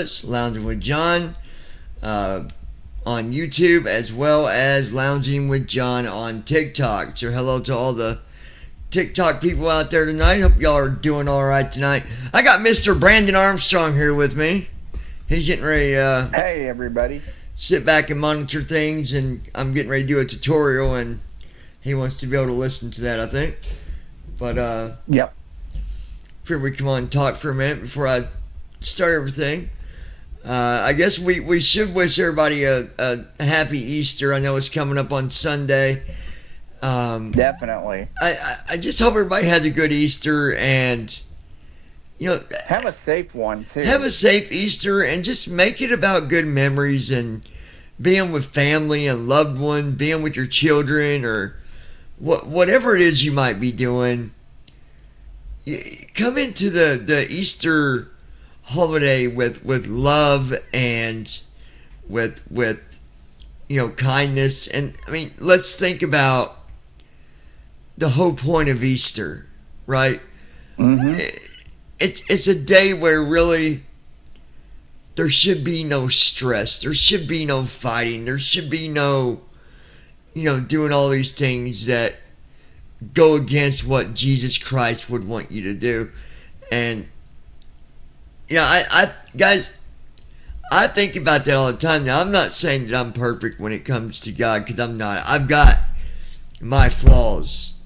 Ellis, Lounging with John on YouTube, as well as Lounging with John on TikTok. So hello to all the TikTok people out there tonight. Hope y'all are doing all right tonight. I got Mr. Brandon Armstrong here with me. He's getting ready Hey, everybody. sit back and monitor things, and I'm getting ready to do a tutorial, and he wants to be able to listen to that, I think. But Yep. figured we come on and talk for a minute before I start everything. I guess we should wish everybody a happy Easter. I know it's coming up on Sunday. Definitely. I just hope everybody has a good Easter, and Have a safe one, too. have a safe Easter, and just make it about good memories and being with family and loved ones, being with your children, or whatever it is you might be doing. Come into the Easter holiday with love and with kindness. And I mean, let's think about the whole point of Easter, right? Mm-hmm. It's a day where really there should be no stress. There should be no fighting. There should be no, doing all these things that go against what Jesus Christ would want you to do. And, I guys, I think about that all the time. Now, I'm not saying that I'm perfect when it comes to God, because I'm not. I've got my flaws.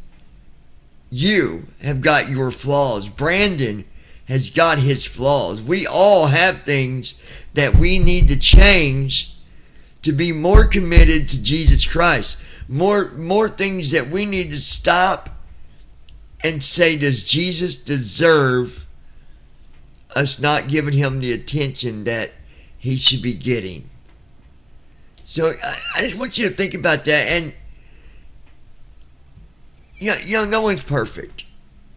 You have got your flaws. Brandon has got his flaws. We all have things that we need to change to be more committed to Jesus Christ. More things that we need to stop and say, does Jesus deserve us not giving him the attention that he should be getting? So I just want you to think about that. And no one's perfect.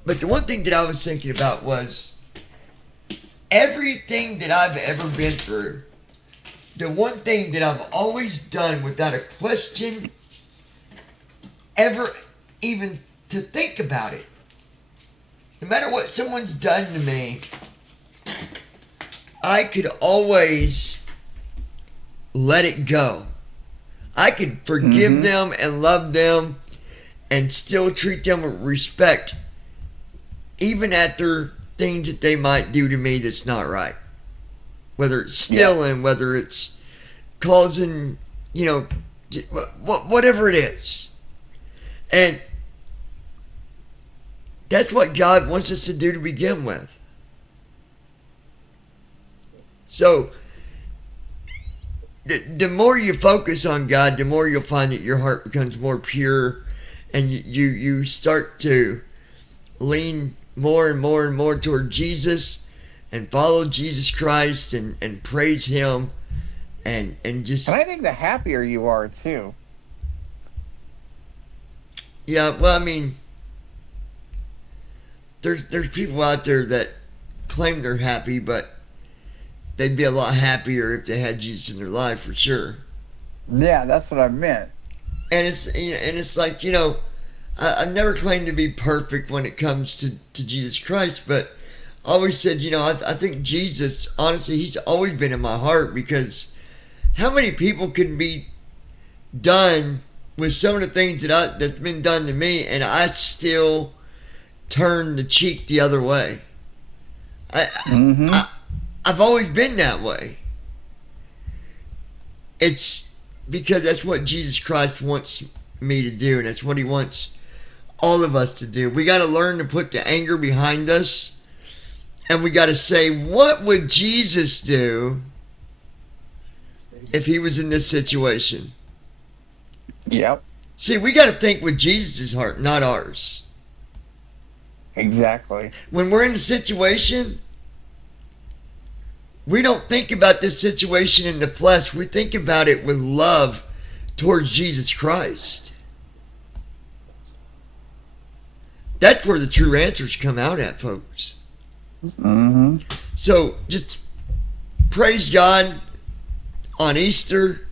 But the one thing that I was thinking about was everything that I've ever been through, the one thing that I've always done without a question, ever even to think about it, no matter what someone's done to me, I could always let it go. I could forgive them and love them and still treat them with respect, even after things that they might do to me that's not right. Whether it's stealing, whether it's causing, whatever it is. And that's what God wants us to do to begin with. So, the more you focus on God, the more you'll find that your heart becomes more pure, and you start to lean more and more and more toward Jesus and follow Jesus Christ and praise him and just... And I think the happier you are, too. Yeah, well, I mean, there's people out there that claim they're happy, but they'd be a lot happier if they had Jesus in their life, for sure. Yeah, that's what I meant. And it's like, I've never claimed to be perfect when it comes to Jesus Christ, but I always said, I think Jesus, honestly, he's always been in my heart, because how many people can be done with some of the things that's been done to me, and I still turn the cheek the other way? I've always been that way. It's because that's what Jesus Christ wants me to do, and that's what he wants all of us to do. We got to learn to put the anger behind us, and we got to say, what would Jesus do if he was in this situation? Yep. See, we got to think with Jesus' heart, not ours. Exactly. When we're in a situation, we don't think about this situation in the flesh. We think about it with love towards Jesus Christ. That's where the true answers come out at, folks. So just praise God on Easter.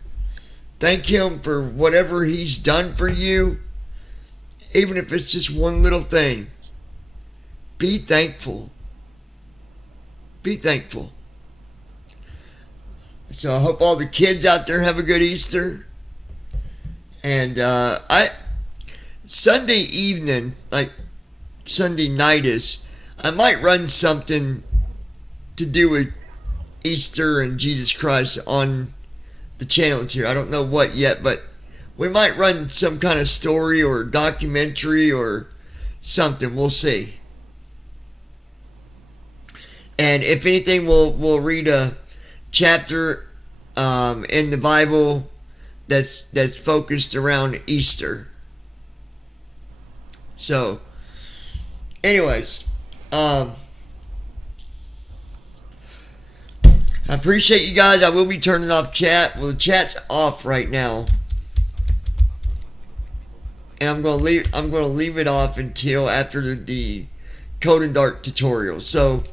Thank him for whatever he's done for you. Even if it's just one little thing. Be thankful. Be thankful. So I hope all the kids out there have a good Easter. And Sunday evening, like Sunday night I might run something to do with Easter and Jesus Christ on the channels here. I don't know what yet, but we might run some kind of story or documentary or something. We'll see. And if anything, we'll read a chapter in the Bible that's focused around Easter. So, anyways, I appreciate you guys. I will be turning off chat. Well, the chat's off right now, and I'm gonna leave it off until after the Code and Dark tutorial. So,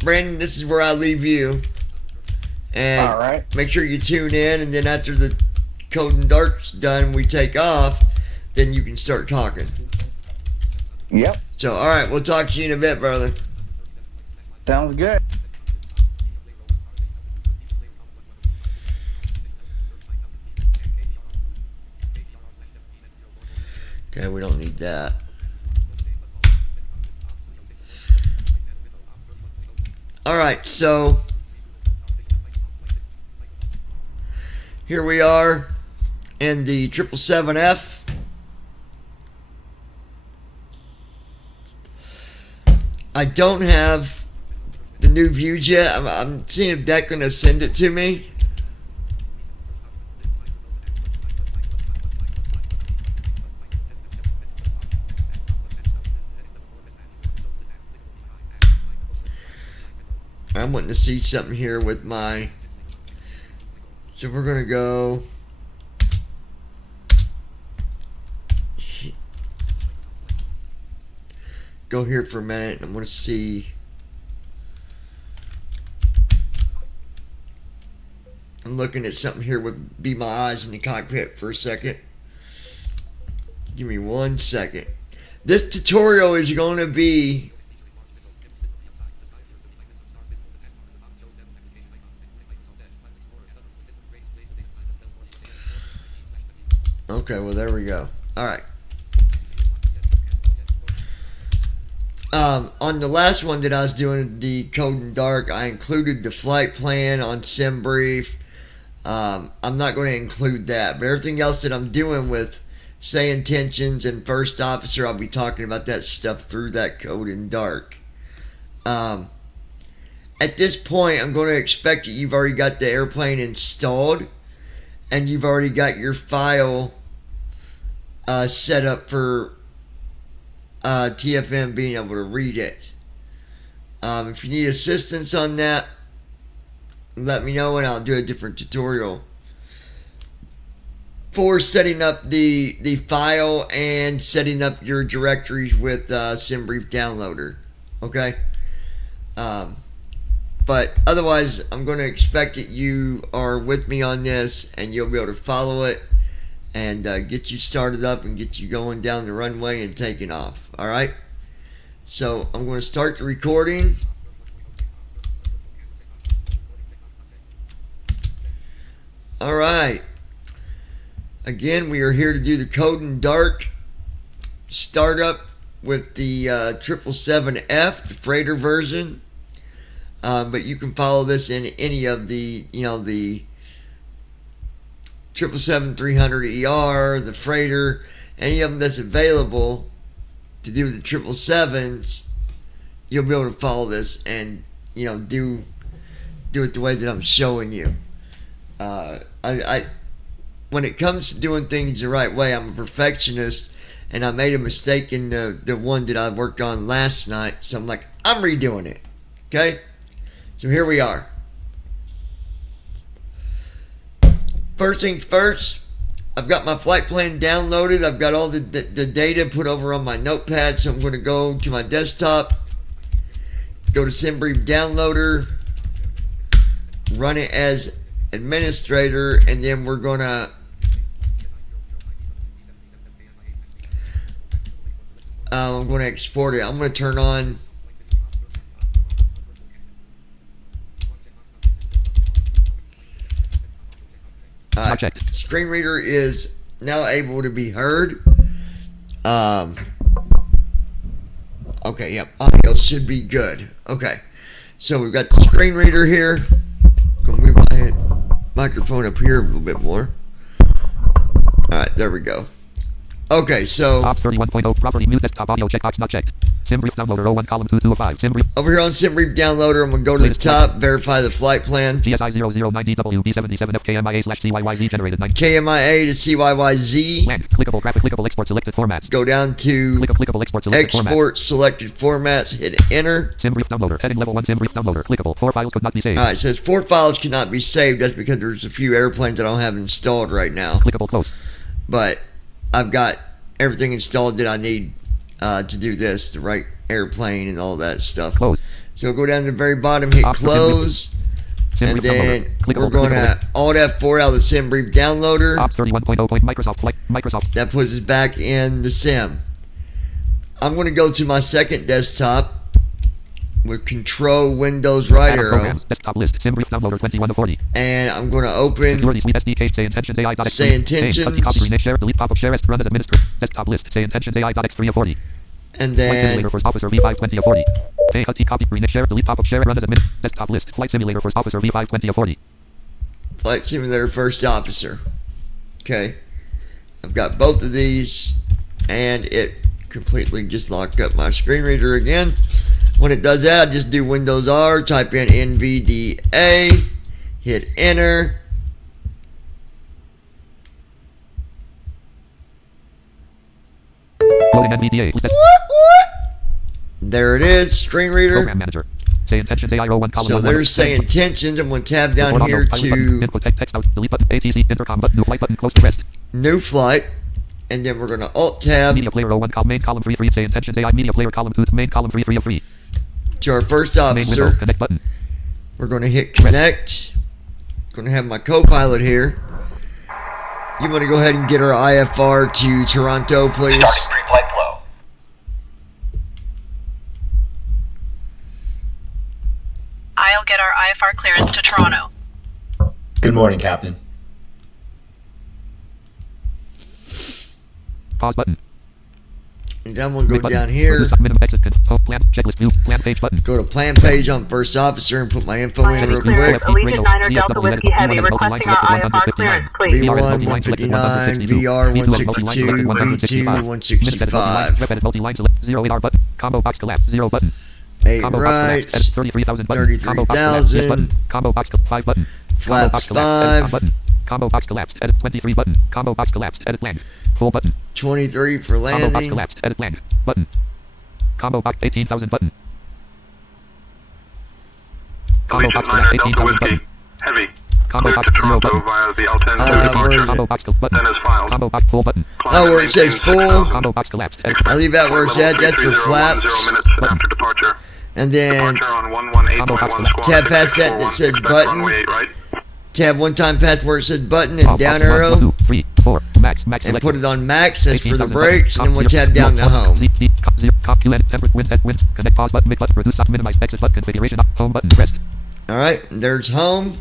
Brandon, this is where I leave you. And All right. make sure you tune in, and then after the Code and Dark's done, we take off, then you can start talking. Yep. So, alright, we'll talk to you in a bit, brother. Sounds good. Okay, we don't need that. Alright, so here we are in the 777F. I don't have the new views yet. I'm seeing if Declan gonna send it to me. I'm wanting to see something here with my. So we're gonna go. Go here for a minute. I'm gonna see. I'm looking at something here with Be My Eyes in the Cockpit for a second. Give me 1 second. This tutorial is going to be. Okay, well, there we go. All right. On the last one that I was doing, the Code and Dark, I included the flight plan on SimBrief. I'm not going to include that, but everything else that I'm doing with Say Intentions and First Officer, I'll be talking about that stuff through that Code and Dark. At this point, I'm going to expect that you've already got the airplane installed, and you've already got your file set up for TFM being able to read it. If you need assistance on that, let me know and I'll do a different tutorial for setting up the file and setting up your directories with SimBrief Downloader. Okay? But otherwise, I'm going to expect that you are with me on this and you'll be able to follow it and get you started up and get you going down the runway and taking off. Alright? So I'm going to start the recording. Alright. Again, we are here to do the Code and Dark startup with the 777F, the freighter version. But you can follow this in any of the, the 777-300ER, the freighter, any of them that's available to do the 777s. You'll be able to follow this and, do it the way that I'm showing you. When it comes to doing things the right way, I'm a perfectionist, and I made a mistake in the one that I worked on last night, so I'm like, I'm redoing it. Okay? So here we are. First things first, I've got my flight plan downloaded. I've got all the data put over on my notepad, so I'm going to go to my desktop, go to SimBrief Downloader, run it as administrator, and then we're going to I'm going to export it. I'm going to turn on All Not right. checked. Screen reader is now able to be heard. Okay, yep. Audio should be good. Okay. So we've got the screen reader here. Gonna move my microphone up here a little bit more. Alright, there we go. Okay, so Ops 31.0 property mute desktop audio checkbox not checked. SimBrief downloader 01 column 2205. SimBrief over here on SimBrief Downloader, I'm gonna go to the top, verify the flight plan. GSI 009DWB77FKMIA/CYYZ generated 9. KMIA to CYYZ. Blank. Clickable graphic. Clickable export selected formats. Go down to Clickable export selected format. export selected formats. Hit enter. SimBrief downloader. Heading level 1 SimBrief downloader. Clickable. 4 files could not be saved. Alright, it says 4 files cannot be saved. That's because there's a few airplanes I don't have installed right now. Clickable close. But I've got everything installed that I need to do this, the right airplane and all that stuff. Close. So go down to the very bottom, hit Ops close, SimBrief and then downloader. we're Clickable. going to Alt F4 out of the SimBrief Downloader. Ops 31.0 Microsoft Flight. Microsoft. That puts us back in the sim. I'm going to go to my second desktop with Control Windows right Add arrow, programs. Desktop list. SimBrief downloader 21 to 40. and I'm going to open Security Suite SDK. Say intentions AI.x3. Say intentions. Copy rename share delete pop up share run as administrator. Desktop list. Say intentions AI.x3 of 40. and Flight then simulator first officer V520 of 40. Pay Hutty copy rename share delete pop up share run as admin. Desktop list. Flight simulator first officer V520 of 40. Flight Simulator First Officer. Okay. I've got both of these, and it completely just locked up my screen reader again. When it does that, I just do Windows R, type in NVDA, hit enter. Loading NVDA. There it is, screen reader. Program manager. Say intentions AI row 1 column So 1. there's say intentions. I'm going to tab down Report here auto, pilot button, to input text out, delete button, ATC, intercom button, new flight button, close to rest. new flight, and then we're going to Alt tab Media player row 1 column, main column 3 3, say intentions AI, media player column 2, main column 3 3 of 3. to our first Main window, officer. connect button. We're going to hit connect. Going to have my co-pilot here. You want to go ahead and get our IFR to Toronto, please? Starting pre-flight flow. I'll get our IFR clearance to Toronto. Good morning, Captain. Pause button. And then we'll go Make button. down here, Reduce minimum exit home plan, checklist view, plan page button. go to plan page on first officer and put my info in real quick. Allegiant 9 Delta Whiskey Heavy requesting our IFR clearance, please. V1 159, VR 162, V2 165. Rep edit multi-line select 0 8R button. Combo box collapse 0 button. 8 Combo box right, collapse edit 33,000 button. Combo box collapse 33,000. button. Combo box 5 button. Combo Flaps box collapse edit 5. button. Combo box collapsed edit 23 button. Combo box collapsed edit land. Full button. 23 for Combo box landing. collapsed edit land button. Combo box 18,000 button. Combo box Allegiant collapsed 9 Delta 18,000 Whiskey. button. Heavy. Combo Cleared box to 0 Toronto button. via the Alten where departure. is Combo box button. Then is filed. Combo box full button. Oh, where it says full. Combo box collapsed edit. I leave that where it's at. That's for flaps. minutes after departure. And then Departure on 118.1 squawk. tab past that and it says 641, button. runway 8 right. tab one time past where it says button and Off, down off, arrow. 1, 2, 3, 4. Max And select. put it on max. That's for the 18,000 brakes. And then we'll button. tab down to Top, home. Z, D, cop, 0, cop, Q, N, temperate, wind, wind, connect, pause button, make button, reduce, stop, minimize, exit button, configuration, up, home button, rest. Alright, there's home.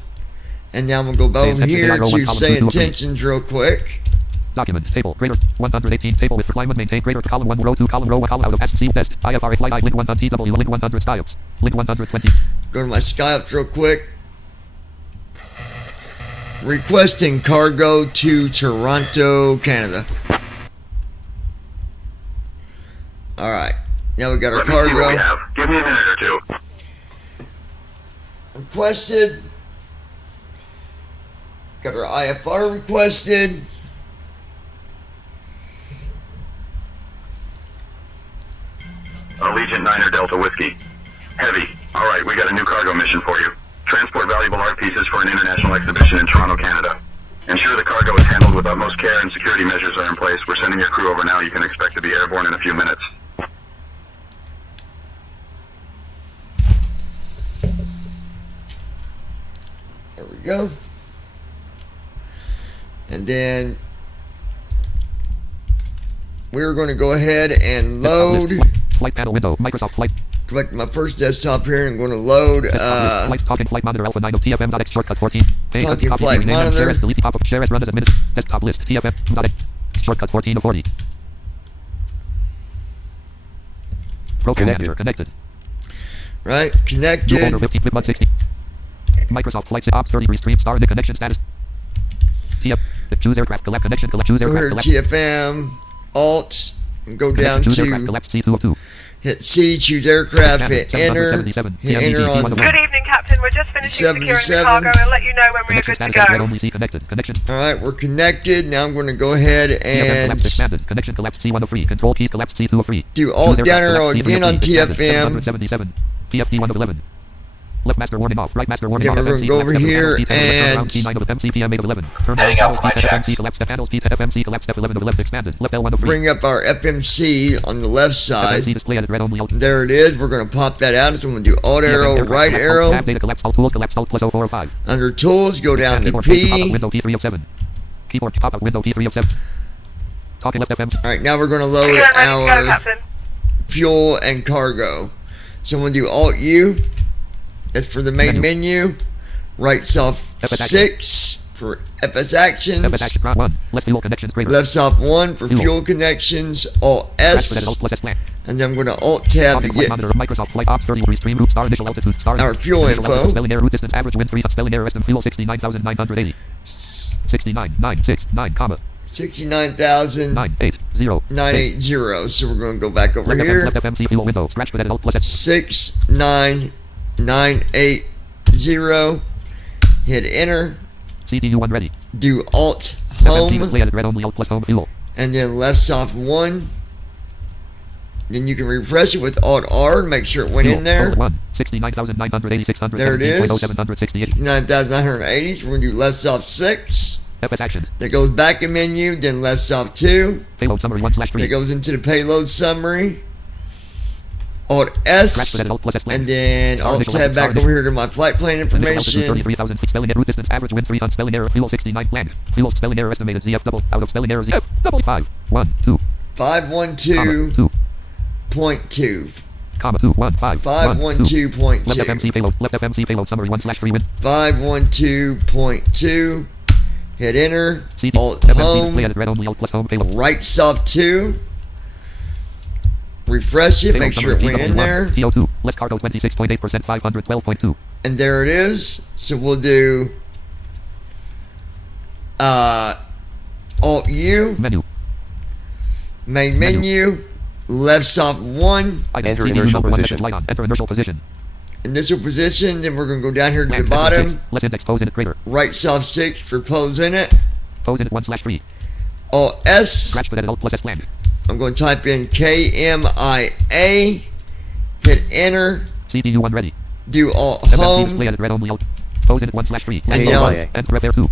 And now we'll go over intentions, here AI row one, to column say 2 of 3. intentions real quick. Document, table, greater, 118, table with alignment, maintain, greater, column 1, row 2, column 1, column out of SC, test, IFR, flight, I, link 1 on TW, link 100 styles, link 120. Go to my Skype real quick. Requesting cargo to Toronto, Canada. Alright, now we got our Let me see what we cargo have. Give me a minute or two. requested. Got our IFR requested. Allegiant 9 Delta Whiskey. Heavy. All right, we got a new cargo mission for you. Transport valuable art pieces for an international exhibition in Toronto, Canada. Ensure the cargo is handled with utmost care and security measures are in place. We're sending your crew over now. You can expect to be airborne in a few minutes. There we go. And then we're going to go ahead and load. flight panel window. Microsoft Flight. Go back to my first desktop here, and I'm going to load Flight talking flight monitor alpha 9 of TFM.x shortcut 14. Page Talking copy, flight rename, monitor. Share as delete pop-up. Share as run as desktop list. TFM.x shortcut 14 of 40. Program manager connected. right, New connected. folder 15 Flipmud 60. Microsoft Flight Ops 30 restream star in the connection status. TF. Choose aircraft collect connection collect. Choose Go here aircraft to collect. TFM, Alt, and go down Choose aircraft to collect C2 of 2. hit C, choose aircraft, hit enter, 777. hit enter on Good evening, Captain. We're just finishing securing the 77. cargo and let you know when we're Connection good to status red go. only C connected. Connection. Alright, we're connected. Now I'm going to go ahead TFM collapsed and expanded. Connection collapsed C1 of 3. Control keys collapsed C2 of 3. do Alt Choose down aircraft arrow collapsed C3 again of on 3. Expanded. TFM. 777. TFT 1 of 11. Left master warning off. Right master warning Then off. we're gonna FMC go over collapsed here F11, P10 and C9 of MCPM 8 of 11. Turn Heading panels out for my P10 FMC checks. collapsed panels P10 FMC collapsed F11 of 11 expanded. Left L1 of 3. Bring up our FMC on the left side. FMC display edit red only Alt. There it is. We're going to pop that out. So I'm going to do Alt arrow, Aircraft right collapsed, Alt, arrow. Tab data collapsed Alt tools collapsed Alt plus 04 of 5. Under tools, go down to Keyboard pop-up P. window P3 of 7. Keyboard pop-up window P3 of 7. Talking left FM. Alright, now we're going to You're load ready to go, our Captain. fuel and cargo. So I'm going to do Alt U. That's for the main menu. Right soft FS 6 for FS actions. FS action prop 1. Less fuel connections greater. Left soft 1 for Fuel. fuel connections. Alt Scratch for that S. Alt plus S plan. And then I'm going to Alt tab to Talking flight get monitor Microsoft Flight Ops 30 restream route star initial altitude star. our fuel initial info. altitude, spelling error route distance average wind 3 spelling error estimate fuel 69,980. 69,969, comma 69,980. 980. So we're going to go back over Left FM, here. left FMC fuel window. Scratch for that Alt plus S. 69980. Hit enter. CDU1 ready. Do Alt FMC home. display edit red only Alt plus home fuel. And then left soft 1. Then you can refresh it with Alt R and make sure it went in there. 1. 69,980, 600, There it is. 768. 9,980. So we're going to do left soft 6. FS actions. That goes back in menu. Then left soft 2. Payload summary 1/3. That goes into the payload summary. Alt Scratch for S. that Alt plus S plan. And then Star Alt initial tab back altitude, over here to my flight plan Initial altitude information. 33,000 feet. Spelling error route distance average wind 3 on spelling error fuel 69 land. Fuel spelling error estimated ZF double out of spelling error ZF double 5 1 2 512.2. 2 comma 2 1 5 1 2. Left 512.2. FMC payload. Left FMC payload summary 1/3 wind. 512.2. Hit enter. CD. Alt FMC display home. edit red only Alt plus home payload. Right soft 2. Refresh it. Payload Make sure it summary went in TW1, there. TO2. Less cargo 26.8%. 512.2. And there it is. So we'll do Alt U. Menu. Main menu. Left soft 1. Item. Enter CDU inertial number 1 position. message light on. Enter inertial position. Initial position. Then we're going to go down here to the Land, bottom. 6. Less index pose in it greater. Right soft 6 for pose in it. Pose in it 1/3. Alt S. Scratch for that Alt plus S land. I'm going to type in KMIA. Hit enter. CDU1 ready. Do Alt FMC home. display edit red only Alt. Pose in it 1/3. And now- Enter F 2.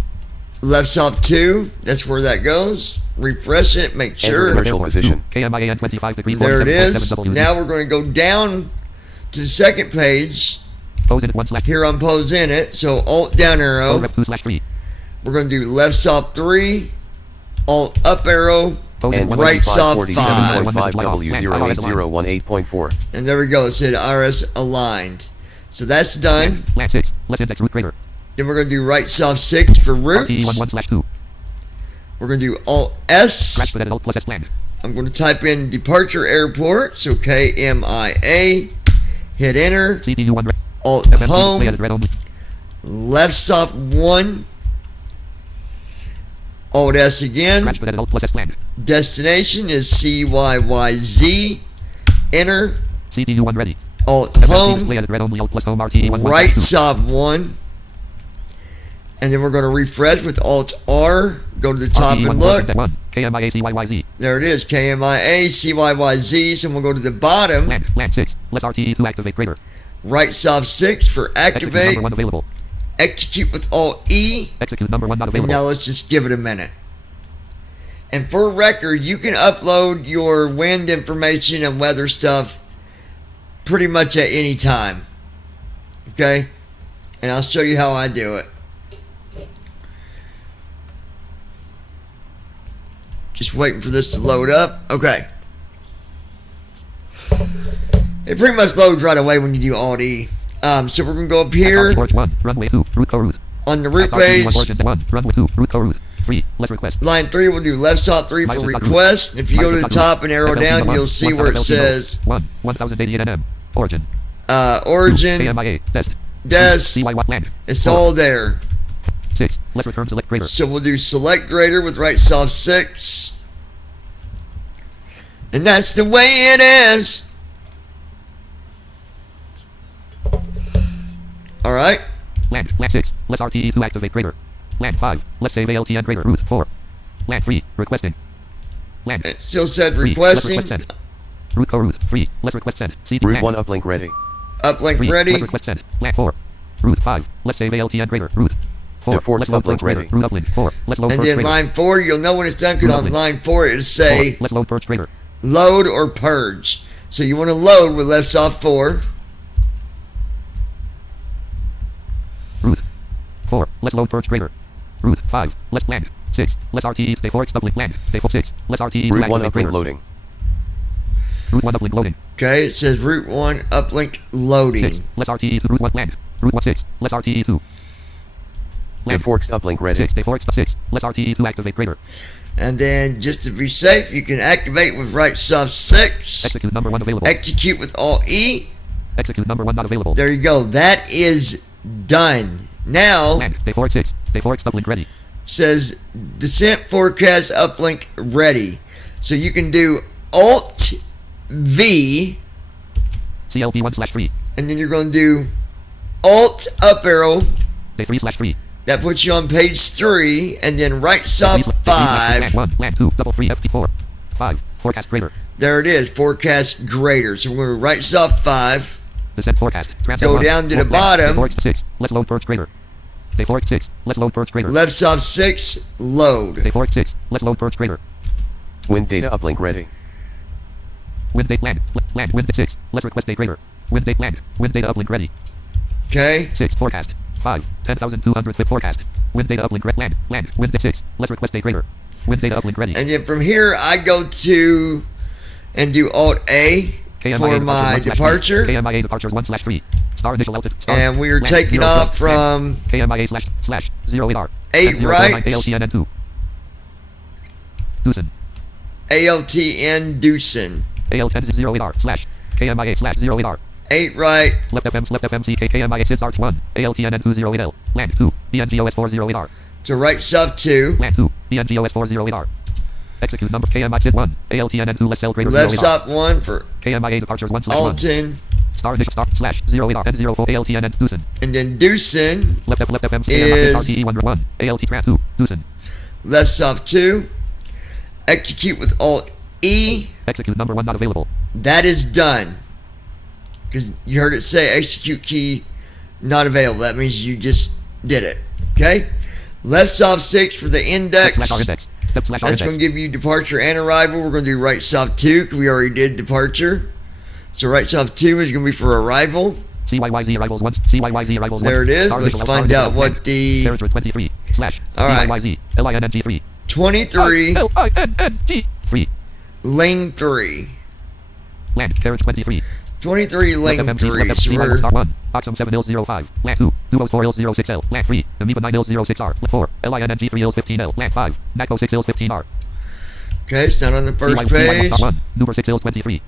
Left soft 2. That's where that goes. Refresh it. Make Enter sure. inertial position. KMIA 25 degrees. There it is. 47.7 Now we're going to go down to the second page. Pose in it 1/3. Here on pose in it. So Alt down arrow. Rep 2/3. We're going to do left soft 3. Alt up arrow. Pose in And it right soft 47.5 W08018.4. And there we go. It said RS aligned. So that's done. Land 6. Less index root greater. Then we're going to do right soft 6 for RTE routes. 1/2. We're going to do Alt S. Scratch for that Alt plus S land. I'm going to type in departure airport. So KMIA. Hit enter. CDU1 red. Alt FMC display home. edit red only. Left soft 1. Alt S again. Scratch for that Alt plus S land. Destination is CYYZ. Enter. CDU1 ready. Alt FMC home. display edit red only Alt plus home RTE 1/2. Right soft 1. And then we're going to refresh with Alt R. Go to the top RTE and 1 look. 1 KMIA CYYZ. There it is. KMIA CYYZ. So we'll go to the bottom. Land 6. Less RTE to activate greater. Right soft 6 for Execute activate. number 1 available. Execute with Alt E. Execute number 1 not And available. now let's just give it a minute. And for record, you can upload your wind information and weather stuff pretty much at any time. Okay? And I'll show you how I do it. Just waiting for this to load up. Okay. It pretty much loads right away when you do Alt E. So we're gonna go up here Port 1, runway 2, route co-route. on the route SRT1 page. origin 1, runway 2, route co-route. 3, let's request. Line 3, we'll do left stop 3 for request. If you go to the top and arrow down, you'll see where it says 1088 NM. Origin. origin, KMIA, test. des. CY land. It's all there. 6, let's return select grader. So we'll do select grader with right soft 6. And that's the way it is. Alright. Land 6, let's RTE to activate grader. Land 5, let's save ALTN grader. Route 4. Land 3, requesting. Land It still said 3, let's request requesting. send. Route co-route. 3, let's request send. C2 Route land. 1 uplink ready. 3 3, ready. let's request send. Land 4. Route 5, let's save ALTN grader. Route 4, Default let's load uplink first grader. ready. Route uplink 4, let's load And first then grader. line 4, you'll know when it's done because on Lovely. line 4 it'll 4, say let's load first grader. load or purge. So you want to load with left soft 4. Route 4, let's load first grader. Route 5, let's land. 6, let's RTE stay 4 uplink land. Stay 6, let's RTE to Route 1 activate uplink grader. loading. Route 1 uplink loading. Okay, it says route 1 uplink loading. 6, let's RTE to route 1 land. Route 1 6, let's RTE to land. Deforks uplink ready. 6, stay 4 6, let's RTE to activate grader. And then just to be safe, you can activate with right soft 6. Execute number 1 available. Execute with Alt E. Execute number 1 not available. There you go. That is done. Now Land, stay 4 6, stay 4 uplink ready. says descent forecast uplink ready. So you can do Alt V CLP 1/3, and then you're going to do Alt up arrow. stay 3/3. That puts you on page 3, and then right soft Land 5. 1, land 2, double 3 FP4. 5, forecast grader. There it is, forecast greater. So we're going to right soft 5. Descent forecast. Transfer Go 1, down to the north land, bottom. Stay 4 6, let's load first grader. Stay 4 6, let's load first grader. Left soft 6, load. Stay 4 6, let's load first grader. Wind data uplink ready. Wind date land, land wind date 6, let's request date grader. Wind date land, wind data uplink ready. Okay? 6, forecast. 5, 10,200 flip forecast. Wind data uplink land, land, wind date 6, let's request date grader. Wind data uplink ready. And then from here, I go to and do Alt A for my departure. KMIA departures 1/3. Star initial altitude. Star. And we are Land, taking 0 off plus, from land. KMIA / 08R. 8 right. ALTN 2. Doosan. ALTN Doosan. AL10 08R / KMIA / 08R. 8 right. Left FMC KMIA SIDS Arts 1. ALTN 208L. Land 2. BNGOS 40R. To right soft 2. Land 2. BNGOS 40R. Execute number KMI SID 1. ALTN 2 let's sell grader Left 08R. soft 1 for KMIA departures 1/1. Alton. Star initial / 08R and 04 ALTN and Doosan. And then Doosan. Left FMC Is- RTE 101. ALT Tran 2. Doosan. Left soft 2. Execute with Alt E. Execute number 1 not available. That is done. Because you heard it say execute key not available. That means you just did it. Okay? Left soft 6 for the index. /R index. Step /R That's going index. to give you departure and arrival. We're going to do right soft 2 because we already did departure. So right soft 2 is going to be for arrival. CYYZ arrivals 1. CYYZ arrivals 1. There it is. Star Let's initial, find star out initial, what land. the Territory 23 / All right. CYYZ LINNG 3. 23 LINNG 3. lane 3. Land Carriage 23. 23 lane Left 3. FMC So star we're 1. Oxum 7L05. Land 2. Duos 4L06L. Land 3. Amoeba 9L06R. Land 4. LINNG 3L15L. Land 5. NACO 6L15R. okay. It's not on the first page. Star 1. Nuber 6L23.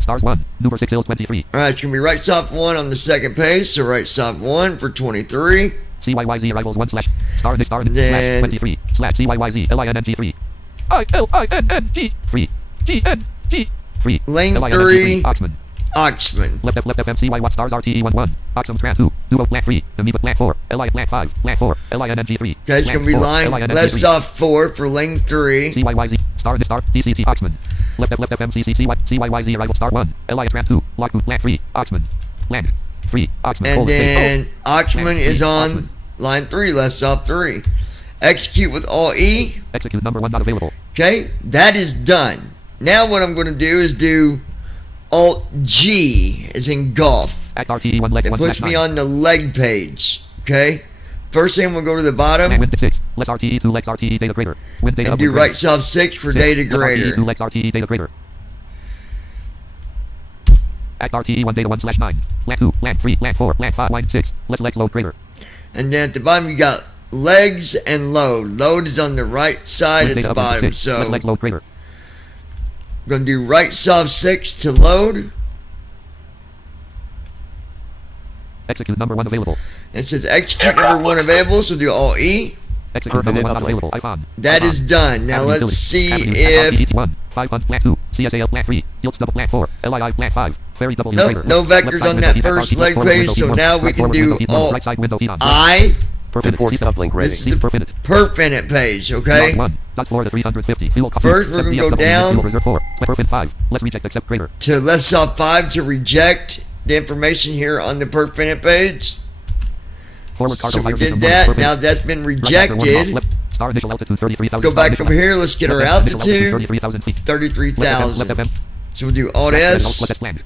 Stars 1. Nuber 6L23. All right. It's going to be right soft 1 on the second page. So right soft 1 for 23. CYYZ arrivals 1 / star / Then- 23 / CYYZ LINNG 3. ILINNG 3. GNG 3. Lane LINNG 3. Oxman. Oxman. Left FMCY Watt stars RTE 11. Oxum Tran 2. Duo Land 3. Amoeba Land 4. Land 5. Land 4. LINNG 3. Okay. It's going to be line left soft 4 for lane 3. CYYZ star DCT Oxman. Left FMCC CYYZ arrival star 1. LI Tran 2. Lockboot Land 3. Oxman. Land 3. Oxman. And then Oxman Land is 3, on Oxman. line 3, left soft 3. Execute with Alt E. Execute number 1 not available. Okay, that is done. Now what I'm going to do is do Alt G, as in golf. Act RTE 1 leg It 1 puts me on the leg page. Okay, first thing we'll go to the Land bottom Wind 6. Less RTE 2 legs RTE data grader. Wind data and do upload right grader. soft 6 for 6, data less RTE 2 grader. legs RTE data grader. Act RTE1 data 1/9. Lat 2, Lat 3, Lat 4, Lat 5, line 6. Let's select load greater. And then at the bottom you got legs and load. Load is on the right side at Data the up bottom. 6. So Let's I'm select load greater. going to do right soft 6 to load. Execute number 1 available. It says execute number 1 available, so do Alt E. Execute number Permanent 1 not uplink. available. Icon. That is done. Now Avenue let's Village. see Avenue, if 1, 500, Lat 2, CSAL, Lat 3, Yields double, Lat 4, LII, Lat 5, Ferry W Nope, greater. no Left vectors side on window, that E, first back, leg forward page, window, so E on. now we Right can forward do window, E on. Alt Right side window, E on. I. Deforks uplink This ready. is See the Perfinite. Perfinite page, okay? 1. Dot Florida 350. Fuel cost. First, we're gonna go FDSW, down. Fuel reserve 4. Perfin 5. Let's reject accept greater. To left soft 5 to reject the information here on the Perfinite page. Forward cargo So we higher did system that. Perfin. Now that's been Right after 1 off, rejected. left. Star initial altitude 33,000. Go Star back initial over here. Let's get our Initial altitude altitude. 33,000 feet. Left 33,000. FM. So we'll do Alt Left S. left land.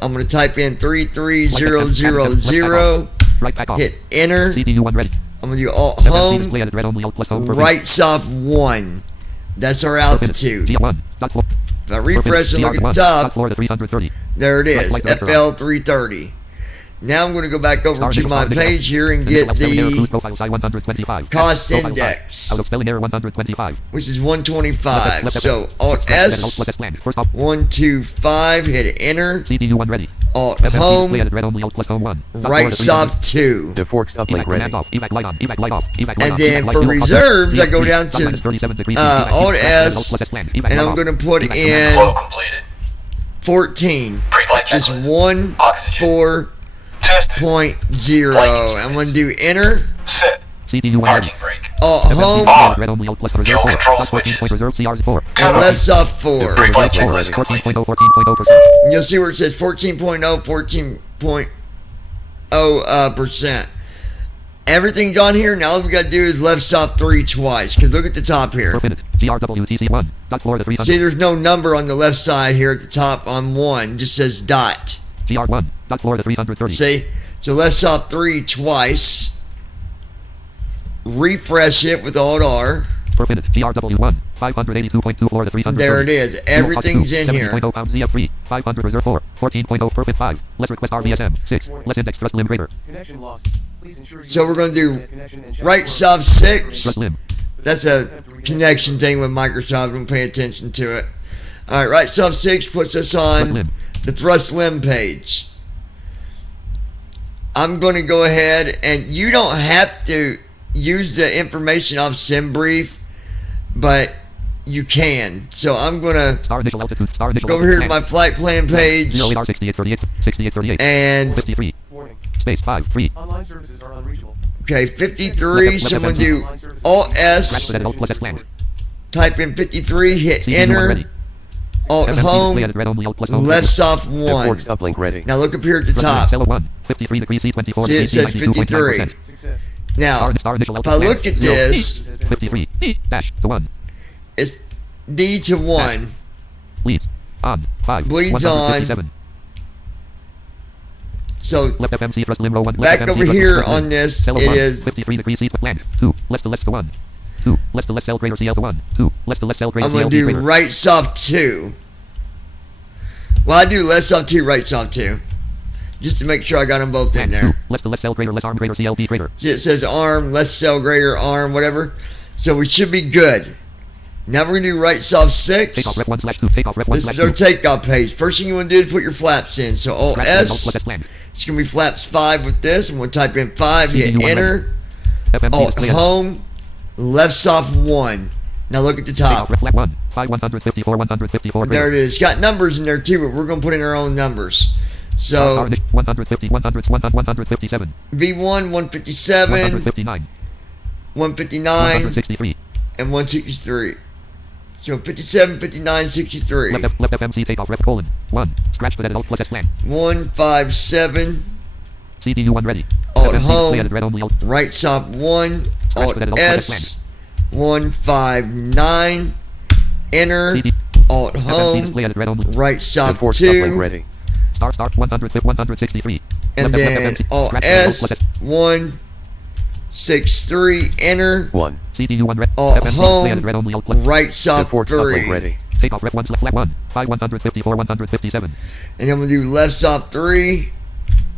I'm going to type in 33000. Right back off. Hit enter. CDU1 ready. I'm going to do Alt FMC home. display added red only alt plus home. Perfin. Right soft 1. That's our Perfin. altitude. G1. Dot Flo- If I refresh and look at the DR1. top, Dot Florida 330. there it is. Right director FL 330. Now I'm going to go back over Star to initial, my star initial. page here and Initial get spelling error, cruise the profile size 125. cost Profile index. size. Out of spelling error 125. which is 125. Left So FM. Alt S, Left land. First off. 125, hit enter. CDU1 ready. Alt FMC display home, added red only alt plus home 1. Dot right Florida 300. soft 2. Deforks Evac uplink ready. command off. Evac light on. Evac light off. Evac light And on. then Evac light for fuel cost reserves, I go CF3. down to, Minus 37 degrees. Alt Evac S, alt plus land. Evac and light I'm off. going to put Evac in command Flow completed. 14. Pre-flight Just checklist. 1, Oxygen. 4, Test. .0. I'm going to do enter. Set. CDU1 ready. Parking brake. Alt FMC home, display added red only alt plus reserve Fuel 4. control Dot 14 point reserve CRs 4. and left soft 4. Pre-flight Reserve checklist four. complete. 14.0, 14.0%. And you'll see where it says 14.0, 14.0%. Everything's on here. Now all we got to do is left soft 3 twice. Because look at the top here. Per minute. GRWTC1. Dot Florida 300. See, there's no number on the left side here at the top on 1. It just says dot. GR1. Dot Florida 330. See? So left soft 3 twice. Refresh it with Alt R. Per minute. GRW1. 582.2 Florida 300. There it is. Everything's in here. 70.0 pounds ZF3. 500 reserve 4. 14.0 perfect 5. Let's request RVSM. 6. Let's index thrust limb greater. Connection lost. Please ensure you So we're going to do connection and check right for- soft Thrust 6. limb. That's a connection thing with Microsoft. Don't pay attention to it. Alright, right soft 6 puts us Thrust on limb. the thrust limb page. I'm going to go ahead, and you don't have to use the information off SimBrief, but you can. So I'm going to Star initial altitude. Star initial go over here to altitude. my flight plan page 08R 6838. 6838. and 53. Warning. Space 5. 3. Online services are unreachable. okay, 53. So I'm going to do Alt S, Scratch alt plus S land. type in 53, hit CDU1 enter, ready. Alt FMC display home, added red only alt plus home. left soft 1. Deforks uplink ready. Now look up here at the Thrust limb. top. Cello 1. 53 degrees C24. See, it says 92.9%. Success. Now, Star initial if I altitude. look at Zero. this, 53. D dash to 1. it's D to 1. Leads. On. 5. Bleeds on. 157. So Left FMC thrust limb row 1. back left over FMC thrust here limb. on this, Cello it 1. is 53 degrees C land. 2. Less to less to 1. 2. Less to less cell greater CL to 1. 2. Less to less cell greater I'm going CL to do greater. right soft 2. Well, I do left soft 2, right soft 2. Just to make sure I got them both in Land. 2. there. Less to less cell greater less arm greater CLB greater. See, it says arm, less cell greater, arm, whatever. So we should be good. Now we're going to do right soft Takeoff 6. rep 1/2. Takeoff rep 1/2. This is our takeoff page. First thing you want to do is put your flaps in. So Alt Scratch alt plus S. S land. It's going to be flaps 5 with this. I'm going to type in 5, hit CDU1 enter. FMC Alt display added. home, left soft 1. Now look at the Takeoff top. rep flat 1. 5 154 154 There greater. it is. It's got numbers in there too, but we're going to put in our own numbers. So 150 100 157 V1, 157, 159 159, 163 and 163. So 57, 59, 63. left FMC takeoff rep colon 1 scratch but added alt plus S land 157, CDU1 ready Alt FMC home. display added red only alt right soft 1, Scratch Alt with that, Alt plus S, 159, enter, CD Alt FMC home, display added red only right soft Deforks uplink 2, ready. start 163 and left then FMC Alt scratch with alt plus S, 163, enter, 1. CDU1 red Alt FMC home, display added red only alt plus right soft Deforks uplink 3. ready. Takeoff rep 1 flat 1. 5 154 157. And then we'll do left soft 3.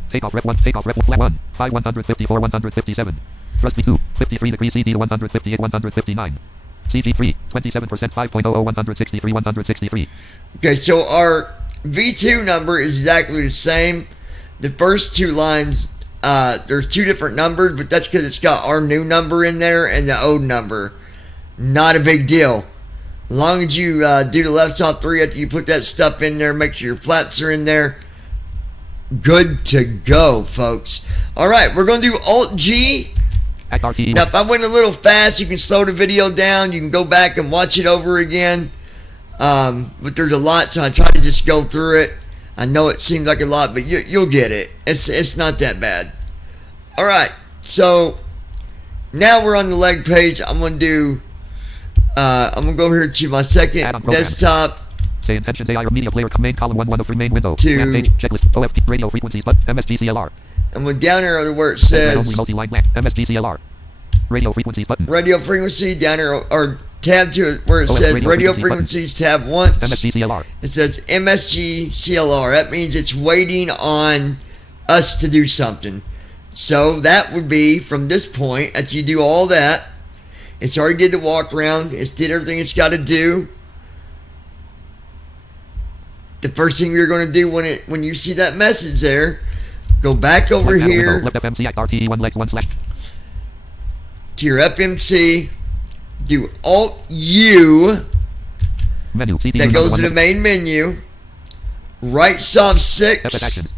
Takeoff rep 1. Takeoff rep flat 1. 5 154 157. Thrust V2. 53 degrees CD to 158 159. CG3. 27% 5.00 163 163. Okay, so our V2 number is exactly the same. The first two lines, there's two different numbers, but that's because it's got our new number in there and the old number. Not a big deal. As long as you do the left soft 3 after you put that stuff in there, make sure your flaps are in there. Good to go, folks. All right, we're going to do Alt-G. Act RTE. Now, if I went a little fast, you can slow the video down. You can go back and watch it over again. But there's a lot, so I try to just go through it. I know it seems like a lot, but you'll get it. It's not that bad. All right, so now we're on the leg page. I'm going to do... I'm going to go over here to my second Add-on programs. desktop. Say intentions AI or media player main column 103 main window. Two. Map page checklist OFT radio frequencies but MSG CLR. I'm going down here where it Only says multi-line lamp MSG CLR. Radio frequencies button. radio frequency down here, or tab to where it Oh, says radio radio frequencies frequencies tab once. MSG CLR. It says MSG CLR. That means it's waiting on us to do something. So that would be from this point, as you do all that, it's already did the walk around, it's did everything it's got to do. The first thing you're going to do when you see that message there, go back over Add-on here window. Left FMC Act RTE 1 legs 1 slash. to your FMC, do Alt-U, Menu CD that goes to the one. main menu, right soft FF 6, actions.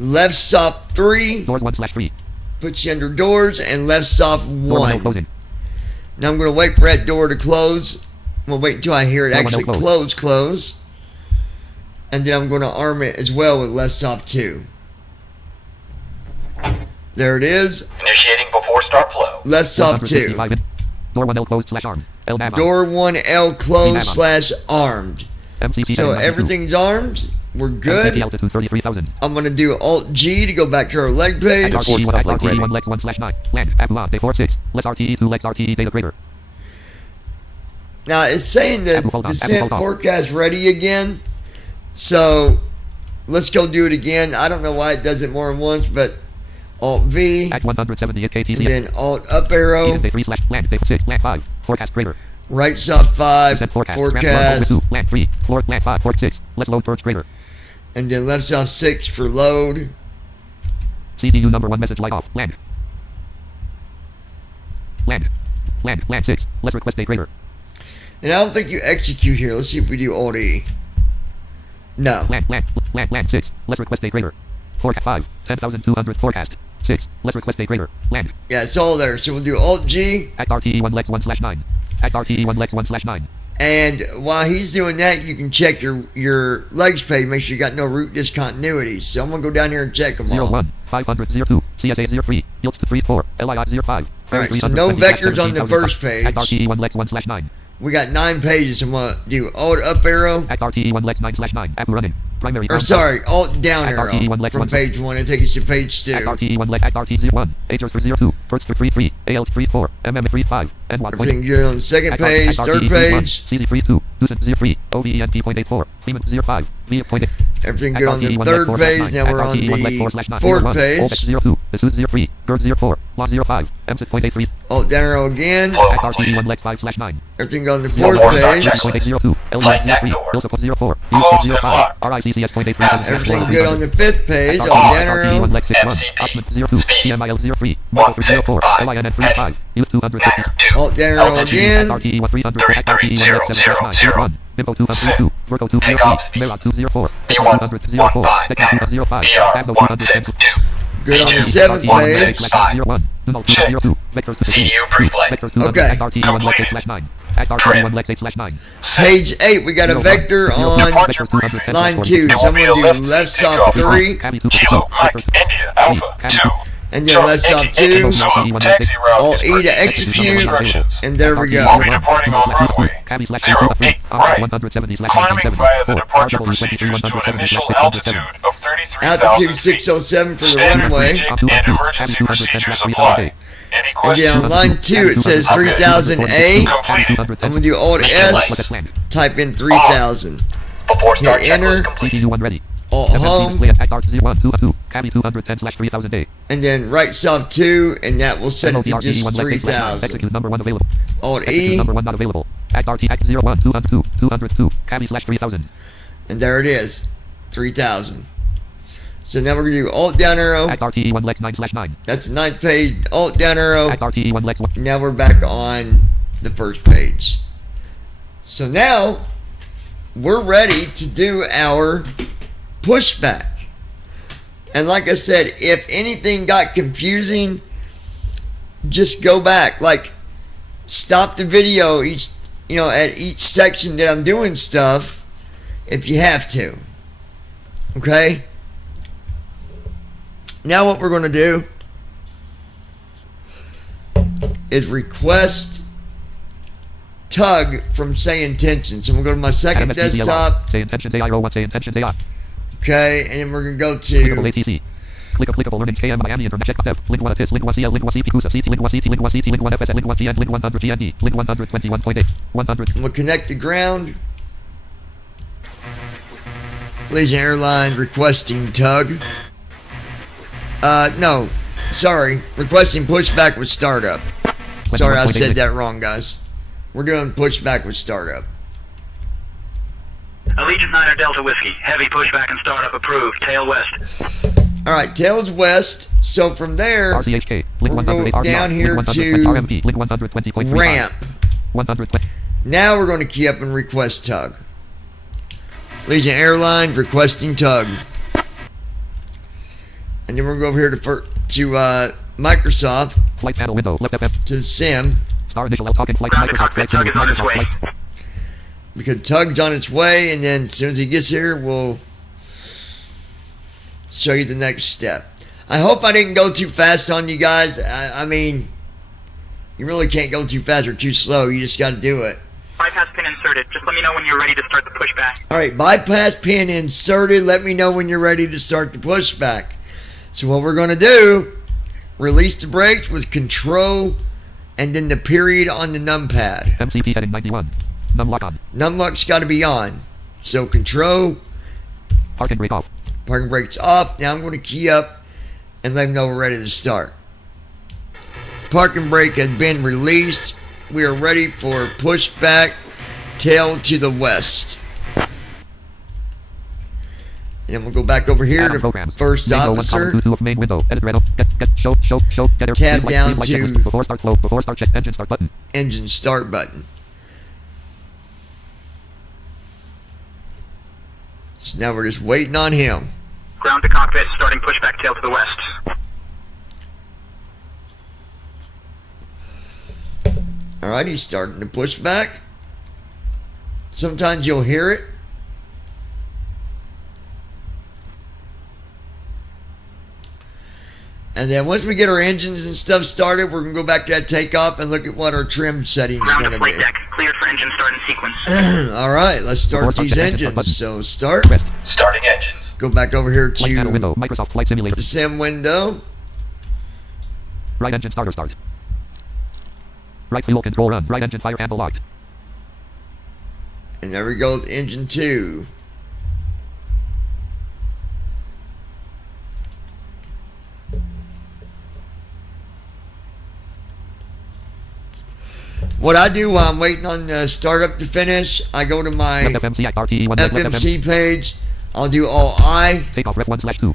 left soft 3, Doors 1 slash 3. put you under doors, and left soft Door window 1. closing. Now I'm going to wait for that door to close. I'm going to wait until I hear it Door actually window close. And then I'm going to arm it as well with left soft 2. There it is. Initiating before start flow. Left soft 2. 155 in. Door 1L closed slash armed. L nav on. Door 1L closed / armed. MCP So 792. everything's armed. We're MCP good. altitude 33,000. I'm going to do Alt-G to go back to our leg page. Act Report RTE 1 stop Act link RTE ready. 1 legs 1 slash 9. Land. Abulan day 46. Less RTE 2 legs RTE data greater. Now it's saying that Hold on, descent hold on. forecast ready again. So let's go do it again. I don't know why it does it more than once, but Alt-V, Act 178 and KTZ. then Alt-up arrow, Eden day 3 slash land day 6 land 5. Forecast greater. right soft 5, Descent forecast. forecast, Ramp 1 land 3. Floor land 5 port 6. Let's load purge greater. and then left soft 6 for load. CDU number 1 message light off. Land. Land. Land 6. Let's request day greater. And I don't think you execute here. Let's see if we do Alt-E. No. Land 6. Let's request day greater. Forecast 5. 10,200 forecast. 6. Let's request day greater. Land. Yeah, it's all there. So we'll do Alt-G. Act RTE 1 legs 1 slash 9. Act RTE 1 legs 1 slash 9. And while he's doing that, you can check your legs page. Make sure you got no root discontinuities. So I'm going to go down here and check them all. 01 500 02 CSA 03 Yields 34 LII 05. Alright, so no vectors on the first page. Act RTE 1 legs 1 slash 9. We got 9 pages. I'm going to do Alt-up arrow. Act RTE 1 legs 9 slash 9. App running. Primary. Or sorry, Alt-down Act arrow RTE 1 legs from 1 page 1 and take us to page 2. Act RTE 1 leg. Act RTE 01. Agers for 02. Perks for 33. AL 34. MM 35. And water point. Everything good on the second Act page, third page. CZ 32. Ducent 03. OVENP 0.84. Freeman 05. V 0.8. Everything good on the third page. Now we're on the fourth page. 02. Isuz 03. Bird 04. Law 05. MSIT 0.83. Alt-down arrow again. Act RTE 1 legs 5 slash 9. Everything good on the fourth Four page. stars. 0.802. Light LES back 03. door. Ilsoport 04. Close and Use 05. lock. RICCS 0.83. Everything good on the fifth page. Act Alt-down RTE arrow. 1 leg 6 1. MCP. Oxman 02. Speed. CMIL 03. Michael 04. 165. LINN 35. Use 250. Dagger 2. Alt-down arrow Altitude. again. Act RTE 1 300. Act RTE 1 leg 7 slash 9. Use 1. Bimbo 202. Virgo 203. Takeoff speed. Merod 204. B1 200 04. 15. Deccan 205. BR Avno 162. 200. Good on the B2. seventh RTE 1 leg page. 6 slash 01. Null 202. Vectors to CDU pre-flight. Vectors 200. Okay. Act RTE 1 leg 6 slash 9. Act RTE 1 leg 6 slash 9. Page 8, we got a vector on Vectors 210. line 2. So I'm going to do left soft 3. Cabby 2 Kilo Mike India Alpha 2. and then let's off 2, Alt E to execute, and there we go. We'll be departing on runway 08 right. 170 Climbing via the departure procedures to an initial altitude of 33,000 Altitude 607 for the runway. and emergency procedures apply. Any And questions? then on line 2 it says 3000A. I'm gonna do Alt S, type in 3000. Before start Hit enter, checklist complete. CPU1 ready. Alt home, Cabby 210/3000A. and then right soft 2, and that will set it to just 3000. Execute number 1 available. Alt Execute E, number 1 not available. Act RT Act 01 202 202 Cabby/3000. and there it is, 3000. So now we're gonna do Alt down arrow. Act RTE1 Lex 9/9. That's the 9th page. Alt down arrow. Act RTE1 Lex 1. Now we're back on the first page. So now we're ready to do our pushback. And like I said, if anything got confusing, just go back. Like, stop the video each, at each section that I'm doing stuff, if you have to. Okay? Now what we're going to do is request tug from Say Intentions. So I'm going to go to my second desktop. Say Intentions AI01. Say Intentions AI. Okay, and then we're going to go Clickable to ATC. Click applicable learnings KM Miami Internet check tab. Link 1 ATIS. Link 1 CL. Link 1 CP CUSA. CT. Link 1 CT. Link 1 CT. Link 1 FS. Link 1 GN. Link 100 GND. Link 121.8. 100. we'll connect the ground. Legion Airlines requesting tug. No, sorry, requesting pushback with startup. Sorry, I said that wrong, guys. We're doing pushback with startup. Allegiant 9 Delta Whiskey. Heavy pushback and startup approved. Tail west. All right, tails west. So from there, RCHK. Link we'll 108 go RDR. down here Link 120 to RMP. Link 120.35. ramp. 120. Now we're going to key up and request tug. Legion Airlines requesting tug. And then we're going to go over here to Microsoft, Flight panel window. Left FM. to the sim, Star initial L talking flight. Ground to Microsoft cockpit. flight Tug is on its simulator. way. Microsoft flight. because tug's on its way, and then as soon as he gets here, we'll show you the next step. I hope I didn't go too fast on you guys. I mean, you really can't go too fast or too slow. You just got to do it. Bypass pin inserted. Just let me know when you're ready to start the pushback. All right, bypass pin inserted. Let me know when you're ready to start the pushback. So what we're going to do, release the brakes with control and then the period on the numpad. MCP heading 91. Num lock on. Numlock's got to be on. So control, Parking brake off. parking brakes off. Now I'm going to key up and let them know we're ready to start. Parking brake has been released. We are ready for pushback, tail to the west. And we'll go back over here Add-on to programs. first Main row, 1 officer. column 2 of main window. Edit red. Get show. Get Tab green light, down green light, to- checklist. Before start flow. Before start check engine start button. Engine start button. So now we're just waiting on him. Ground to cockpit. Starting pushback. Tail to the west. Alright, he's starting to push back. Sometimes you'll hear it. And then once we get our engines and stuff started, we're going to go back to that takeoff and look at what our trim settings Ground going to to flight be. deck. Cleared for engine start in sequence. Alright, let's start Before these start check, engine start engines. button. So start. Rest. Starting engines. Go back over here Flight panel to window. Microsoft Flight Simulator. the sim window. Right engine starter start. Right fuel control run. Right engine fire handle locked. And there we go with engine 2. What I do while I'm waiting on the startup to finish, I go to my Left FMC act RTE1 left FM. FMC page. I'll do all I, Takeoff ref 1/2.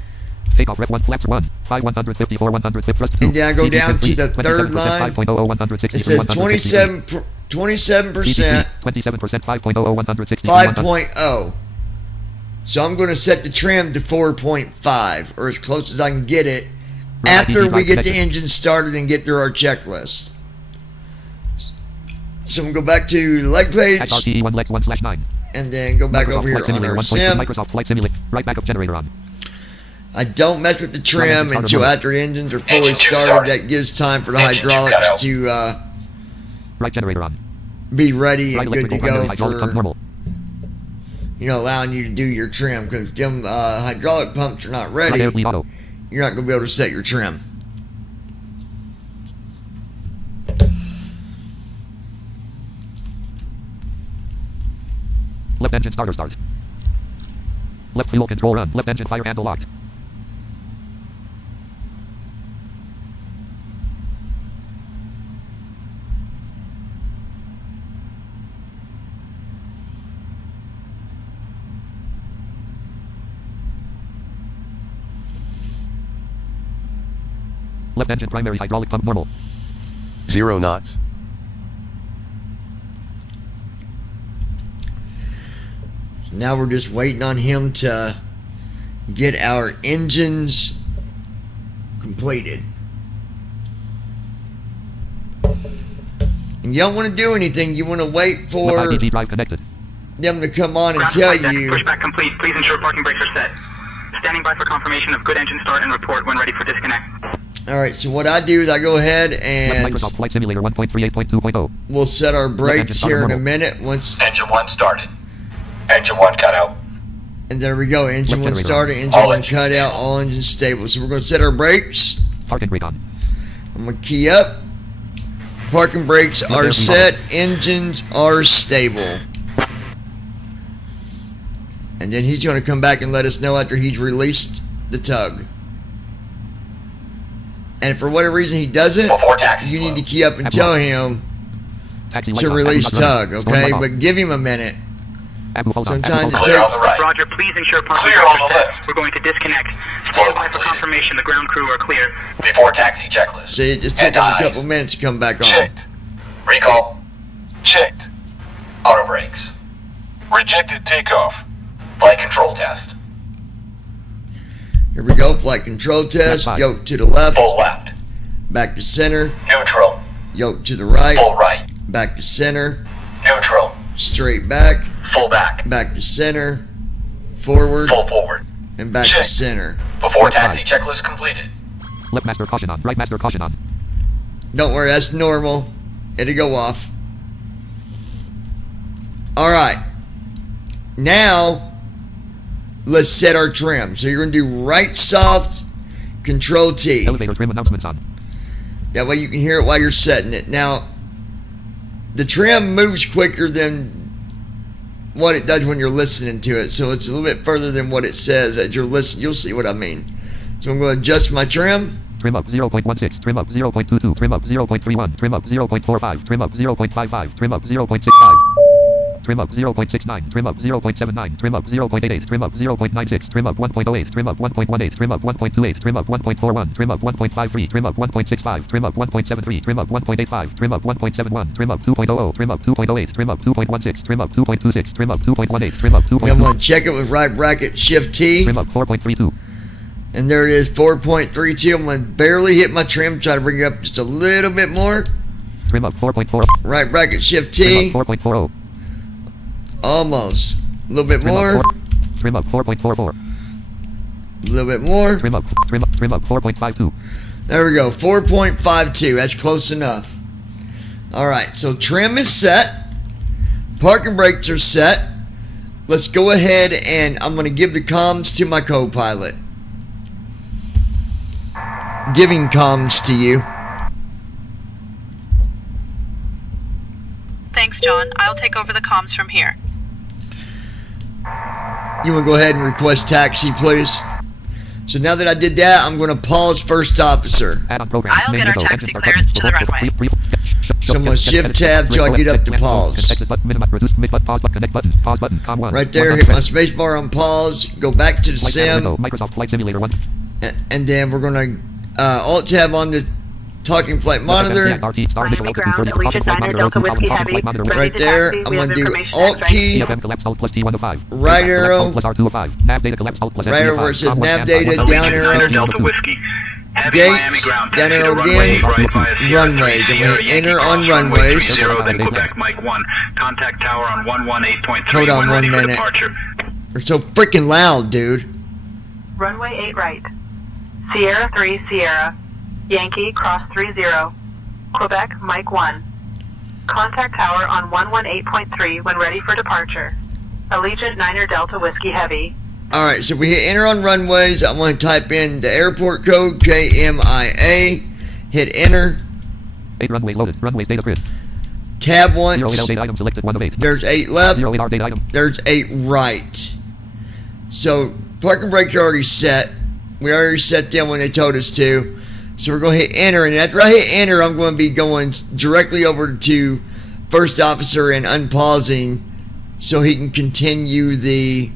Takeoff ref 1 flaps 1. 5 154 150 thrust 2. And then I go down to the 27%, third line. 5.00 163 it says 163. 27%, 27%, 5.00 163 5.0. So I'm going to set the trim to 4.5, or as close as I can get it, after we get the engine started and get through our checklist. So I'm going to go back to the leg page, Act RTE1 Lex 1/9. and then go back Microsoft over here Flight on Simulator our 1.2. sim. Microsoft Flight Simulator. Right backup generator on. I don't mess with the trim Engine until started. after engines are fully Engine two started. started. That gives time for the Engine two cut hydraulics out. to Right generator on. be ready Right and good to electrical primary go hydraulic pump for, normal. allowing you to do your trim. Because if them hydraulic pumps are not Right air ready, bleed auto. you're not going to be able to set your trim. Left engine starter start. Left fuel control run. Left engine fire handle locked. Left engine primary hydraulic pump normal. 0 knots. Now we're just waiting on him to get our engines completed. And you don't want to do anything. You want to wait for Left IDG drive connected. them to come on and Ground tell supply deck, you. pushback complete. Please ensure parking brakes are set. Standing by for confirmation of good engine start and report when ready for disconnect. All right, so what I do is I go ahead Left and Microsoft Flight Simulator 1.38.2.0. we'll set our engine brakes starter here in a normal. minute. Once Engine one started. Engine one cut out. and there we go. Engine Left one generator started. Engine All one engines cut out. All engines stable. So we're going to set our brakes. Parking brake on. I'm going to key up. Parking brakes Left are air set. Engines are stable. And then he's going to come back and let us know after he's released the tug. And if for whatever reason he doesn't, Before taxi you need to flow. key up and Abu tell on. him Taxi lights to on. release Taxi not tug, running. okay? Storm light But give him a minute. off. Abu phone on. sometimes Abu it phone Clear on. on the right. Roger, please ensure parking Clear brakes on are the set. left. We're going to disconnect. Flow Stand by for completed. confirmation the ground crew are clear. Before taxi checklist. See, it just took him a Anti-ice. couple minutes to come back on. Checked. Recall. Checked. Auto brakes. Rejected takeoff. Flight control test. Here we go. Flight control test. Left side. Yoke to the left. Full left. Back to center. Neutral. Yoke to the right. Full right. Back to center. Neutral. Straight back. Full back. Back to center. Forward. Full forward. And back to Check. center. Before Left taxi right. checklist completed. Left master caution on. Right master caution on. Don't worry, that's normal. It'll go off. Alright. Now, let's set our trim. So you're going to do right soft, control T. Elevator trim announcements on. That way you can hear it while you're setting it. Now, the trim moves quicker than what it does when you're listening to it. So it's a little bit further than what it says as you're listening. You'll see what I mean. So I'm going to adjust my trim. Trim up 0.16. Trim up 0.22. Trim up 0.31. Trim up 0.45. Trim up 0.55. Trim up 0.65. Trim up 0.69. Trim up 0.79. Trim up 0.88. Trim up 0.96. Trim up 1.08. Trim up 1.18. Trim up 1.28. Trim up 1.41. Trim up 1.53. Trim up 1.65. Trim up 1.73. Trim up 1.85. Trim up 1.71. Trim up 2.00. Trim up 2.08. Trim up 2.16. Trim up 2.26. Trim up 2.18. Trim up And I'm 2.2. going to check it with right bracket shift T. Trim up 4.32. And there it is, 4.32. I'm going to barely hit my trim. Try to bring it up just a little bit more. Trim up 4.4. Right bracket shift Trim T. up 4.40. Almost. A little bit Trim more. up 4. Trim up 4.44. A little bit more. Trim up 4.52. There we go. 4.52. That's close enough. Alright, so trim is set. Parking brakes are set. Let's go ahead and I'm going to give the comms to my co-pilot. Giving comms to you. Thanks, John. I'll take over the comms from here. You want to go ahead and request taxi, please? So now that I did that, I'm going to pause first officer. Add-on program. I'll Main get our window. taxi Engine start clearance button. to the runway. So I'm gonna shift tab till I get up to pause. Exit button, minimize, reduce, mid button, pause button, connect button, pause button, com 1. Right there, hit my space bar on pause, go back to the Flight panel sim, window, Microsoft Flight Simulator 1. and then we're going to alt tab on the talking flight monitor. RT, star initial Miami altitude ground, 30, Alicia talking flight Diner, monitor, Delta open, Whiskey talking Heavy. flight monitor, Ready Right to there, taxi. I'm We going have to do information alt X-ray. key, EFM collapse alt plus T105. Right arrow. Plus R205. Nav data collapse alt plus Right arrow where it says nav data, Com1, down and arrow, Delta Whiskey. Heavy Gates, Miami ground, down taxi to arrow runway, again, right via Sierra runways. 3 I'm gonna Sierra enter Yankee on cross runway runways. 30, then Quebec Mike 1. Contact tower on 118.3 Hold on when one ready for minute. departure. They're so freaking loud, dude. Runway 8 right. Sierra 3 Sierra. Yankee cross 30. Quebec Mike 1. Contact tower on 118.3 when ready for departure. Allegiant Niner Delta Whiskey Heavy. Alright, so we hit enter on runways. I'm going to type in the airport code, KMIA. Hit enter. 8 runways loaded. Runways data grid. Tab 0 once. date item selected 1 of 8. There's 8 left. 0 8 date item. There's 8 right. So parking brake are already set. We already set them when they told us to. So we're going to hit enter, and after I hit enter, I'm going to be going directly over to first officer and unpausing so he can continue the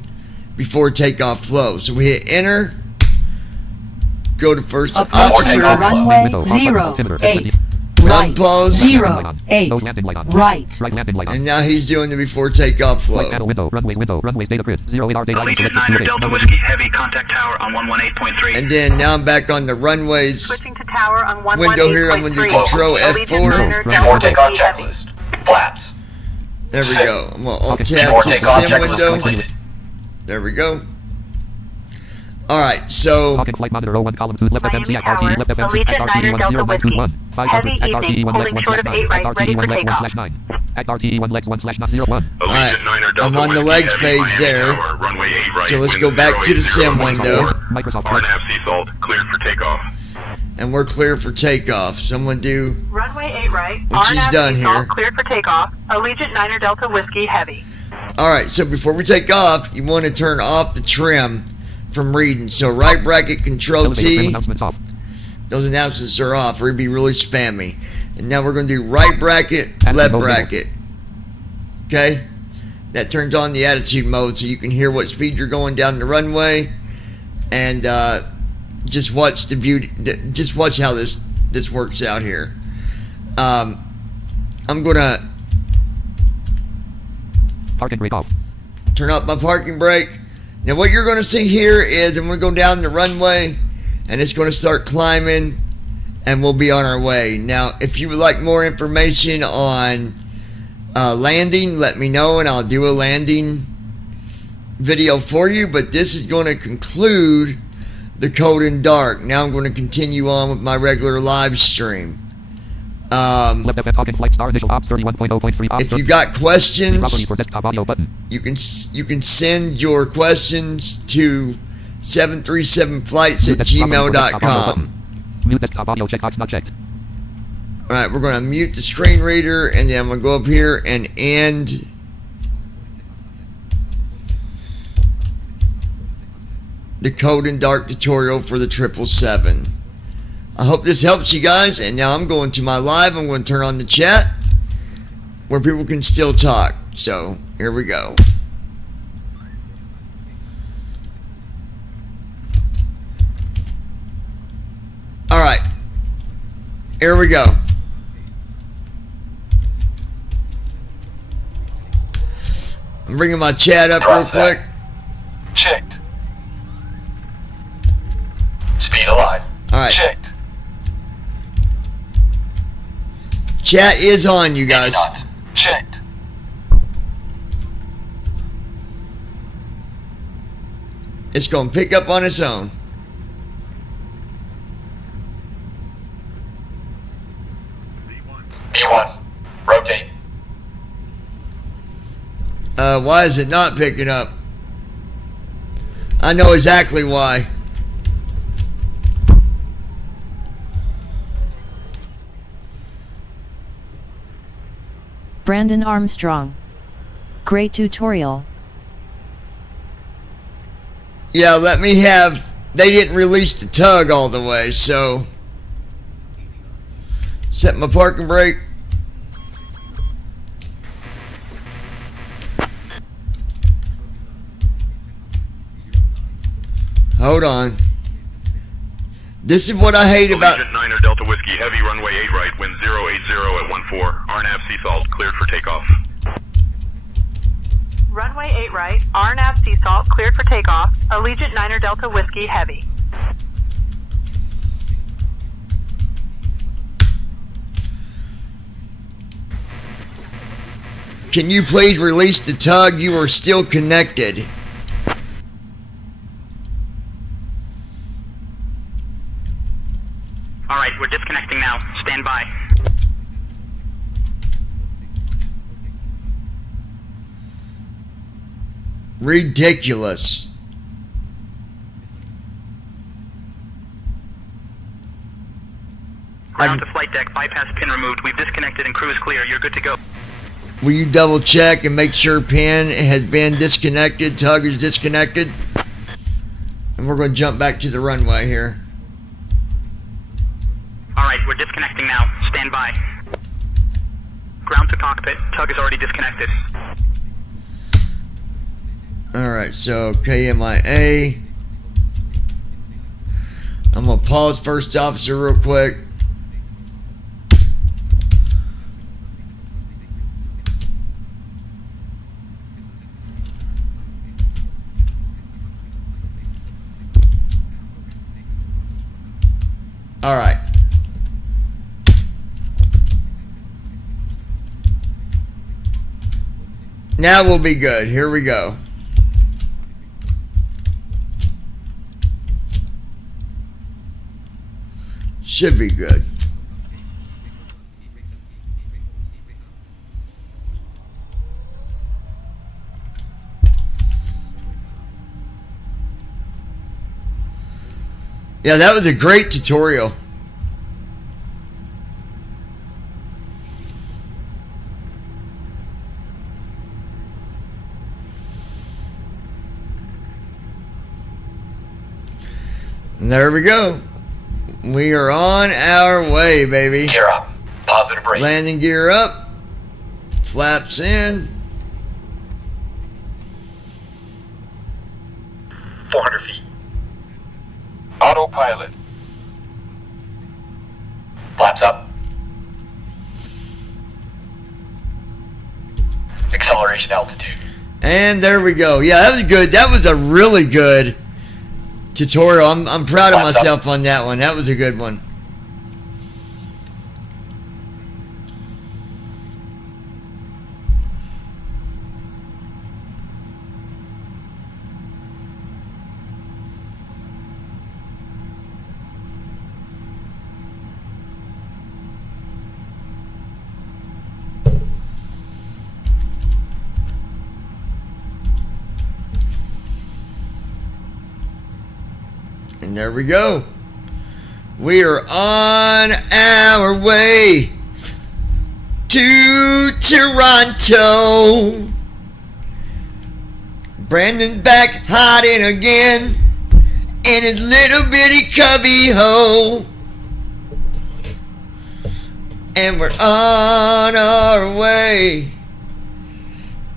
before takeoff flow. So we hit enter, go to first officer, Runway 08. Right. unpause, 08. Nose landing light on. Right. Right landing light on. and now he's doing the before takeoff flow. Right panel window. Runways data grid. 0 8 date item Allegiant selected 2 Niner of 8. Delta Whiskey Heavy, contact tower on 118.3. And then now I'm back on the runways. Switching to tower on 118.3. Window here, I'm going to do control Allegiant F4. Niner Before Before Delta takeoff Whiskey Heavy. checklist. Flaps. There we go. I'm going to alt tab Before to the takeoff sim checklist window. completed. There we go. Alright, so Talking flight monitor 01 column 2 left Miami FMC act RTE left Tower, FMC act Allegiant RTE Niner 1 Delta 0 9 Whiskey. 2 1 500 Heavy act RTE evening, 1 legs holding 1 short of slash 8 9 right, act ready RTE for 1 legs 1 takeoff. slash 9 act RTE 1 legs 1 slash 0 1. Allegiant Niner Delta I'm on the Whiskey legs Heavy, phase Miami there. Tower, runway 8 right. So let's wind go back to the 080 sim at window. 14. Microsoft Flight. RNAV Seasalt, cleared for takeoff. and we're clear for takeoff. Someone do. Runway 8 right. What she's RNAV done Seasalt, here. cleared for takeoff. Allegiant Niner Delta Whiskey Heavy. Alright, so before we take off, you want to turn off the trim from reading. So right bracket, control Elevator trim T. announcements off. Those announcements are off, or it'd be really spammy. And now we're going to do right bracket, Attitude left mode bracket. Okay? That turns on the attitude mode so you can hear what speed you're going down the runway. And just watch the view. Just watch how this works out here. I'm going to Parking brake off. turn off my parking brake. Now what you're going to see here is I'm going to go down the runway and it's going to start climbing and we'll be on our way. Now if you would like more information on landing, let me know and I'll do a landing video for you, but this is going to conclude the Cold and Dark. Now I'm going to continue on with my regular live stream. Left FM talking flight star initial ops 31.0.3 ops. If you got questions, Property for desktop audio button. you can send your questions to 737flights@gmail.com. Mute desktop audio checkbox not checked. Alright, we're going to mute the screen reader and then I'm going to go up here and end the Cold and Dark tutorial for the 777. I hope this helps you guys, and now I'm going to my live. I'm going to turn on the chat where people can still talk. So here we go. Alright, here we go. I'm bringing my chat up real quick. Checked. Speed alive. Alright, Checked. chat is on, you guys. Knots. Checked. It's going to pick up on its own. B1. Rotate. Why is it not picking up? I know exactly why. Brandon Armstrong. Great tutorial. Yeah, let me have... They didn't release the tug all the way, so... Set my parking brake. Hold on. This is what I hate about... Allegiant Niner Delta Whiskey Heavy, runway 8 right, wind 080 at 14. RNAV Seasalt, cleared for takeoff. Runway 8 right. RNAV Seasalt, cleared for takeoff. Allegiant Niner Delta Whiskey Heavy. Can you please release the tug? You are still connected. Alright, we're disconnecting now. Stand by. Ridiculous. Ground to flight deck, bypass pin removed. We've disconnected and crew is clear. You're good to go. Will you double check and make sure pin has been disconnected, tug is disconnected? And we're going to jump back to the runway here. Alright, we're disconnecting now. Stand by. Ground to cockpit. Tug is already disconnected. Alright, so KMIA. I'm going to pause first officer real quick. Alright. Now we'll be good. Here we go. Should be good. Yeah, that was a great tutorial. And there we go. We are on our way, baby. Gear up. Positive rate. Landing gear up. Flaps in. 400 feet. Autopilot. Flaps up. Acceleration altitude. And there we go. Yeah, that was good. That was a really good tutorial. I'm proud of myself on that one. That was a good one. And there we go. We are on our way to Toronto. Brandon's back hiding again in his little bitty cubby hole. And we're on our way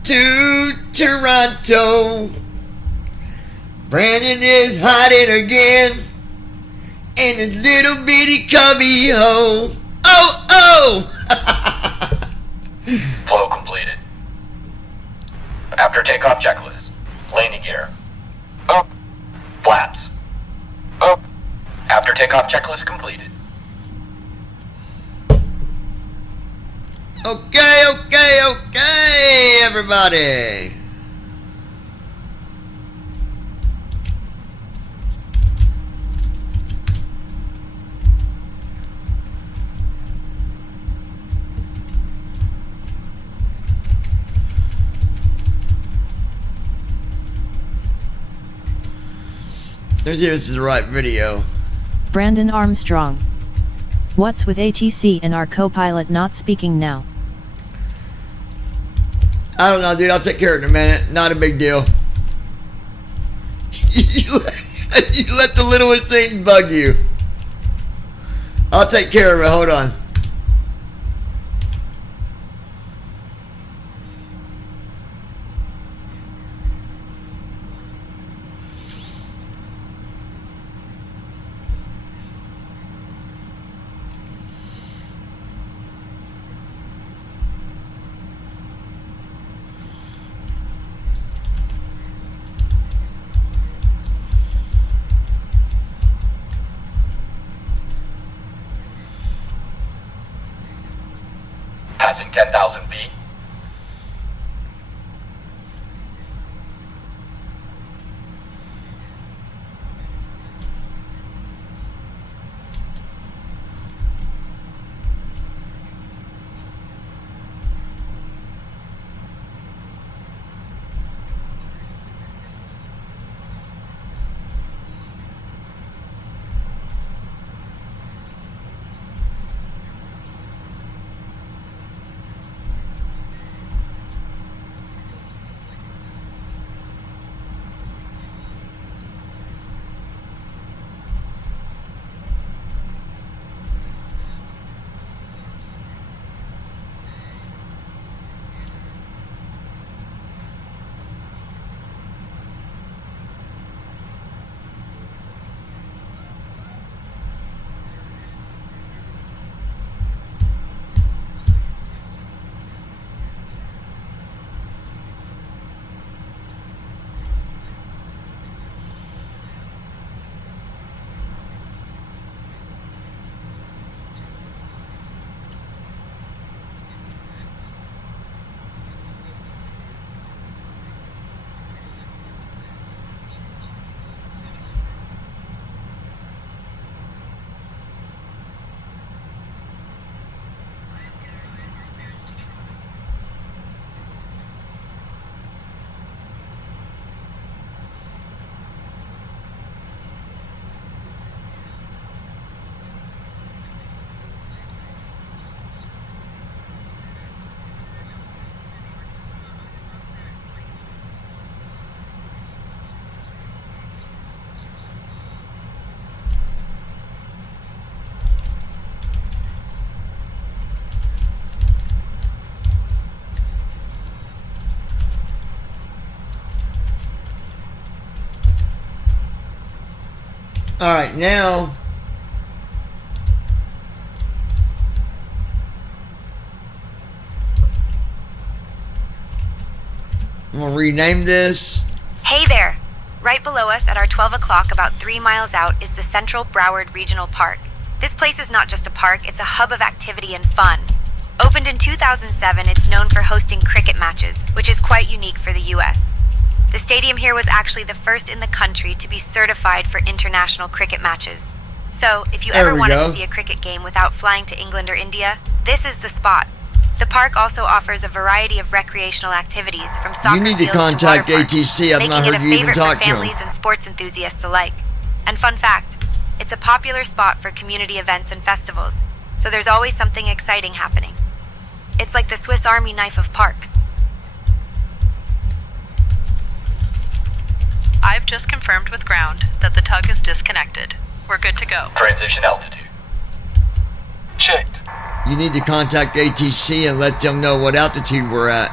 to Toronto. Brandon is hiding again in his little bitty cubby hole. Oh, oh! Flow completed. After takeoff checklist. Landing gear. Up. Flaps. Up. After takeoff checklist completed. Okay, okay, okay, everybody. Let me see if this is the right video. Brandon Armstrong. What's with ATC and our co-pilot not speaking now? I don't know, dude. I'll take care of it in a minute. Not a big deal. You let the littlest thing bug you. I'll take care of it. Hold on. Passing 10,000 feet. Alright, now I'm gonna rename this. Hey there! Right below us at our 12 o'clock, about 3 miles out, is the Central Broward Regional Park. This place is not just a park, it's a hub of activity and fun. Opened in 2007, it's known for hosting cricket matches, which is quite unique for the US. The stadium here was actually the first in the country to be certified for international cricket matches. So, if you ever wanted to see a cricket game without flying to England or India, this is the spot. The park also offers a variety of recreational activities from soccer You need to fields contact to water parks, ATC. I've not making heard it you a even favorite talk for to families them. and sports enthusiasts alike. And fun fact, it's a popular spot for community events and festivals, so there's always something exciting happening. It's like the Swiss Army knife of parks. I've just confirmed with ground that the tug is disconnected. We're good to go. Transition altitude. Checked. You need to contact ATC and let them know what altitude we're at.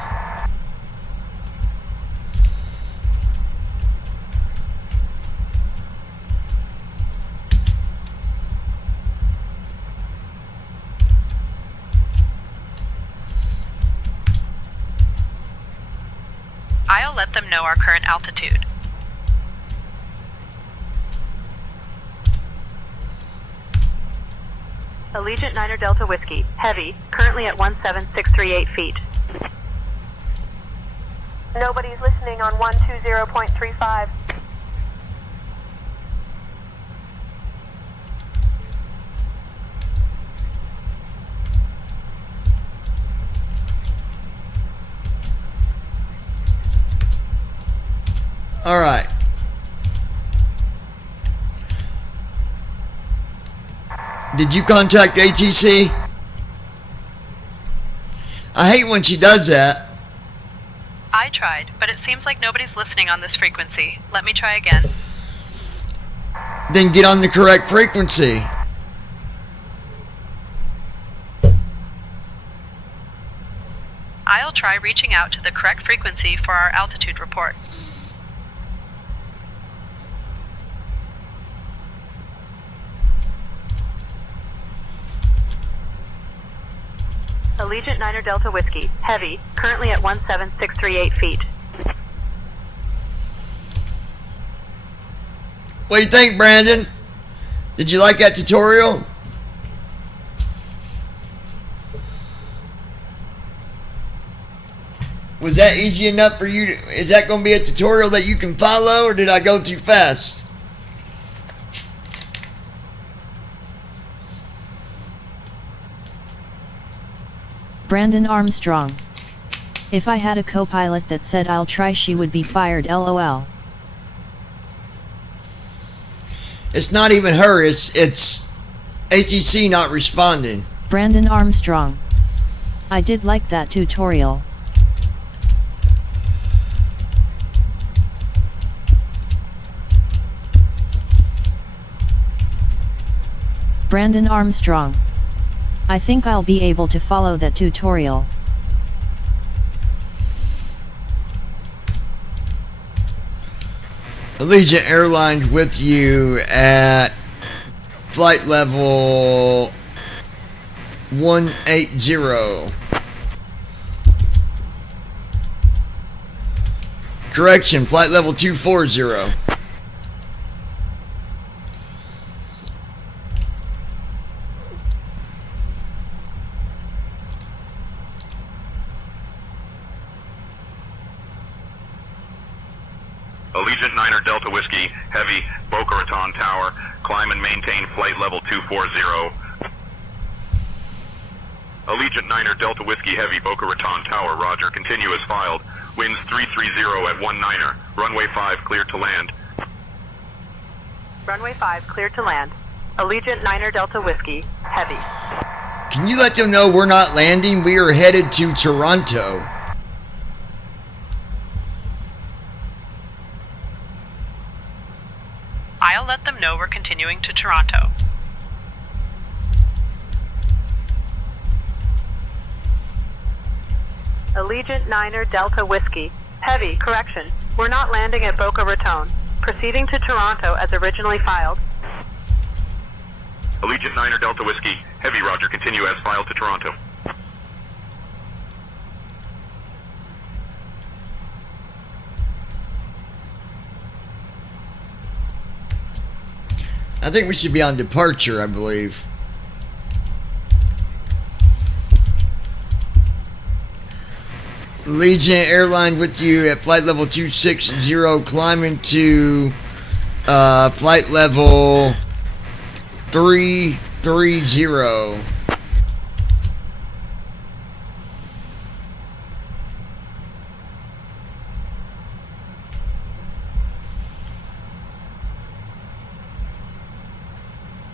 I'll let them know our current altitude. Allegiant Niner Delta Whiskey, heavy, currently at 17638 feet. Nobody's listening on 120.35. All right. Did you contact ATC? I hate when she does that. I tried, but it seems like nobody's listening on this frequency. Let me try again. Then get on the correct frequency. I'll try reaching out to the correct frequency for our altitude report. Allegiant Niner Delta Whiskey, heavy, currently at 17638 feet. What do you think, Brandon? Did you like that tutorial? Was that easy enough for you to, is that going to be a tutorial that you can follow, or did I go too fast? Brandon Armstrong. If I had a co-pilot that said I'll try, she would be fired, LOL. It's not even her, it's ATC not responding. Brandon Armstrong. I did like that tutorial. Brandon Armstrong. I think I'll be able to follow that tutorial. Allegiant Airlines with you at flight level 180. Correction, flight level 240. Allegiant Niner Delta Whiskey, heavy, Boca Raton Tower, climb and maintain flight level 240. Allegiant Niner Delta Whiskey, heavy, Boca Raton Tower, roger, continue as filed. Winds 330 at 19er, runway 5 cleared to land. Runway 5 cleared to land. Allegiant Niner Delta Whiskey, heavy. Can you let them know we're not landing? We are headed to Toronto. I'll let them know we're continuing to Toronto. Allegiant Niner Delta Whiskey, heavy, correction. We're not landing at Boca Raton. Proceeding to Toronto as originally filed. Allegiant 9er Delta Whiskey. Heavy, roger. Continue as filed to Toronto. I think we should be on departure, I believe. Allegiant Airline with you at flight level 260, climbing to flight level 330.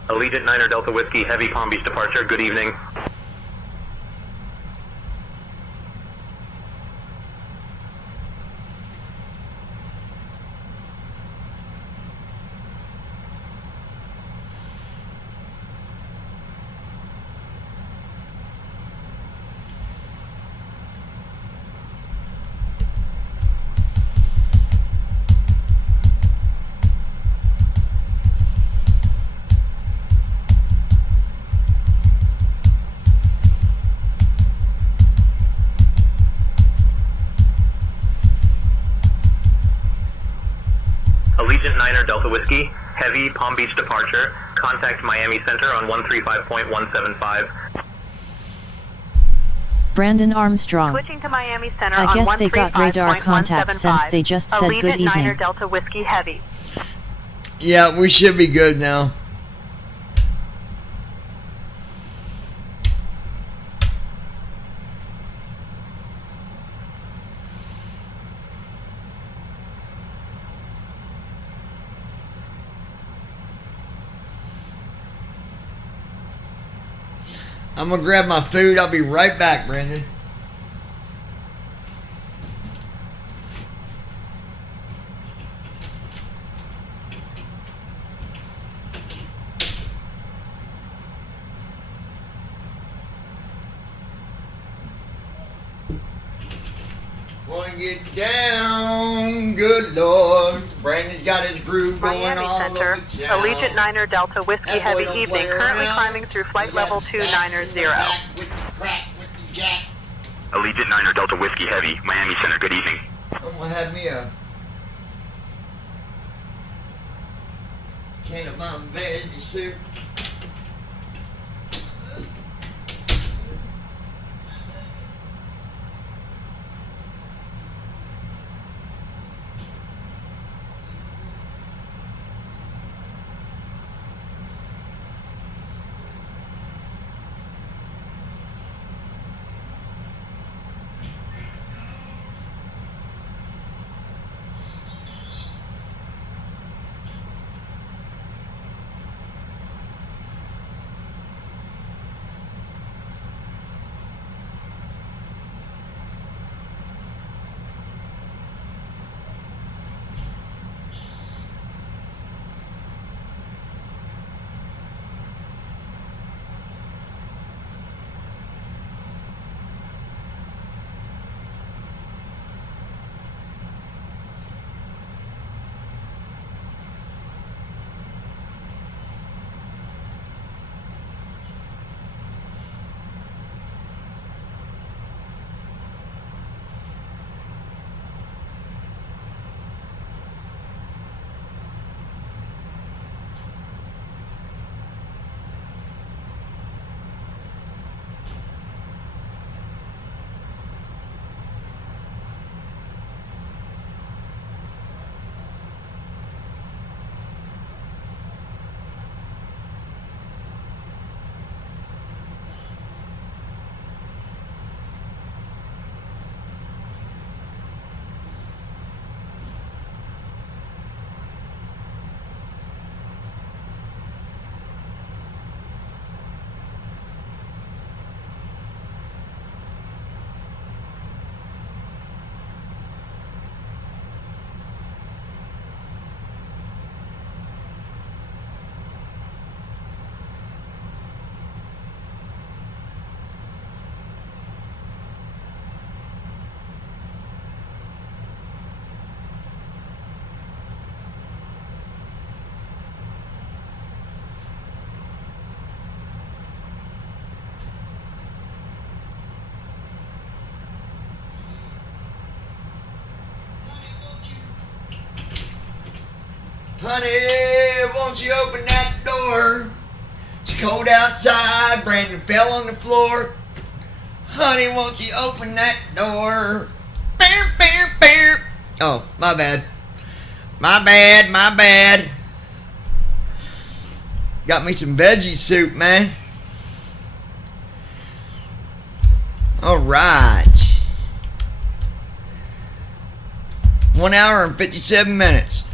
Allegiant 9er Delta Whiskey, Heavy, Palm Beach departure. Good evening. Allegiant 9er Delta Whiskey, Heavy, Palm Beach departure. Contact Miami Center on 135.175. Brandon Armstrong. Switching to Miami Center I on guess they got radar contact since they just said Allegiant good 9er evening. Delta Whiskey Heavy. Yeah, we should be good now. I'm gonna grab my food. I'll be right back, Brandon. Wanna get down, good Lord. Brandon's got his groove going Miami all Center, over town. Allegiant 9er Delta Whiskey That boy Heavy don't evening, play currently around. climbing through flight He got level stacks in the 290. back with the crack with the jack. Allegiant 9er Delta Whiskey, Heavy, Miami Center. Good evening. I'm gonna have me a can of mom veggie soup. Honey, won't you open that door? It's cold outside. Brandon fell on the floor. Honey, won't you open that door? Bam, bam, bam. Oh, my bad. My bad. Got me some veggie soup, man. Alright. 1 hour and 57 minutes.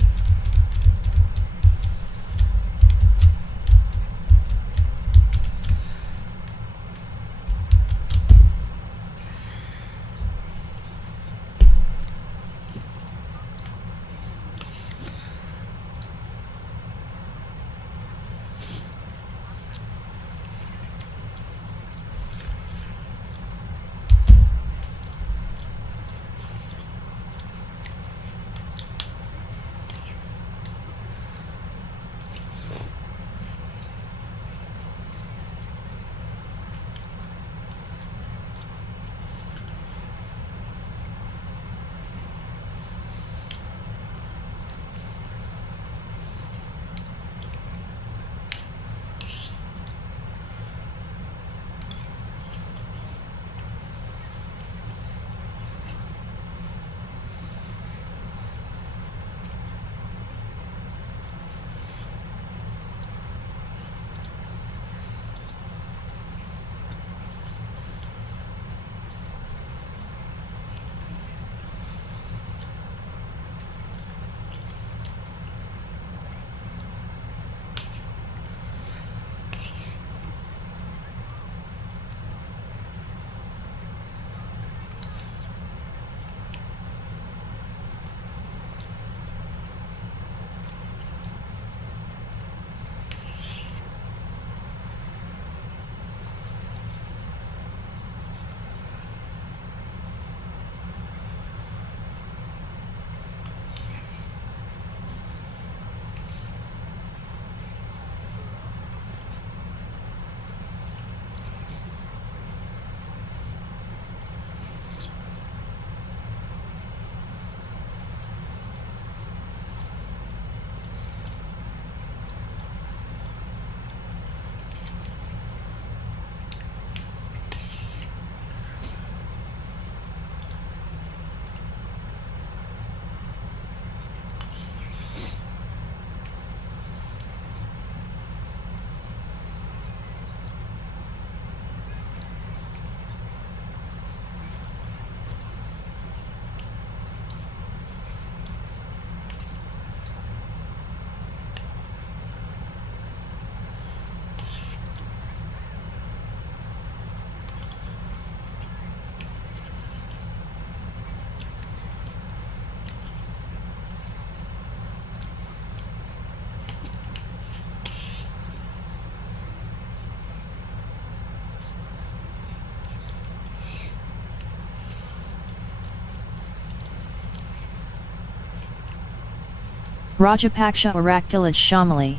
Rajapaksha Oraculate Shamali.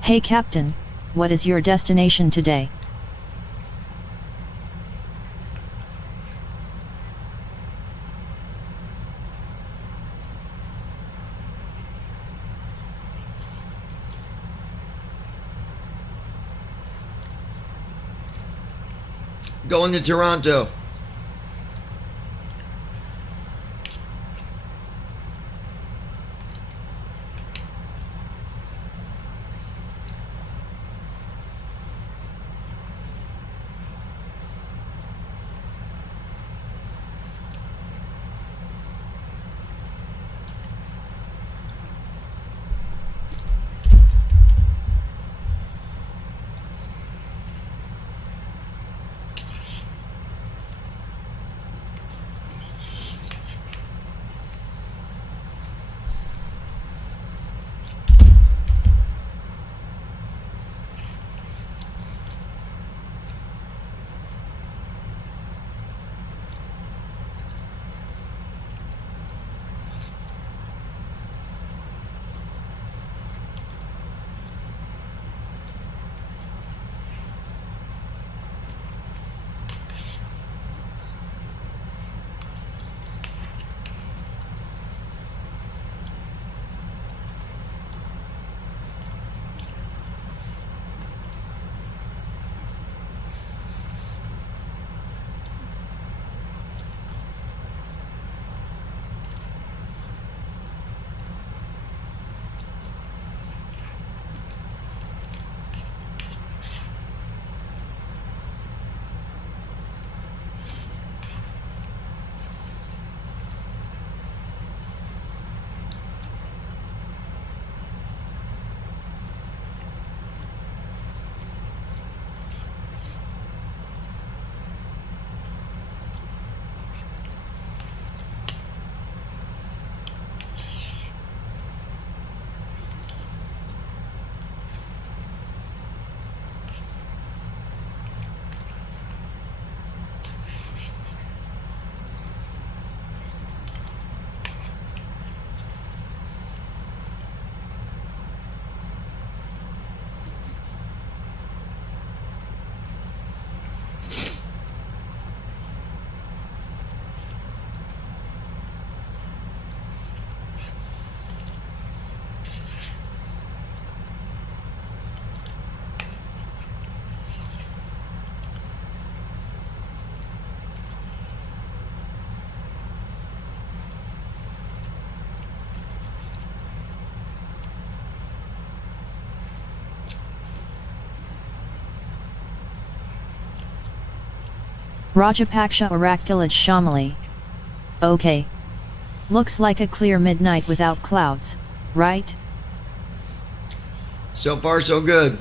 Hey Captain, what is your destination today? Going to Toronto. Rajapaksha Oraculate Shamali. Okay. Looks like a clear midnight without clouds, right? So far, so good.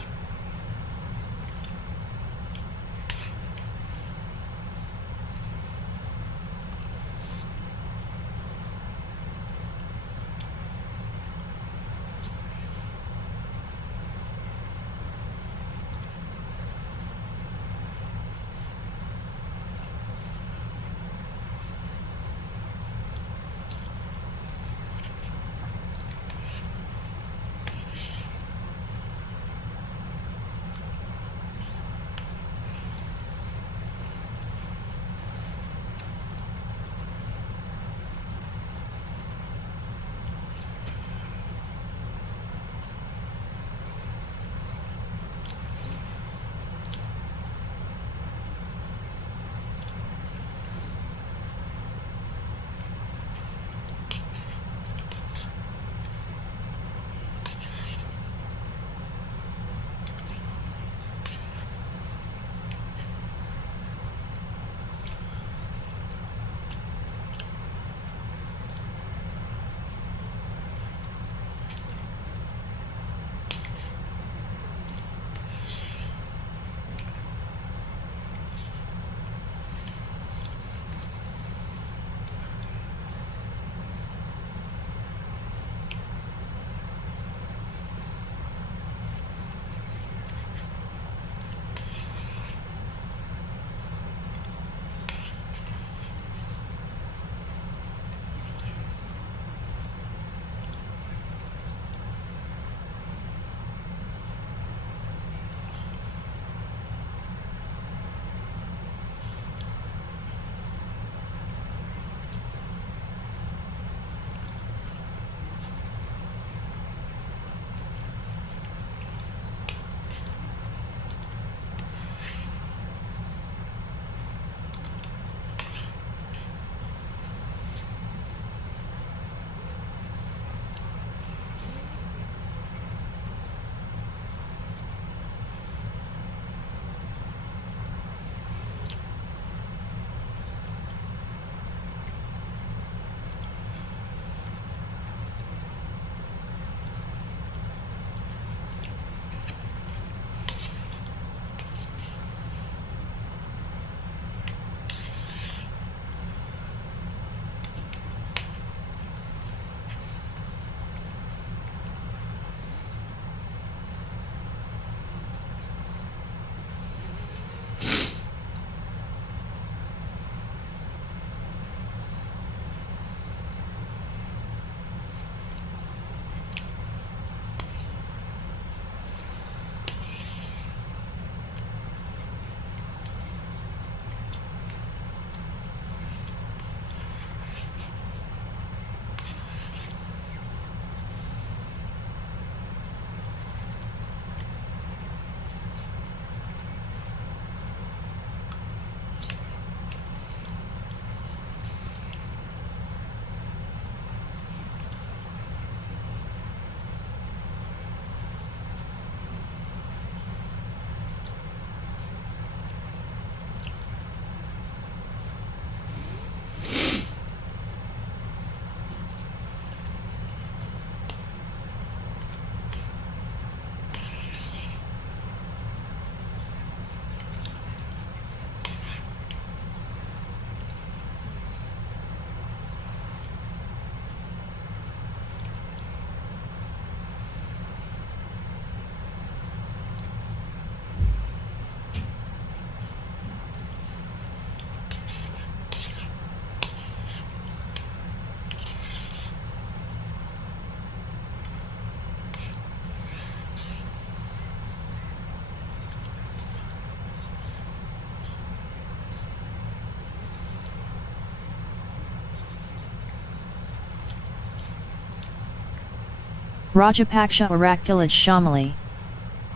Rajapaksha Oraculate Shamali.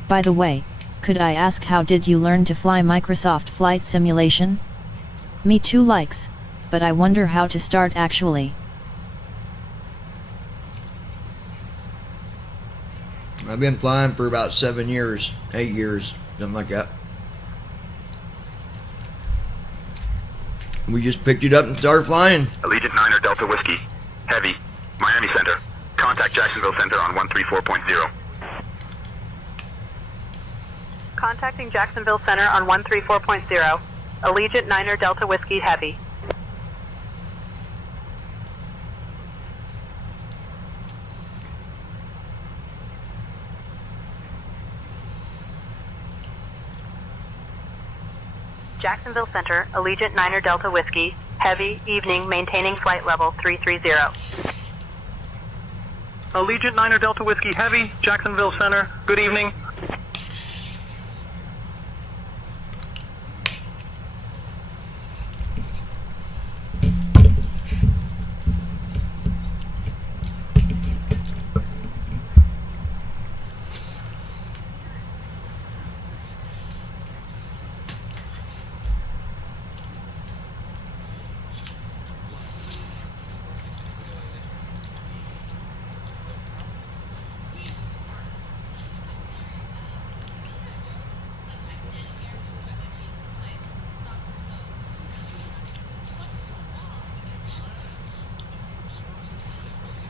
By the way, could I ask how did you learn to fly Microsoft Flight Simulation? Me too likes, but I wonder how to start actually. I've been flying for about 7 years, 8 years, something like that. We just picked it up and started flying. Allegiant Niner Delta Whiskey. Heavy. Miami Center. Contact Jacksonville Center on 134.0. Contacting Jacksonville Center on 134.0. Allegiant Niner Delta Whiskey Heavy. Jacksonville Center, Allegiant Niner Delta Whiskey, Heavy, evening, maintaining flight level 330. Allegiant Niner Delta Whiskey Heavy, Jacksonville Center. Good evening.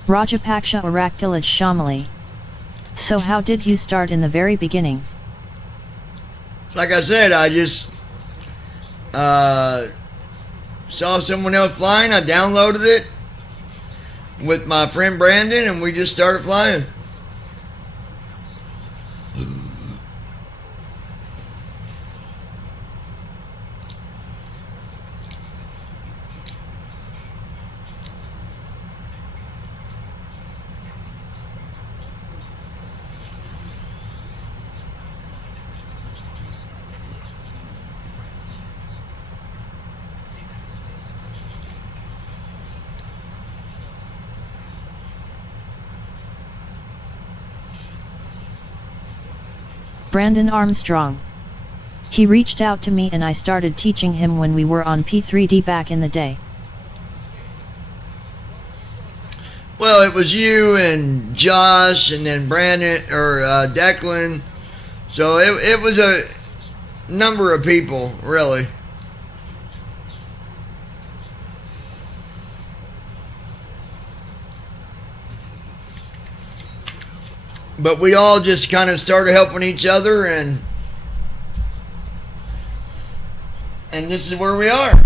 Rajapaksha Oraculate Shamali. So how did you start in the very beginning? Like I said, I just saw someone else flying. I downloaded it with my friend Brandon, and we just started flying. Brandon Armstrong. He reached out to me and I started teaching him when we were on P3D back in the day. Well, it was you and Josh and then Brandon or Declan. So it was a number of people, really. But we all just kind of started helping each other, and this is where we are.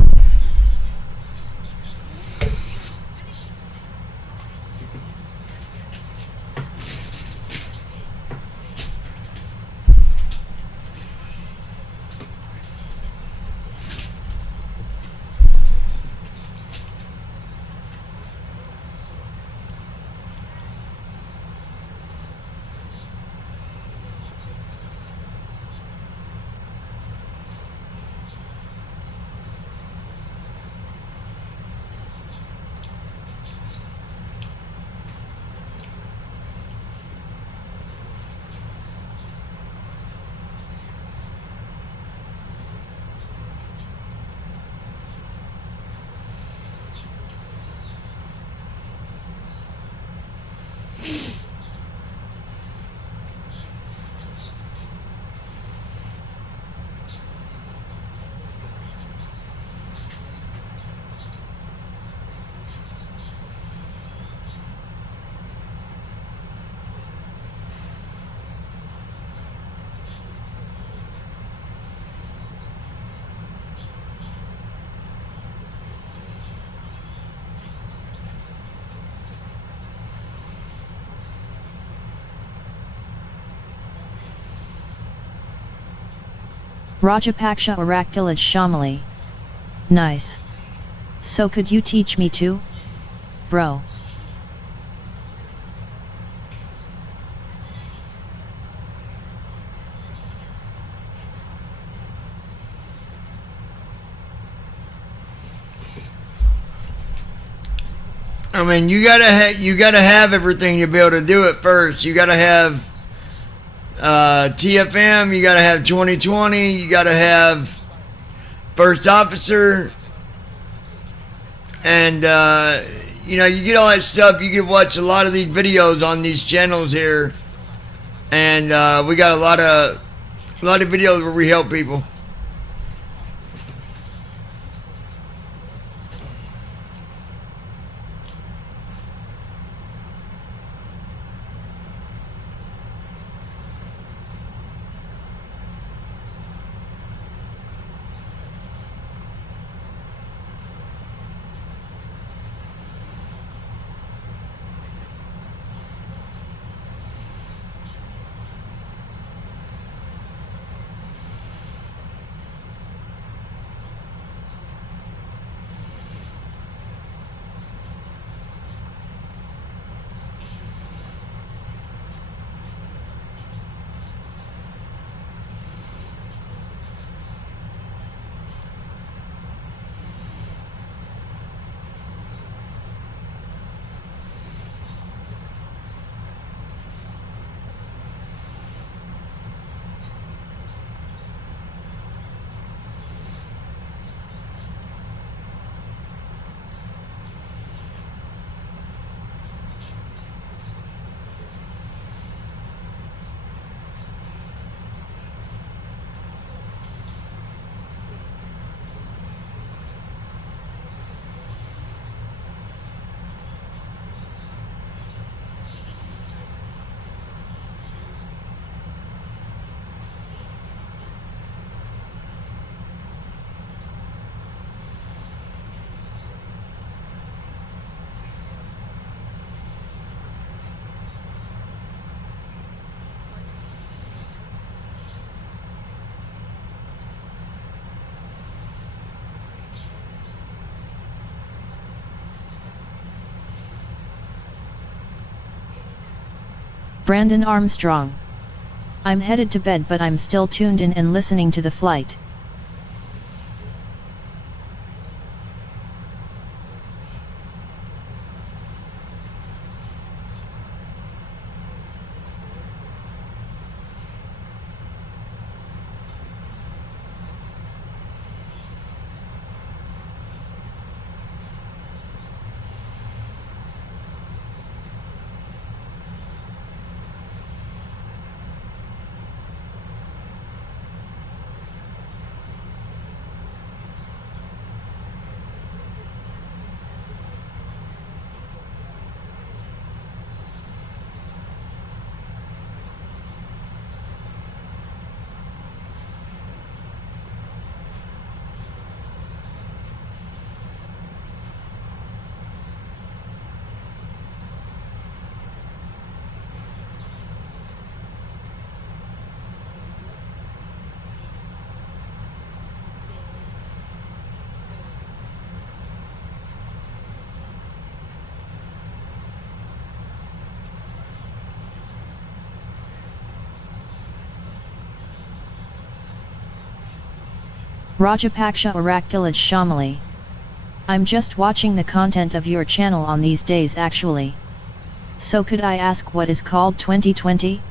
Rajapaksha Oraculate Shamali. Nice. So could you teach me too? Bro. I mean, you gotta have everything to be able to do it first. You gotta have TFM, you gotta have 2020, you gotta have first officer, and you know, you get all that stuff. You can watch a lot of these videos on these channels here, and we got a lot of videos where we help people. Brandon Armstrong. I'm headed to bed, but I'm still tuned in and listening to the flight. Rajapaksha Oraculid Shamali. I'm just watching the content of your channel on these days actually. So could I ask what is called 2020?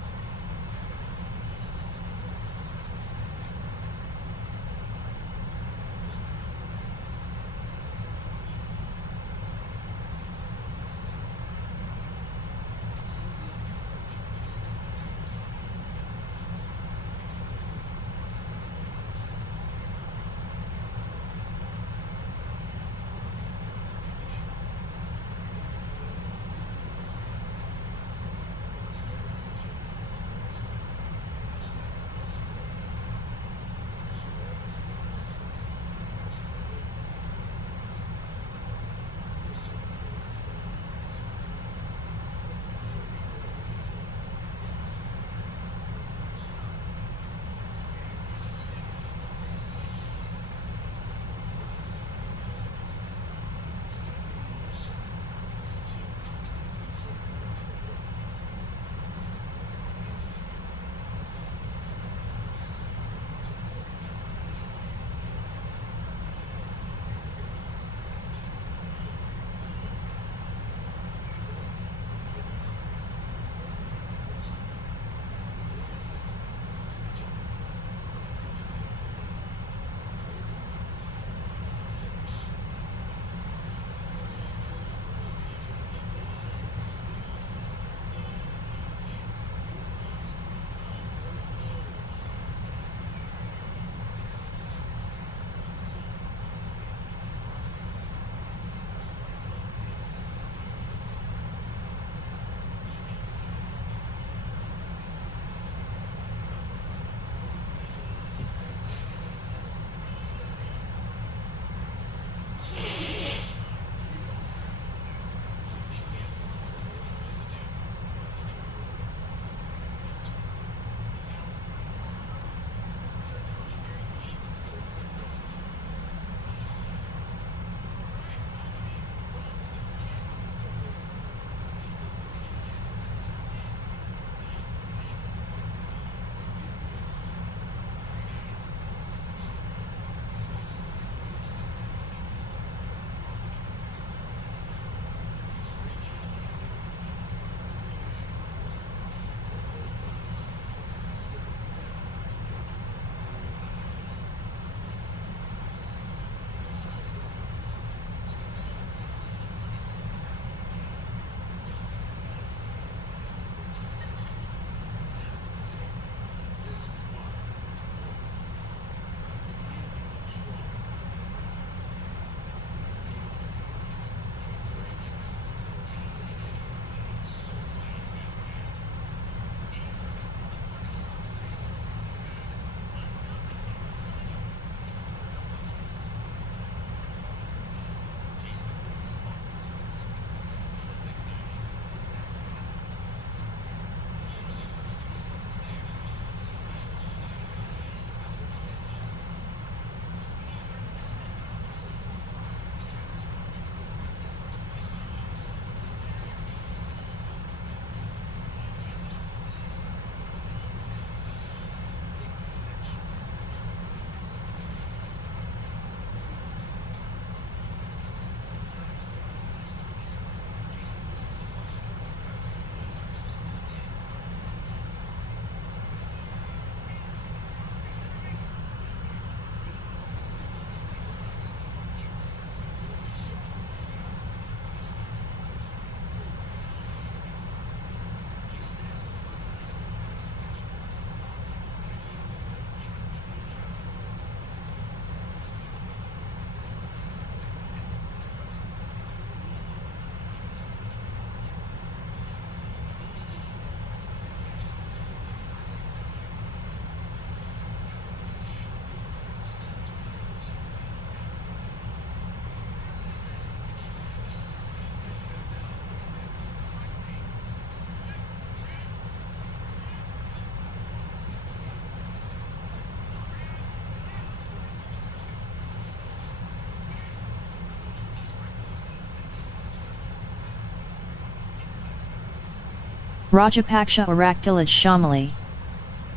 Rajapaksha Oraculate Shamali.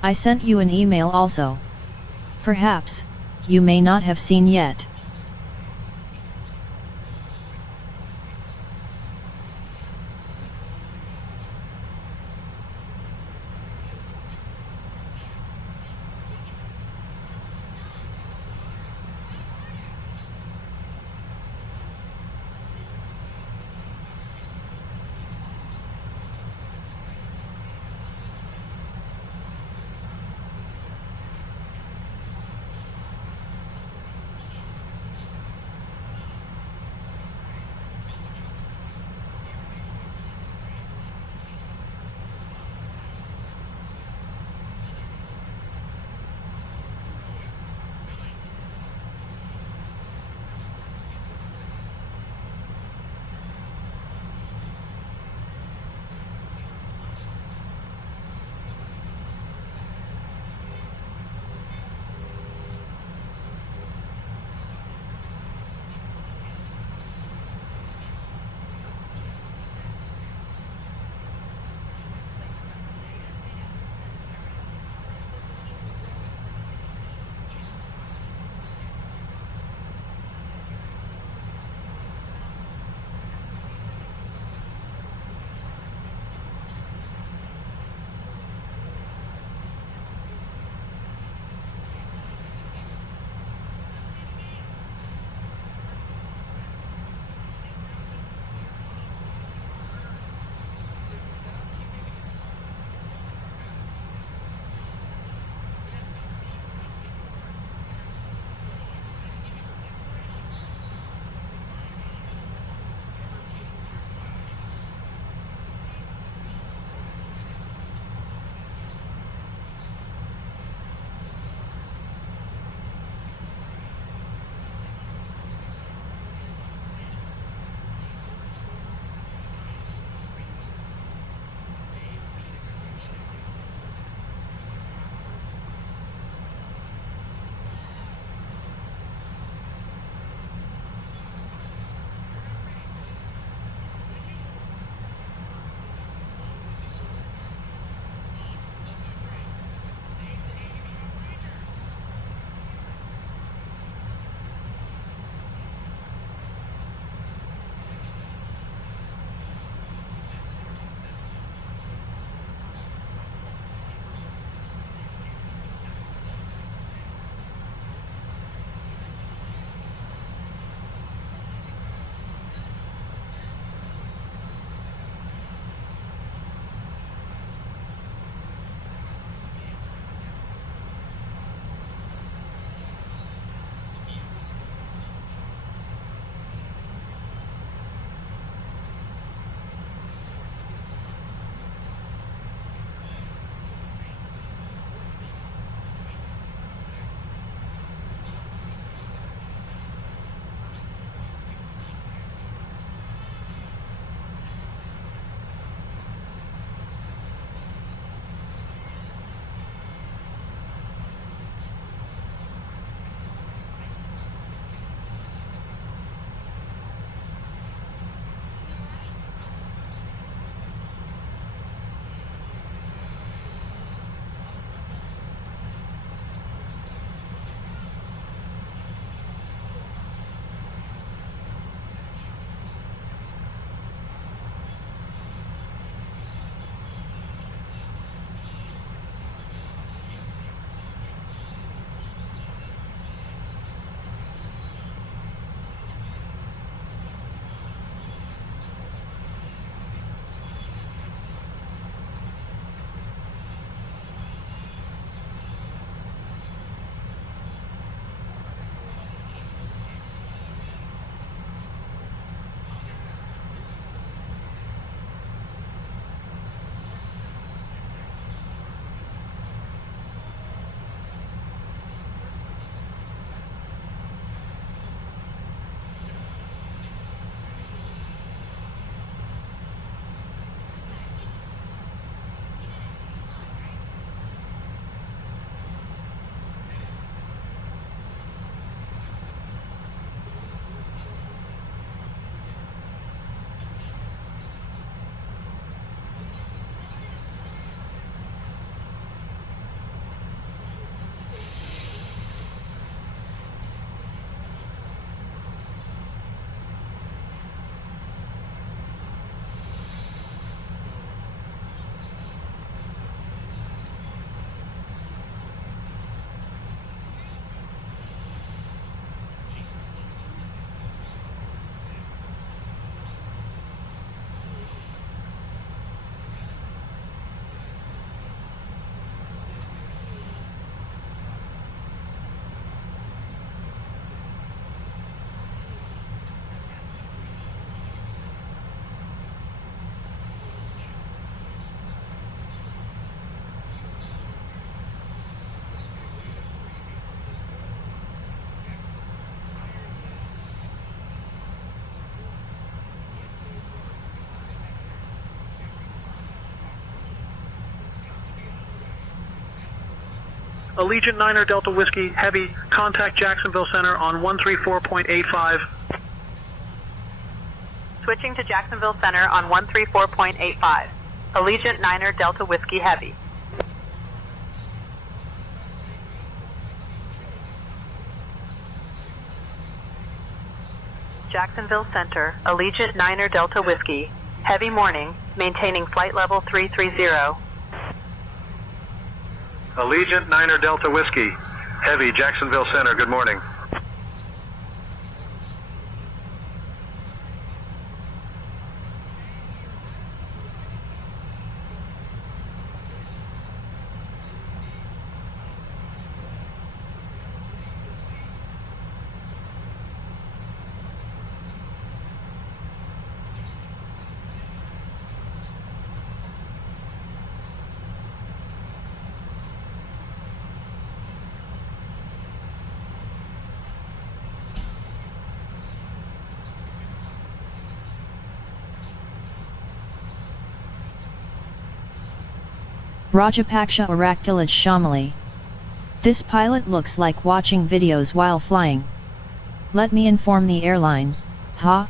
I sent you an email also. Perhaps, you may not have seen yet. Allegiant Niner Delta Whiskey Heavy, contact Jacksonville Center on 134.85. Switching to Jacksonville Center on 134.85. Allegiant Niner Delta Whiskey Heavy. Jacksonville Center, Allegiant Niner Delta Whiskey. Heavy morning, maintaining flight level 330. Allegiant Niner Delta Whiskey Heavy, Jacksonville Center, good morning. Rajapaksha Oraculate Shamali. This pilot looks like watching videos while flying. Let me inform the airline, ha?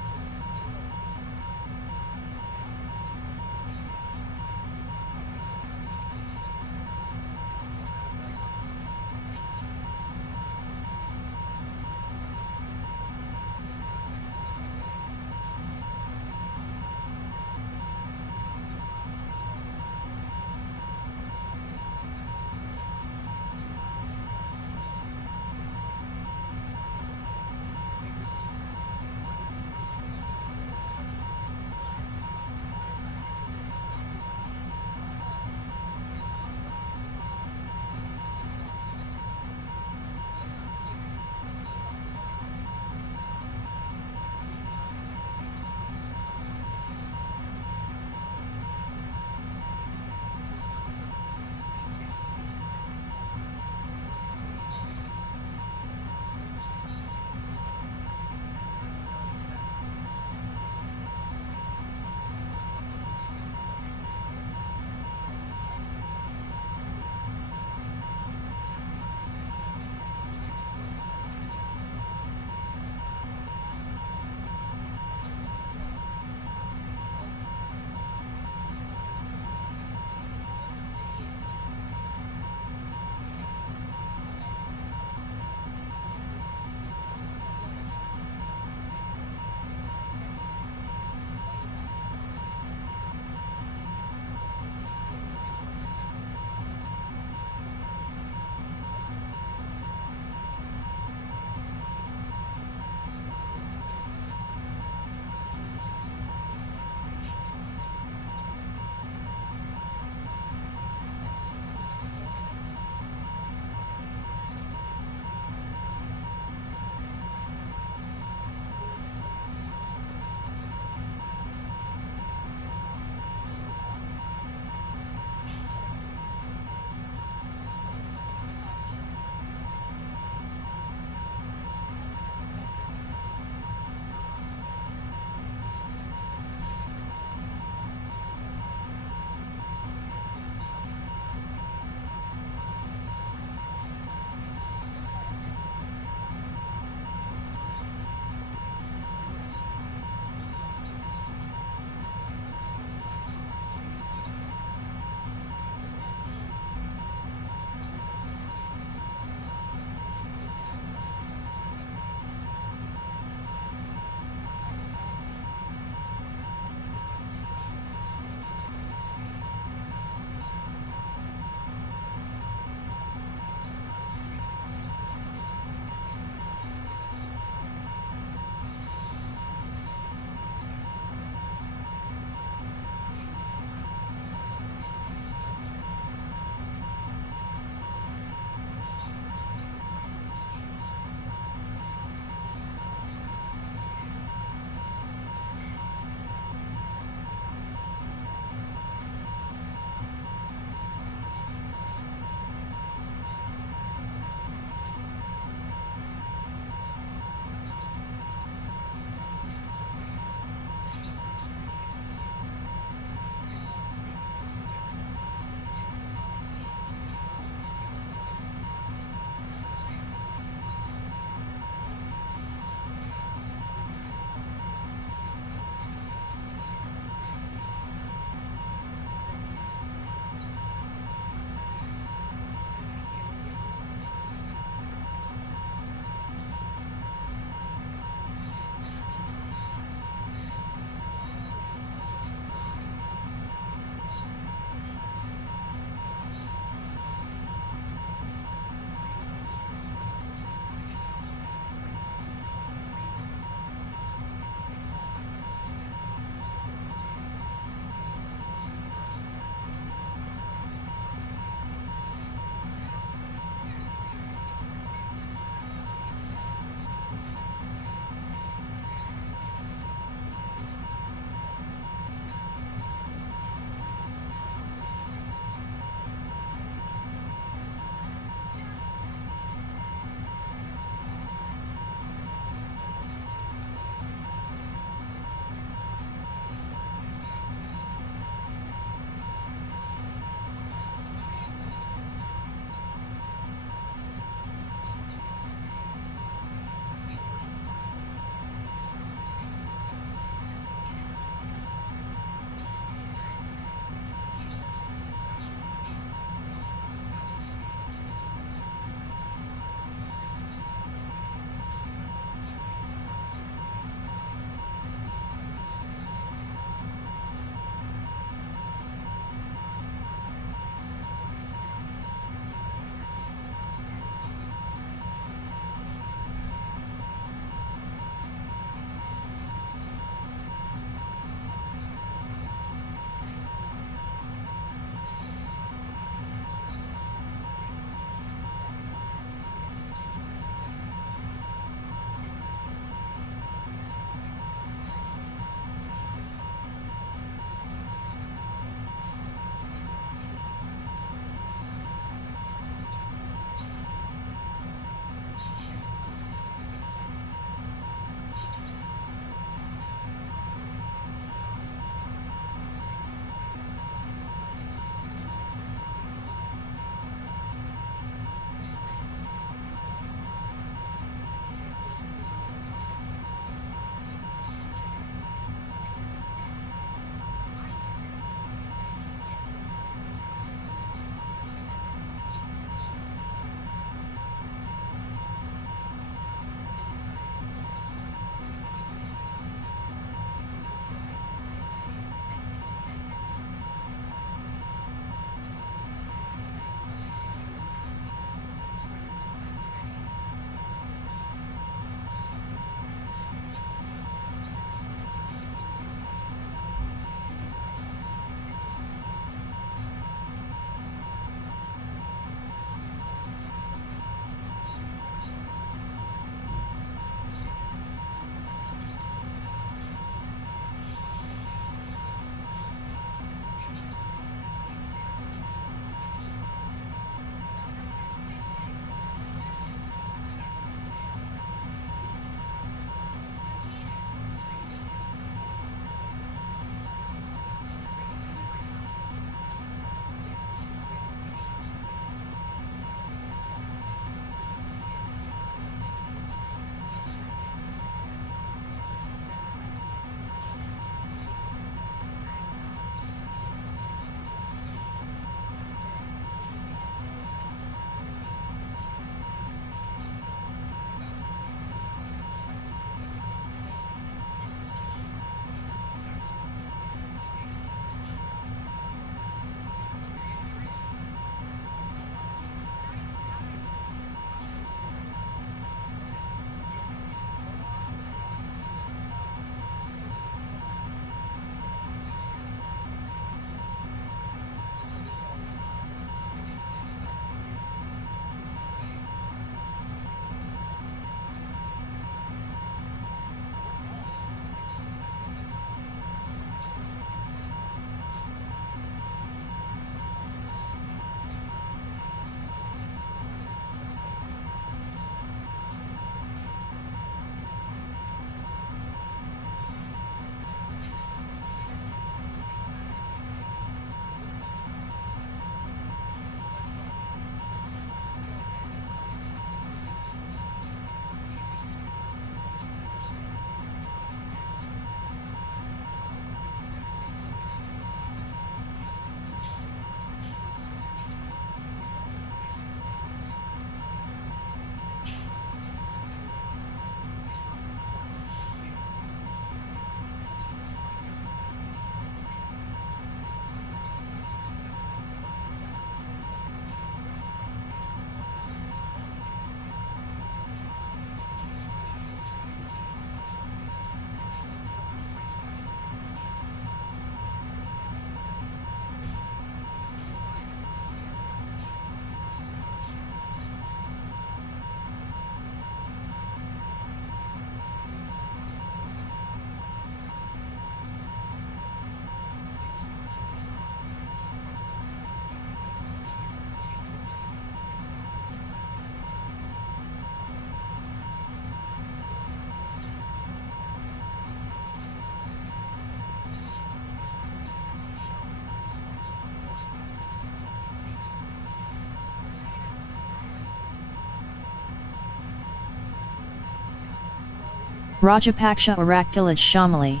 Rajapaksha Oraculate Shamali.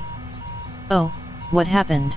Oh, what happened?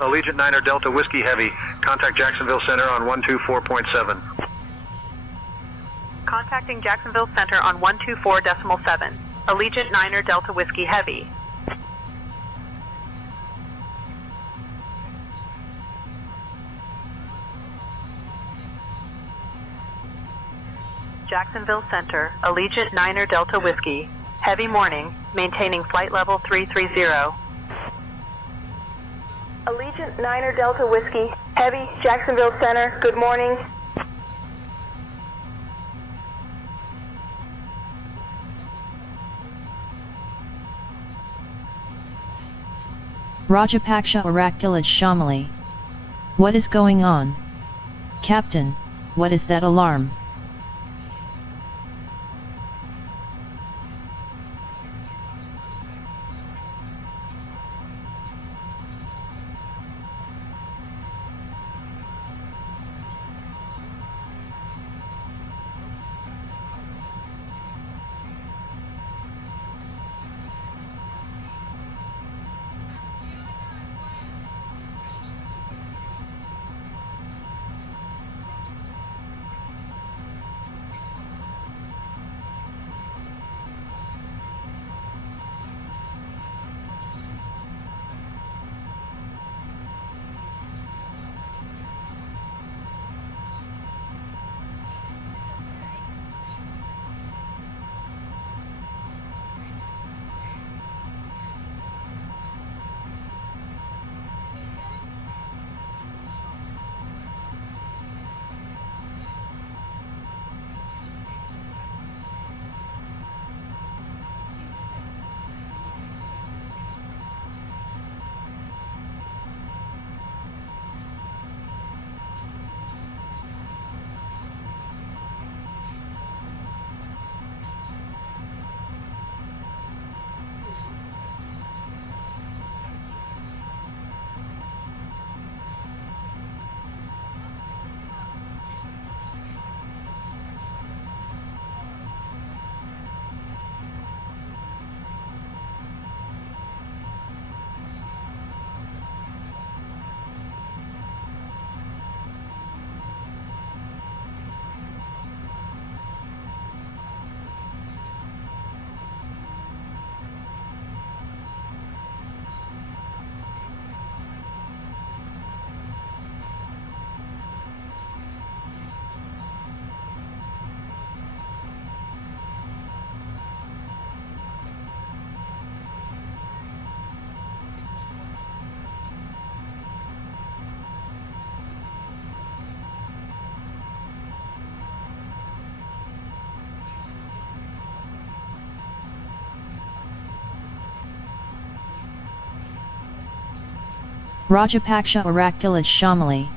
Allegiant Niner Delta Whiskey Heavy. Contact Jacksonville Center on 124.7. Contacting Jacksonville Center on 124.7. Allegiant Niner Delta Whiskey Heavy. Jacksonville Center, Allegiant Niner Delta Whiskey. Heavy morning, maintaining flight level 330. Allegiant Niner Delta Whiskey, Heavy, Jacksonville Center, good morning. Rajapaksha Oraculate Shamali. What is going on? Captain, what is that alarm? Rajapaksha Oraculate Shamali.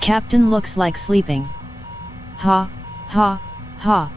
Captain looks like sleeping. Ha, ha, ha.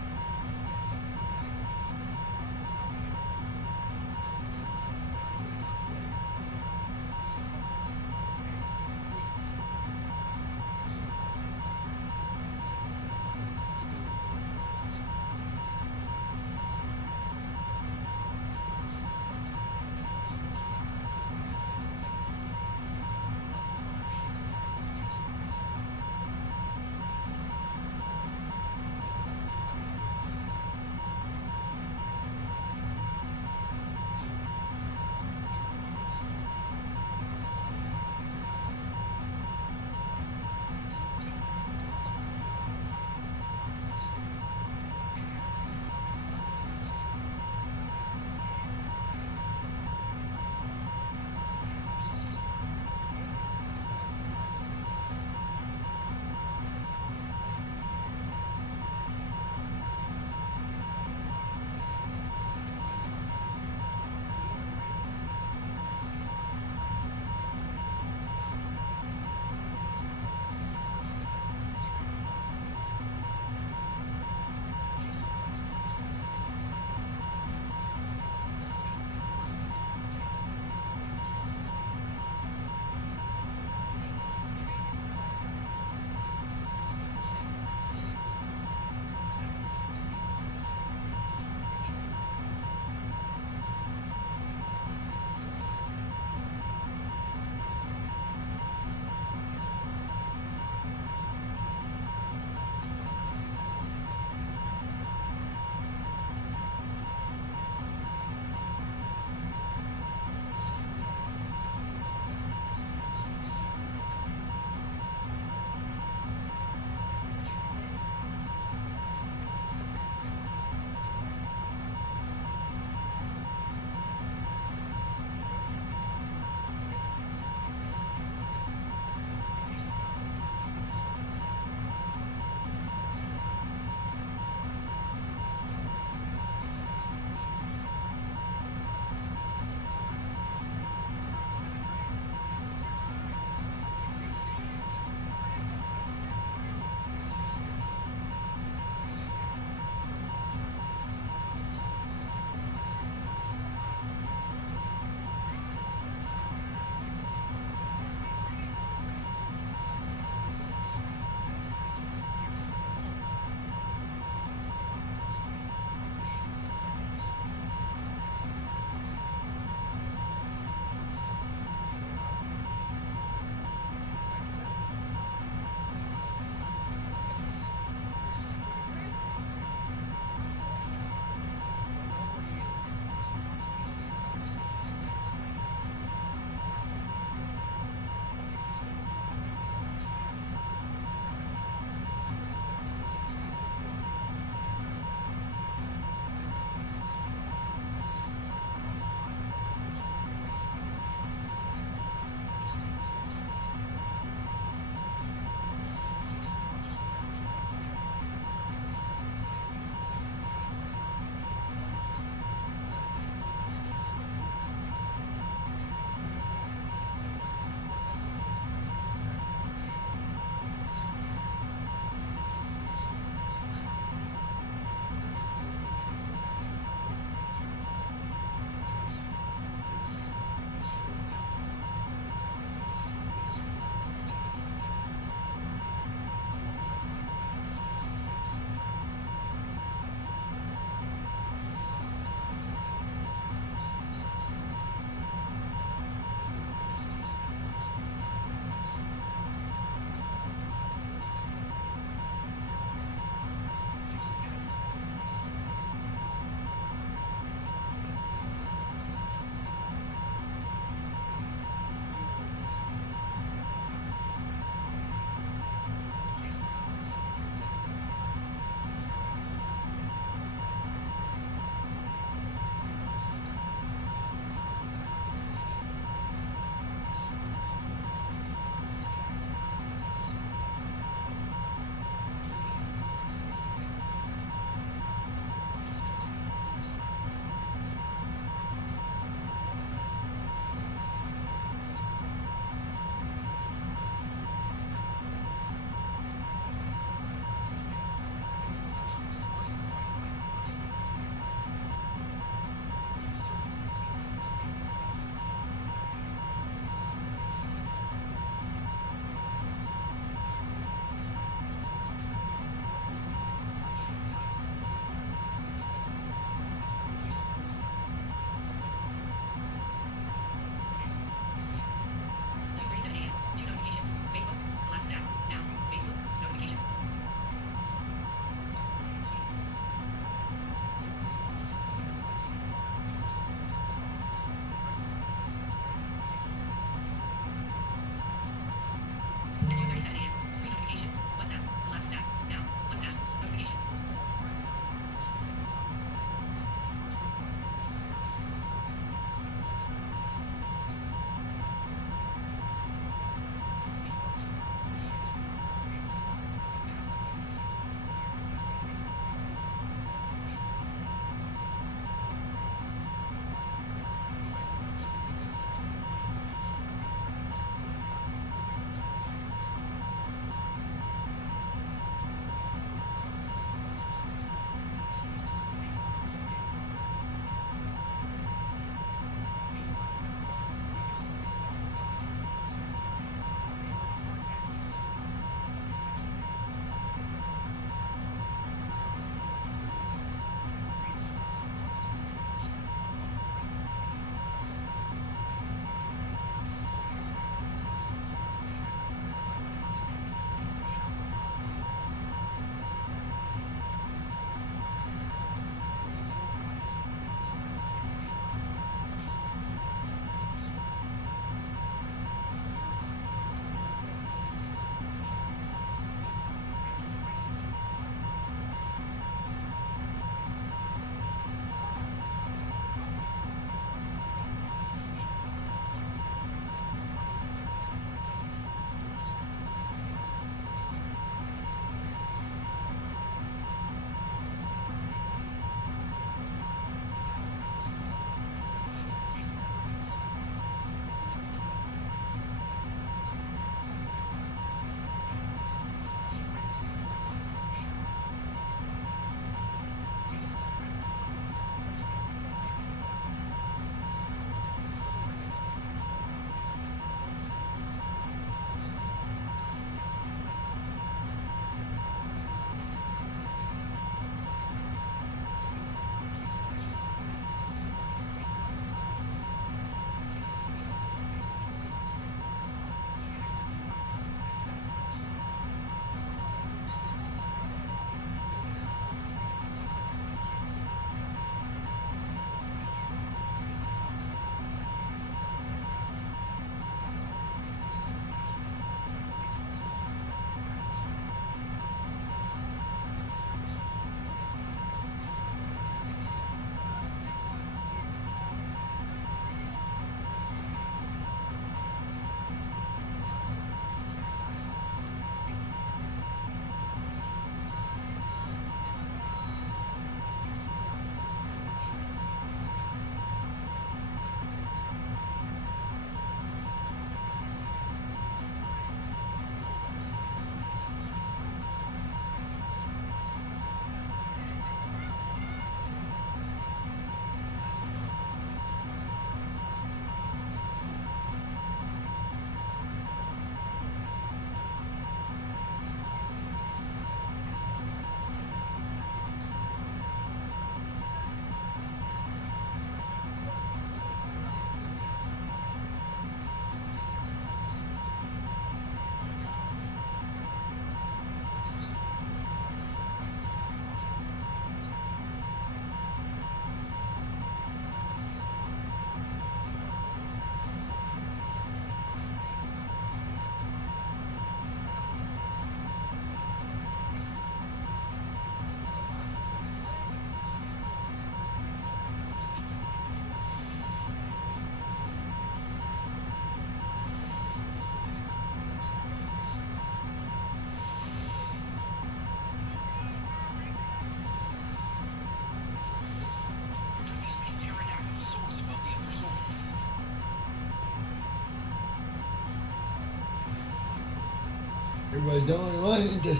was the only one to...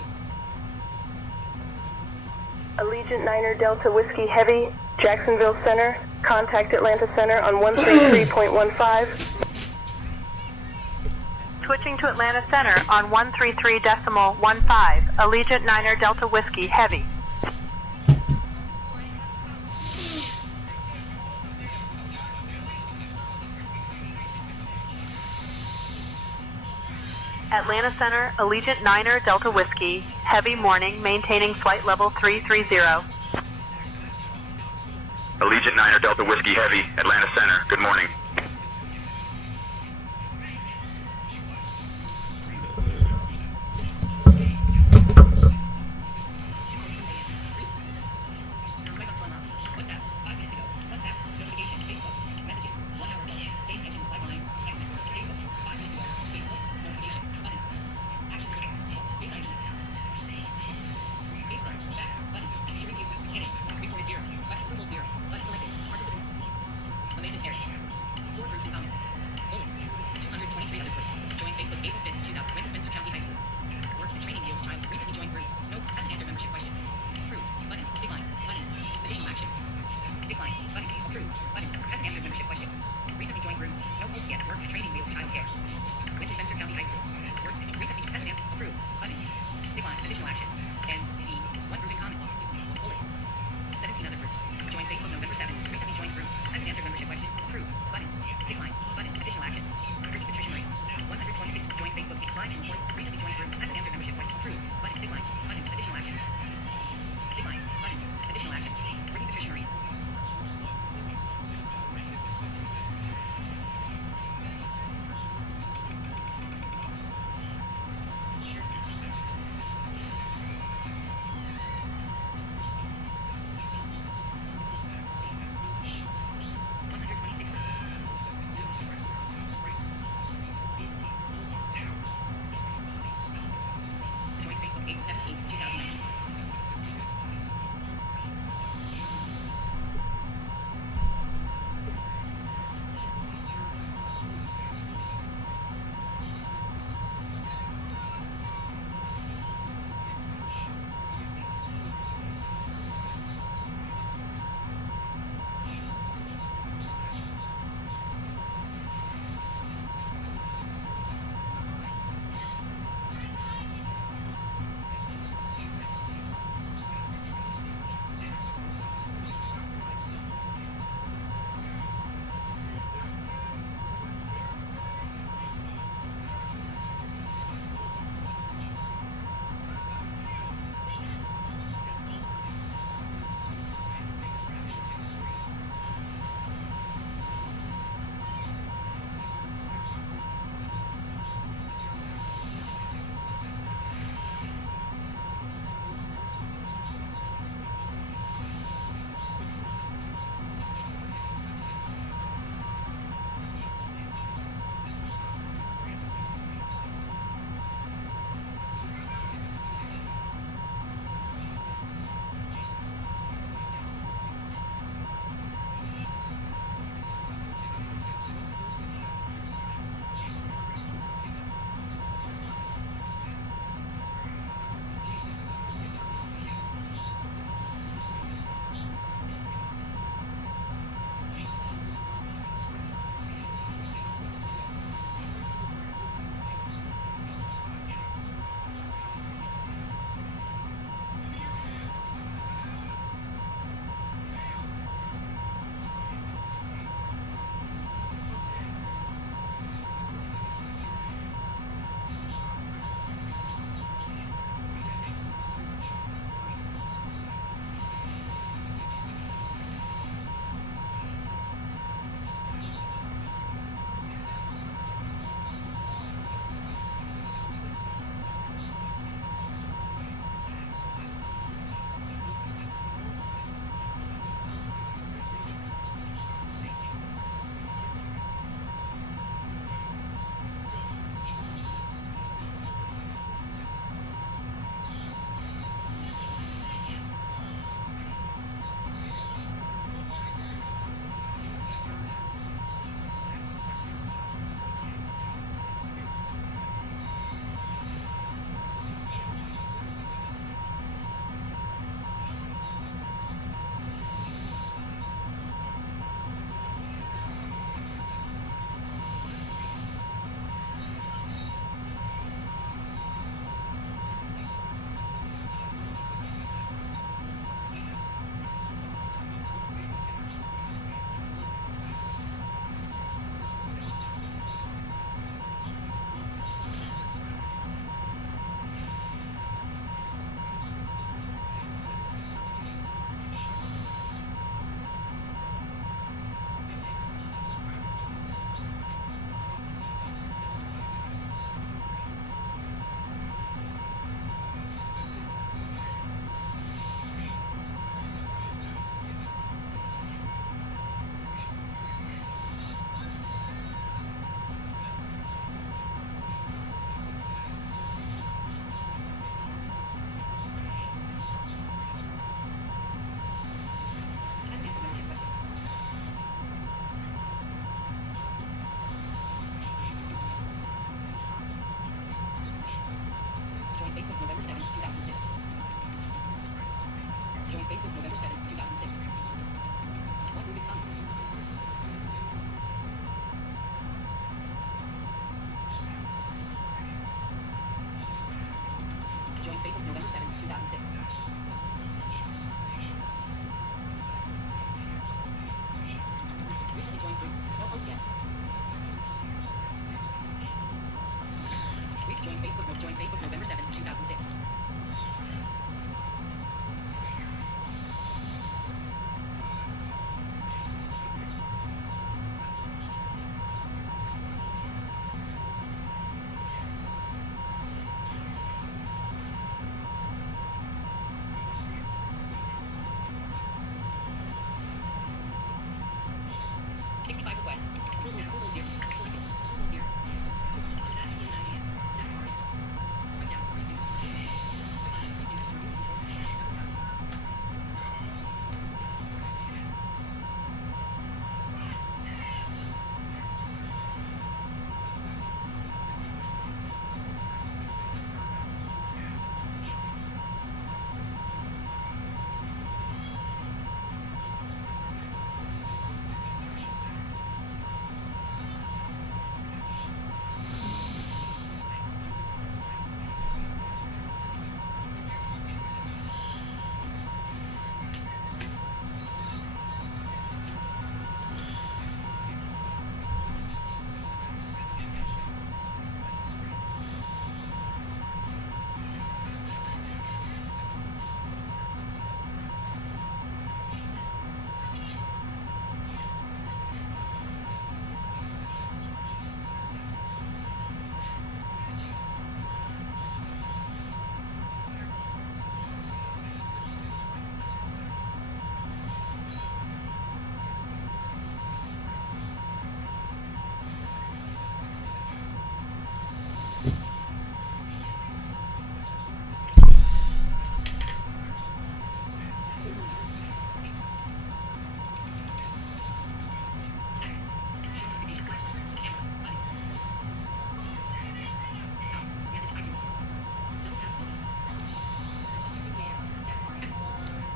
Allegiant Niner Delta Whiskey Heavy, Jacksonville Center. Contact Atlanta Center on 133.15. Switching to Atlanta Center on 133.15. Allegiant Niner Delta Whiskey Heavy. Atlanta Center, Allegiant Niner Delta Whiskey Heavy morning, maintaining flight level 330. Allegiant Niner Delta Whiskey Heavy, Atlanta Center. Good morning. Facebook November 7, 2006. Recently joined group. No post yet. Please join Facebook November 7, 2006.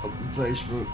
Open Facebook.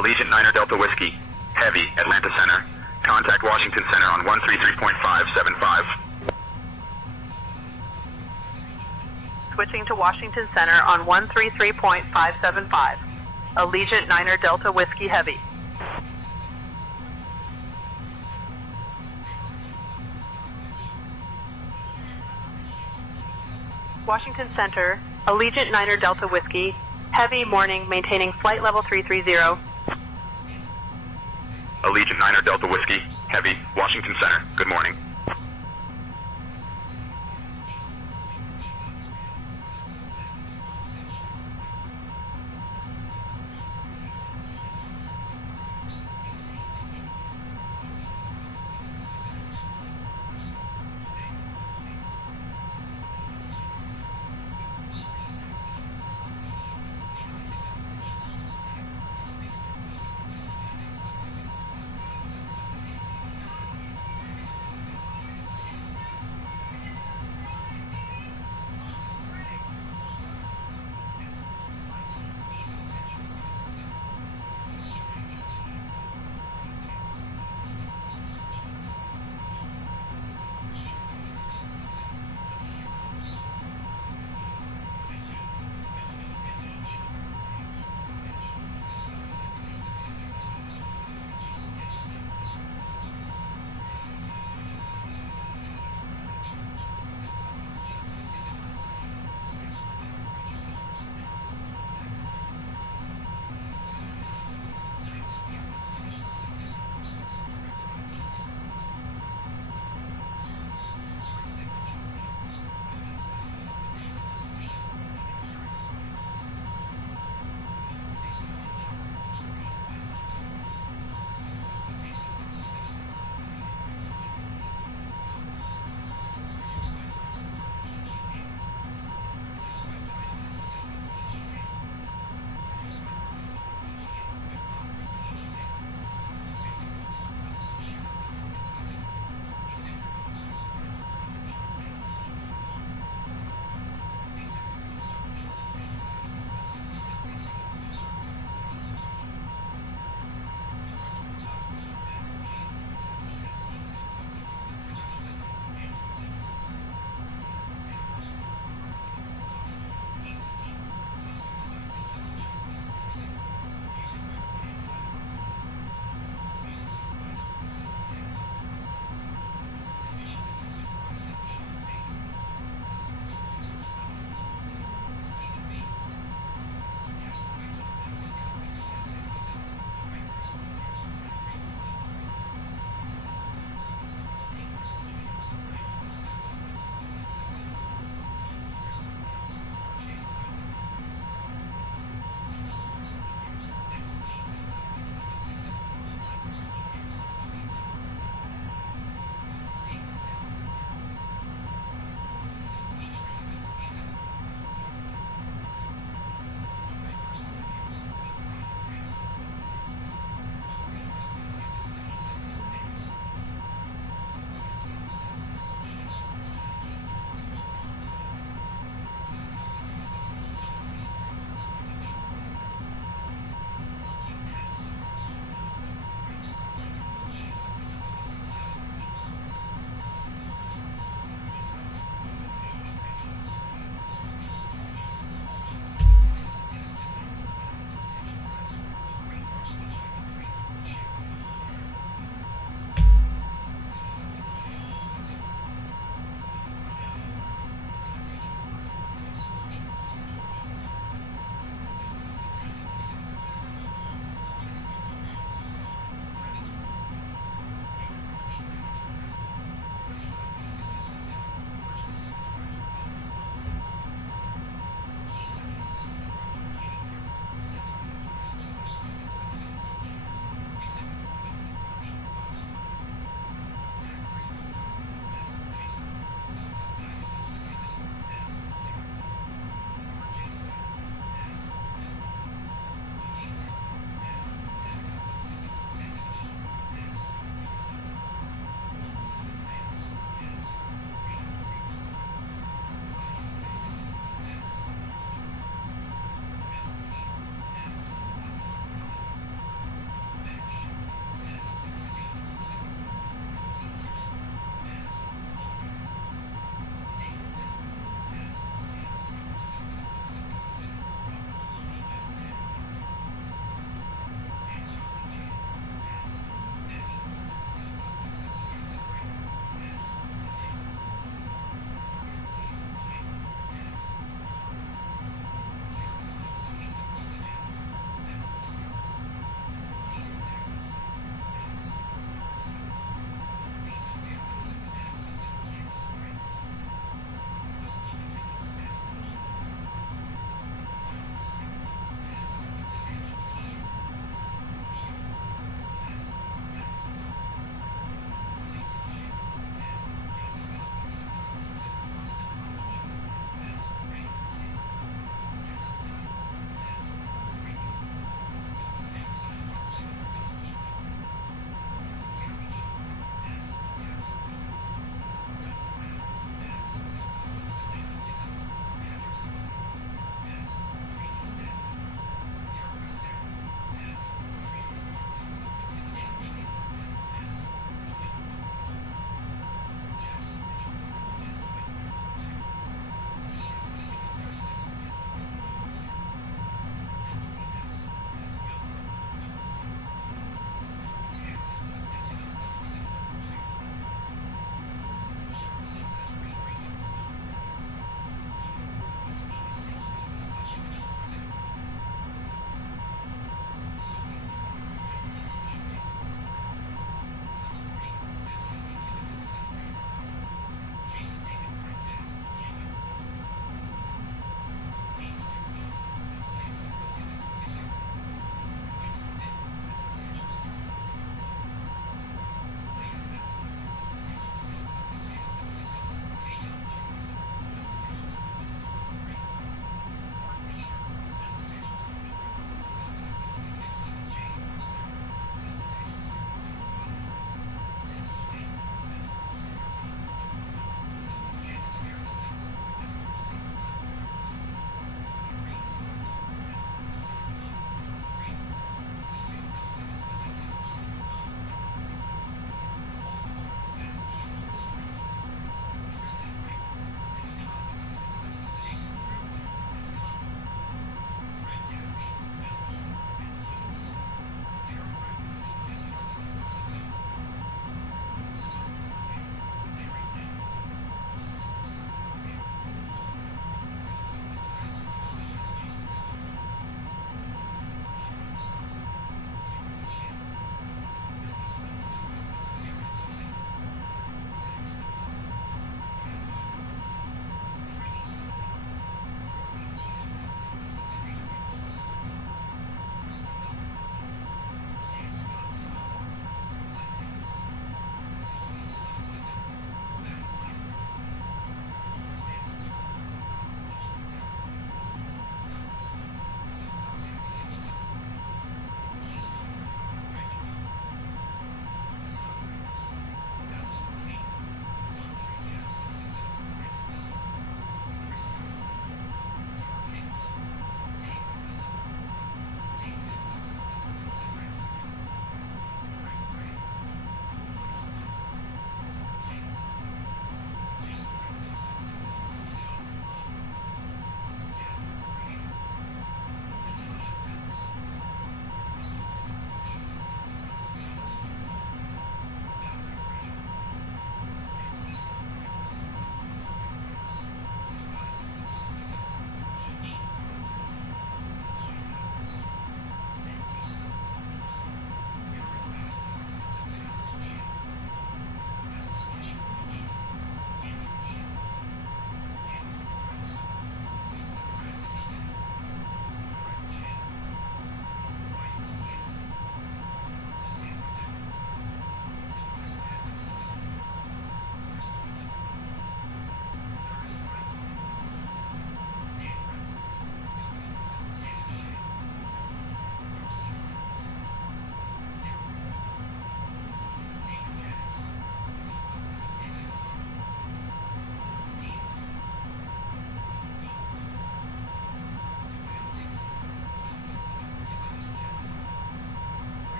Allegiant Niner Delta Whiskey, Heavy, Atlanta Center. Contact Washington Center on 133.575. Switching to Washington Center on 133.575. Allegiant Niner Delta Whiskey Heavy. Washington Center, Allegiant Niner Delta Whiskey, Heavy morning, maintaining flight level 330. Allegiant Niner Delta Whiskey, Heavy, Washington Center. Good morning.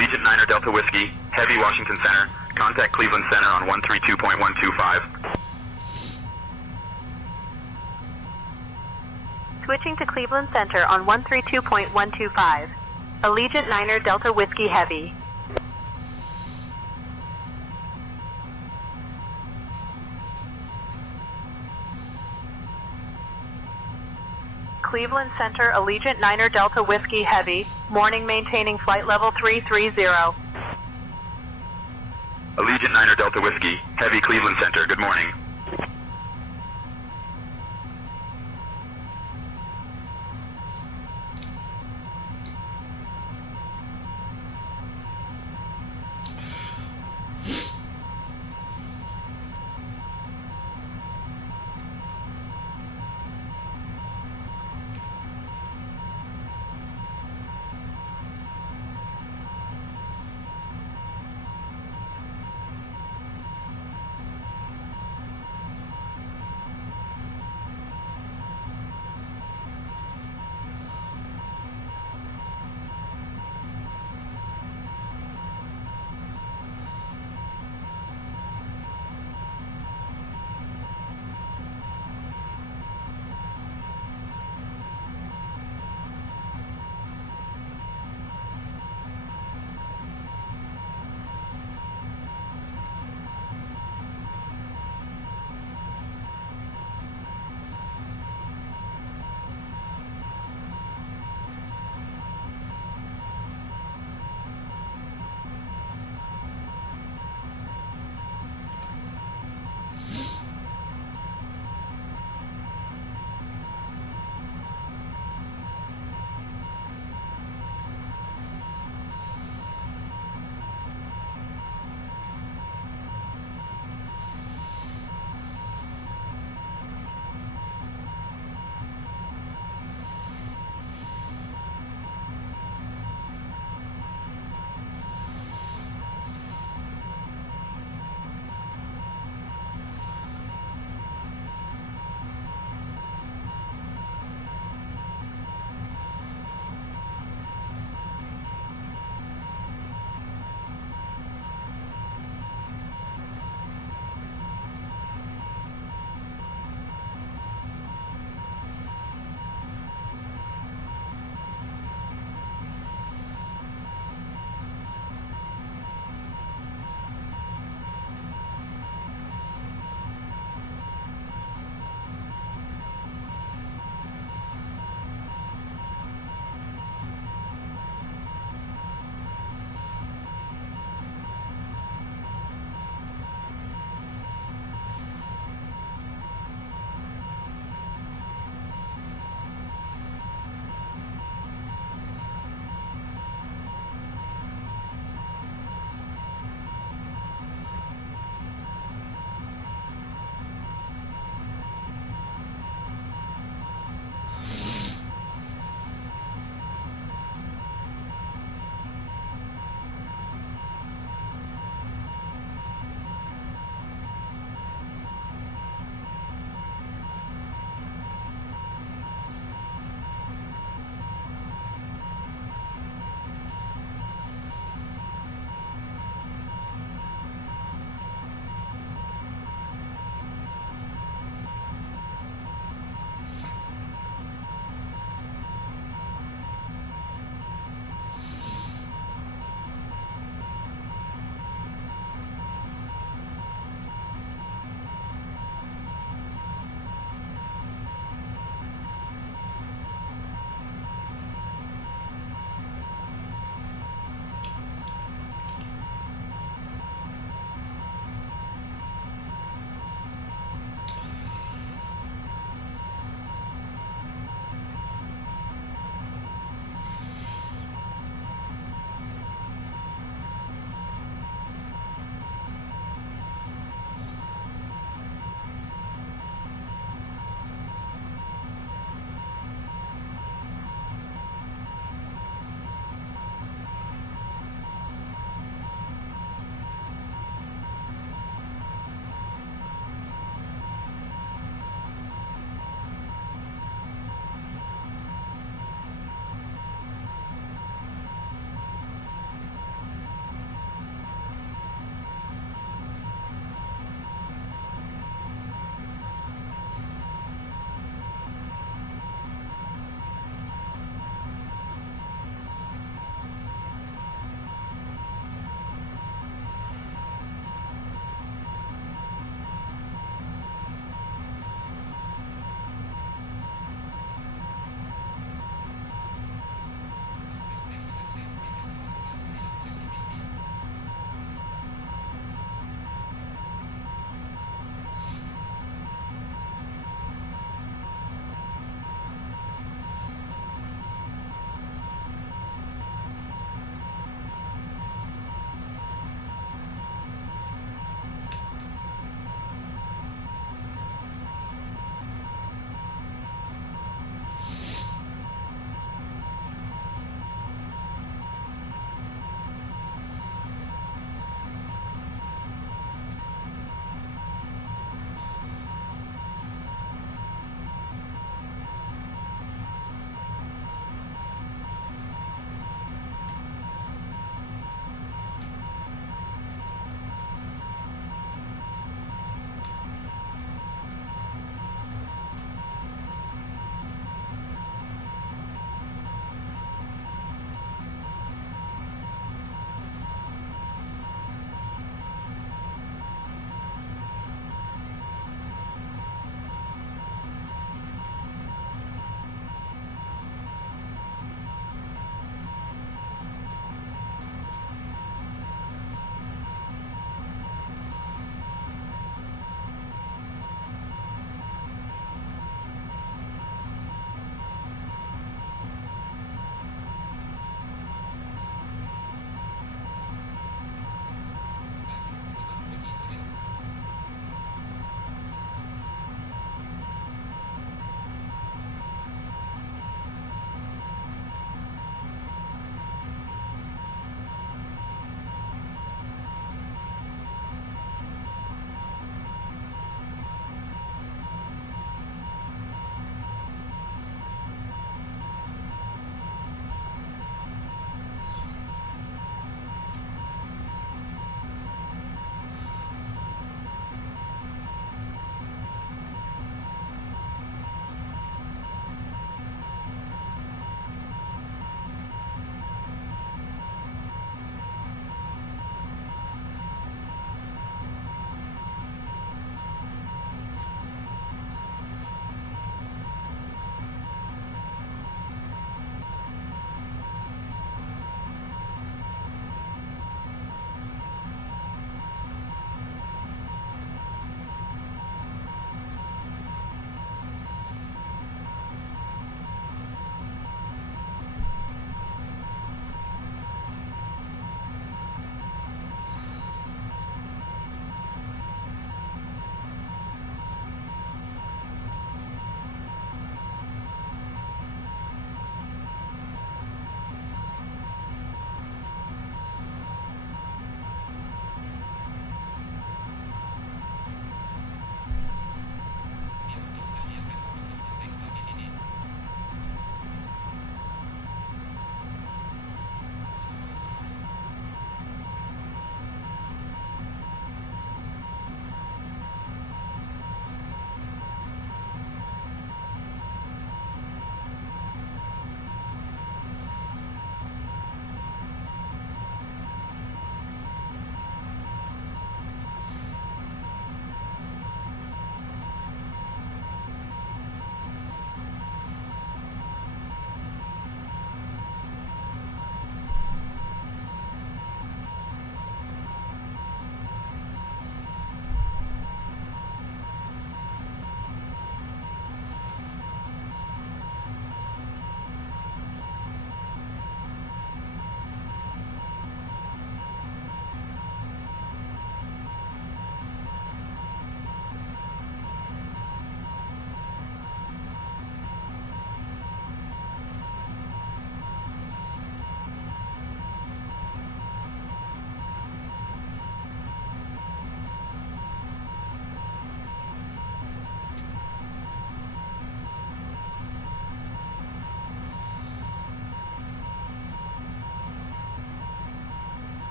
Allegiant Niner Delta Whiskey, Heavy Washington Center. Contact Cleveland Center on 132.125. Switching to Cleveland Center on 132.125. Allegiant Niner Delta Whiskey Heavy. Cleveland Center, Allegiant Niner Delta Whiskey Heavy. Morning maintaining flight level 330. Allegiant Niner Delta Whiskey, Heavy Cleveland Center. Good morning.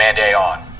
Command A on.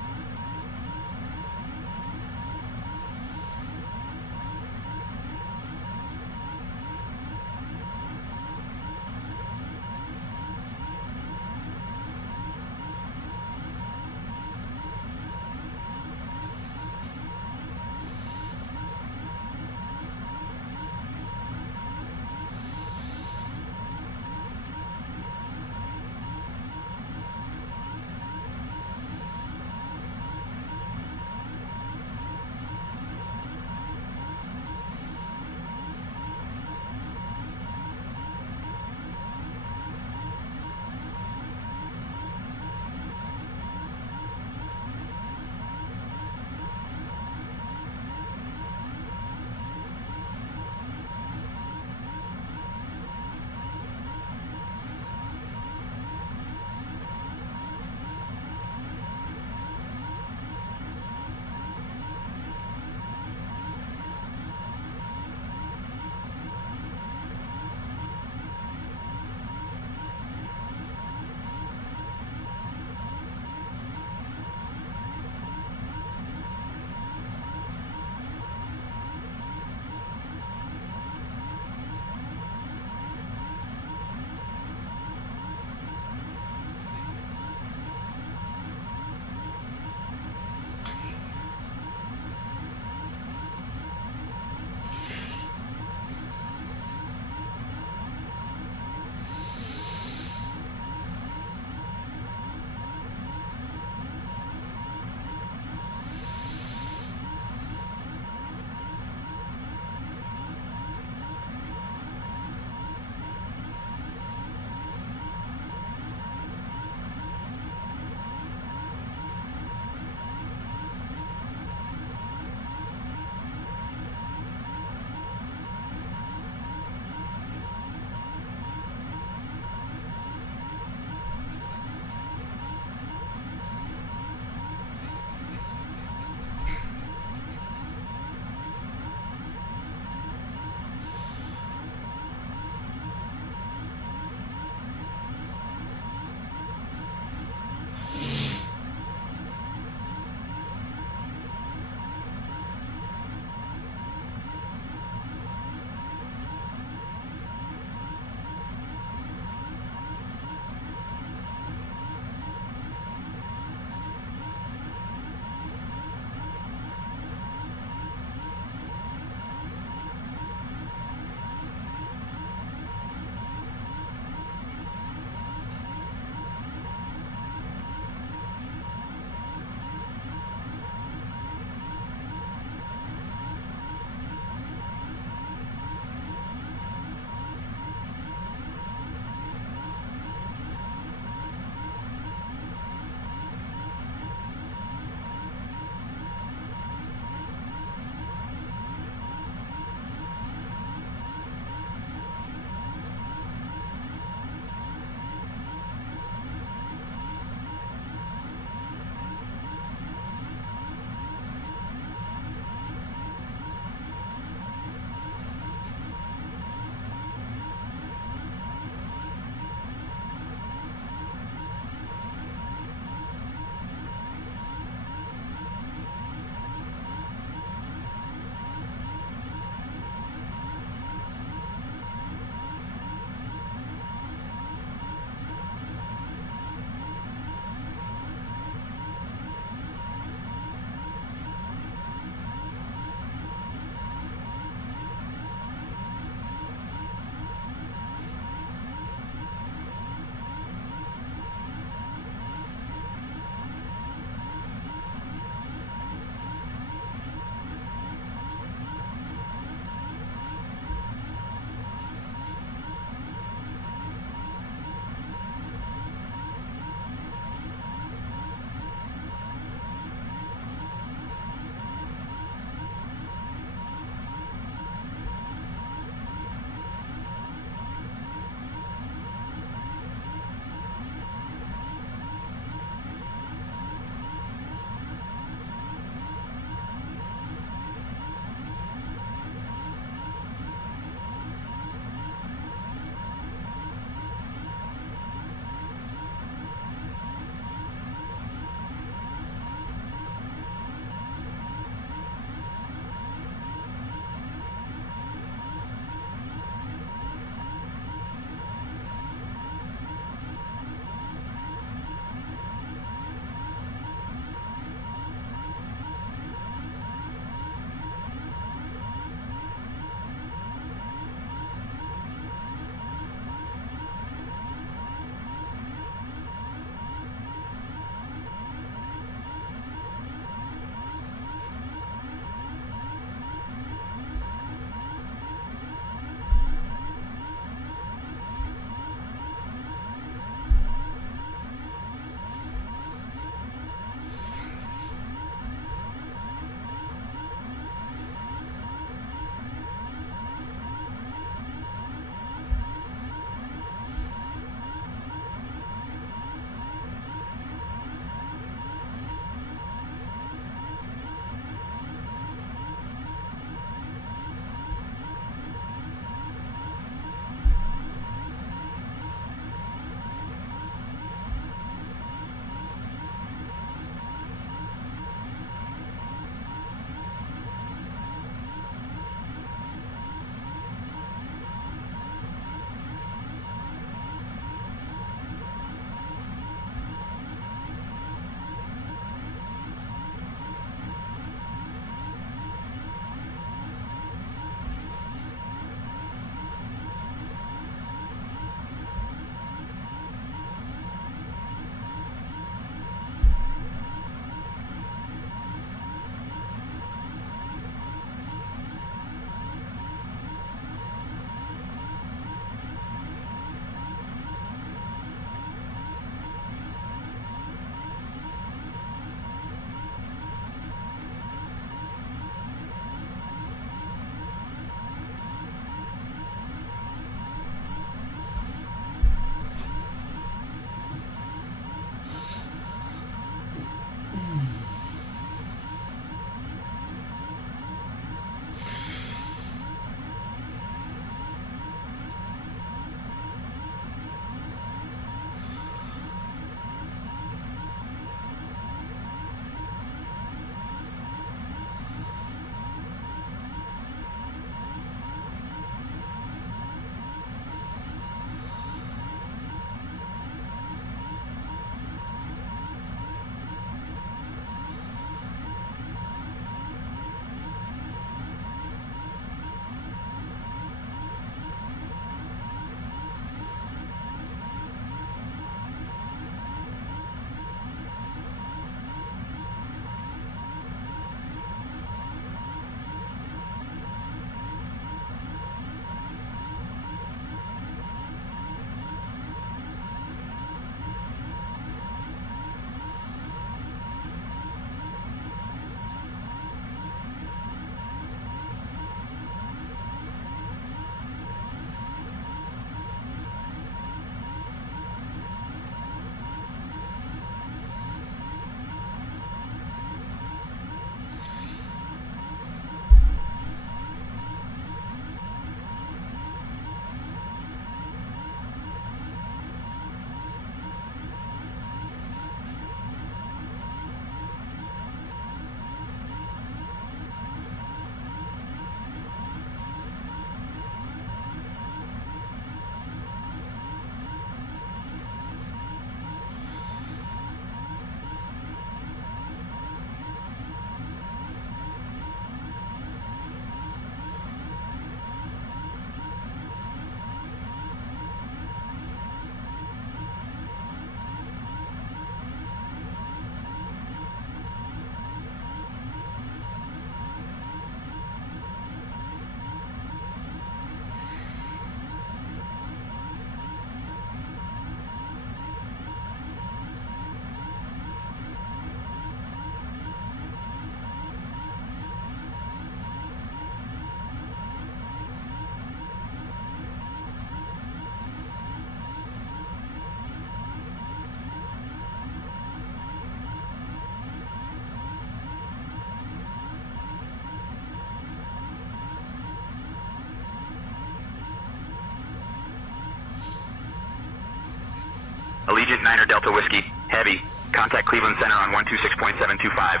Allegiant Niner Delta Whiskey, heavy. Contact Cleveland Center on 126.725.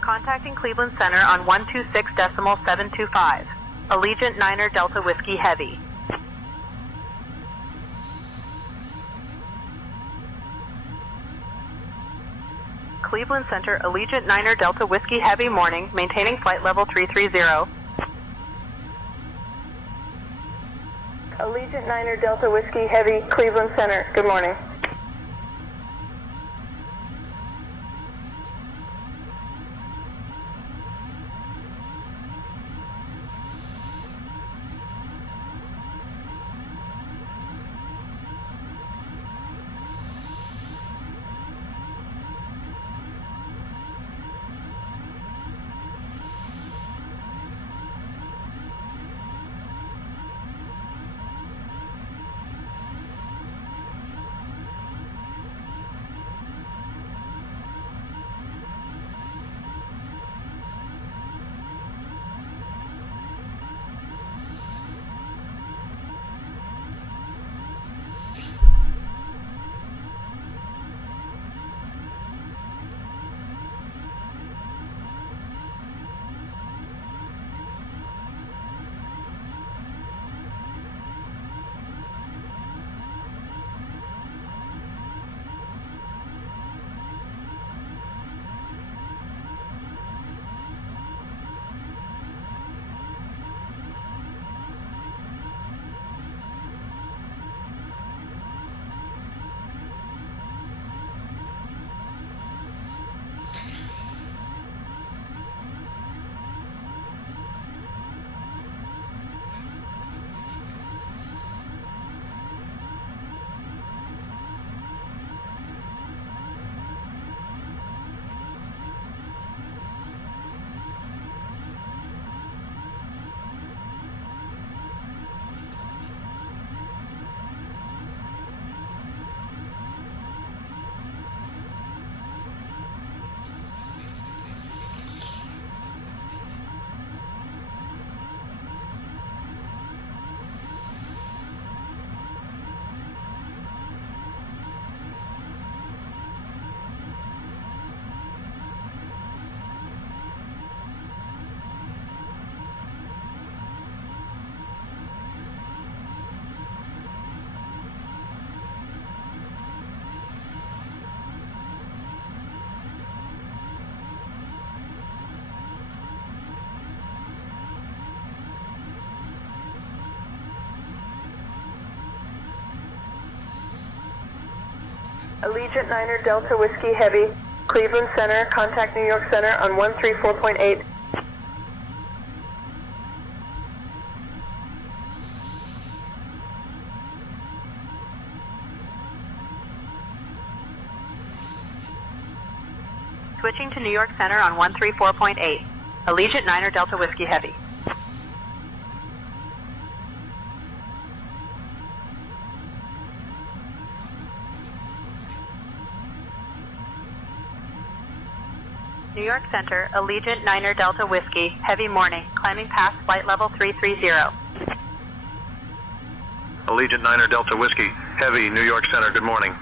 Contacting Cleveland Center on 126.725. Allegiant Niner Delta Whiskey Heavy. Cleveland Center, Allegiant Niner Delta Whiskey Heavy morning, maintaining flight level 330. Allegiant Niner Delta Whiskey Heavy, Cleveland Center. Good morning. Allegiant Niner Delta Whiskey Heavy, Cleveland Center, contact New York Center on 134.8. Switching to New York Center on 134.8. Allegiant Niner Delta Whiskey Heavy. New York Center, Allegiant Niner Delta Whiskey, heavy morning, climbing past flight level 330. Allegiant Niner Delta Whiskey, heavy, New York Center, good morning.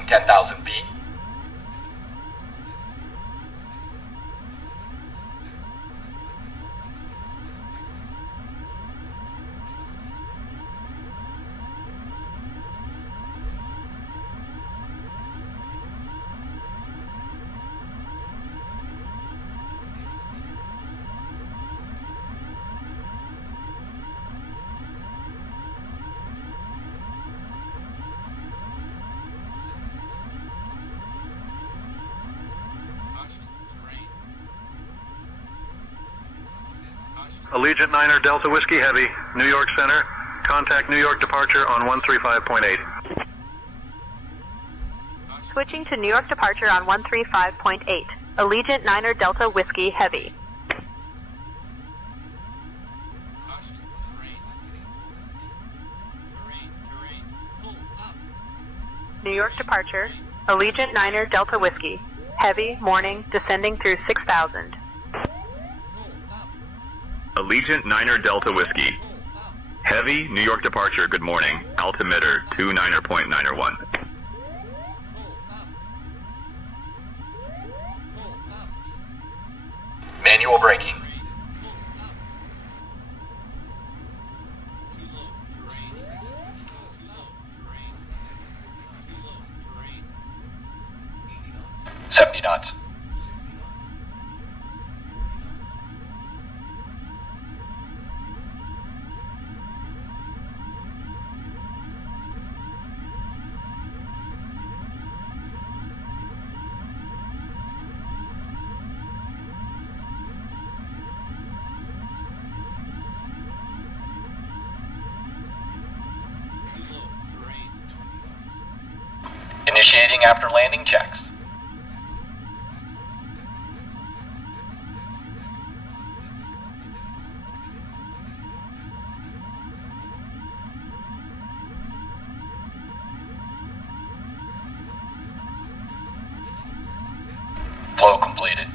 passing 10,000 feet. Allegiant Niner Delta Whiskey Heavy, New York Center. Contact New York departure on 135.8. Switching to New York departure on 135.8. Allegiant Niner Delta Whiskey Heavy. New York departure. Allegiant Niner Delta Whiskey. Heavy, morning, descending through 6,000. Allegiant Niner Delta Whiskey. Heavy, New York departure, good morning. Altimeter 29.901. Manual braking. $70 knots. Initiating after landing checks. Flow completed.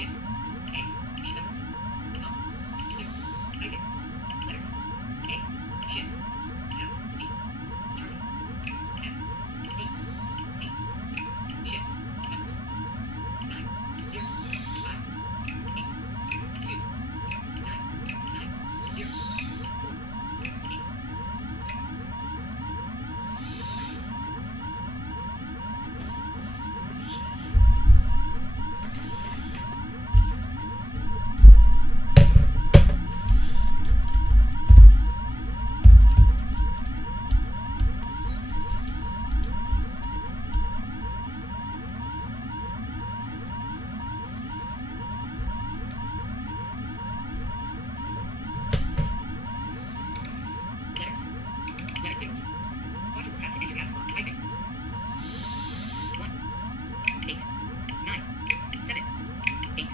Shift. A. Numbers. Zeros. Hyphen. Letters. A. Shift. F. C. Charlie. F. B. C. Shift. Numbers. 9. 0. 5. 8. 2. 9. 9. 0. 4. 8. Letters. Letter singles. Quadruple tap to enter caps lock. Hyphen. 1. 8. 9. 7. 8.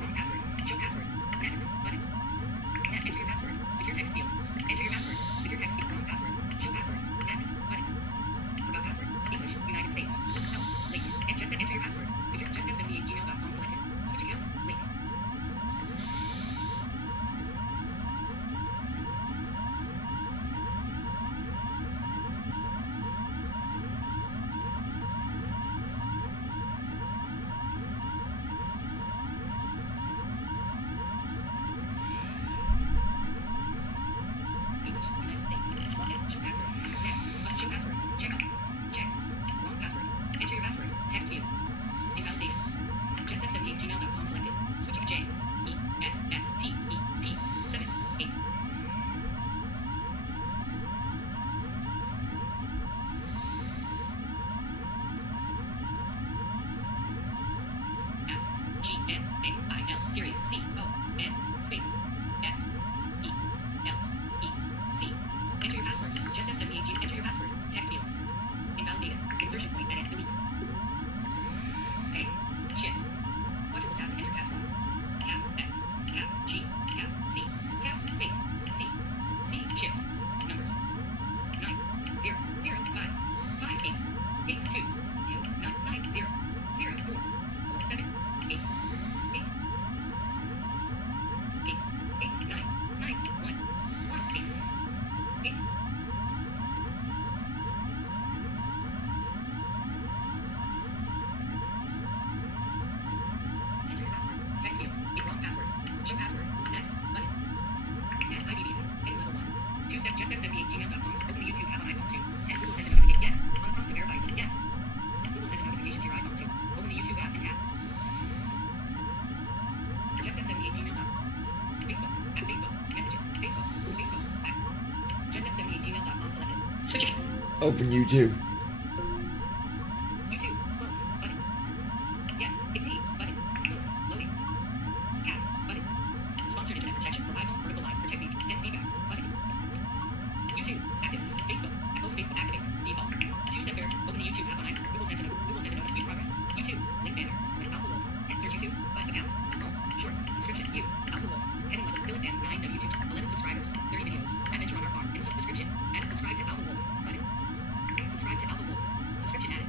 Wrong password. Show password. Next. Button. Enter your password. Secure text field. Enter your password. Secure text field. Wrong password. Show password. Next. Button. Forgot password. English. United States. No. Link. And just enter your password. Secure. JustF78gmail.com selected. Switch account. Link. English. United States. Login. Show password. Next. Button. Show password. Check out. Checked. Wrong password. Enter your password. Text field. Invalidated. JustF78gmail.com selected. Switch to J. E. S. S. T. E. P. 7. 8. At G. N. A. I. L. Period. C. O. N. Space. S. E. L. E. C. Enter your password. JustF78G. Enter your password. Text field. Invalidated. Insertion point. Edit. Delete. A. Shift. Quadruple tap to enter caps lock. Cap. F. Cap. G. Cap. C. Cap. Space. C. C. Shift. Numbers. 9. 0. 0. 5. 5. 8. 8. 2. 2. 9. 9. 0. 0. 4. 4. 7. 8. 8. 8. 8. 9. 9. 1. 1. 8. 8. Enter your password. Text field. Wrong password. Show password. Next. Button. Net IBV. Heading level 1. 2 step justf78gmail.com. Open the YouTube app on iPhone 2. And Google sent a notification. Yes. On the prompt to verify it. Yes. Google sent a notification to your iPhone 2. Open the YouTube app and tap. justf78gmail.com. Facebook. At Facebook. Messages. Facebook. Facebook. At justf78gmail.com selected. Switching. Open YouTube. YouTube. Close. Button. Yes, it's me. Button. Close. Loading. Cast. Button. Sponsored internet protection for iPhone vertical line. Protect me. Send feedback. Button. YouTube. Active. Facebook. At close Facebook. Activate. Default. 2-step ver. Open the YouTube app on iPhone. Google sent a note. View progress. YouTube. Link banner. With Alpha Wolf. And search YouTube. But account. Home. Shorts. Subscription. You. Alpha Wolf. Heading level. Philip M. 9W2. 11 subscribers. 30 videos. Adventure on our farm. And description. And subscribe to Alpha Wolf. Button. Subscribe to Alpha Wolf. Subscription added.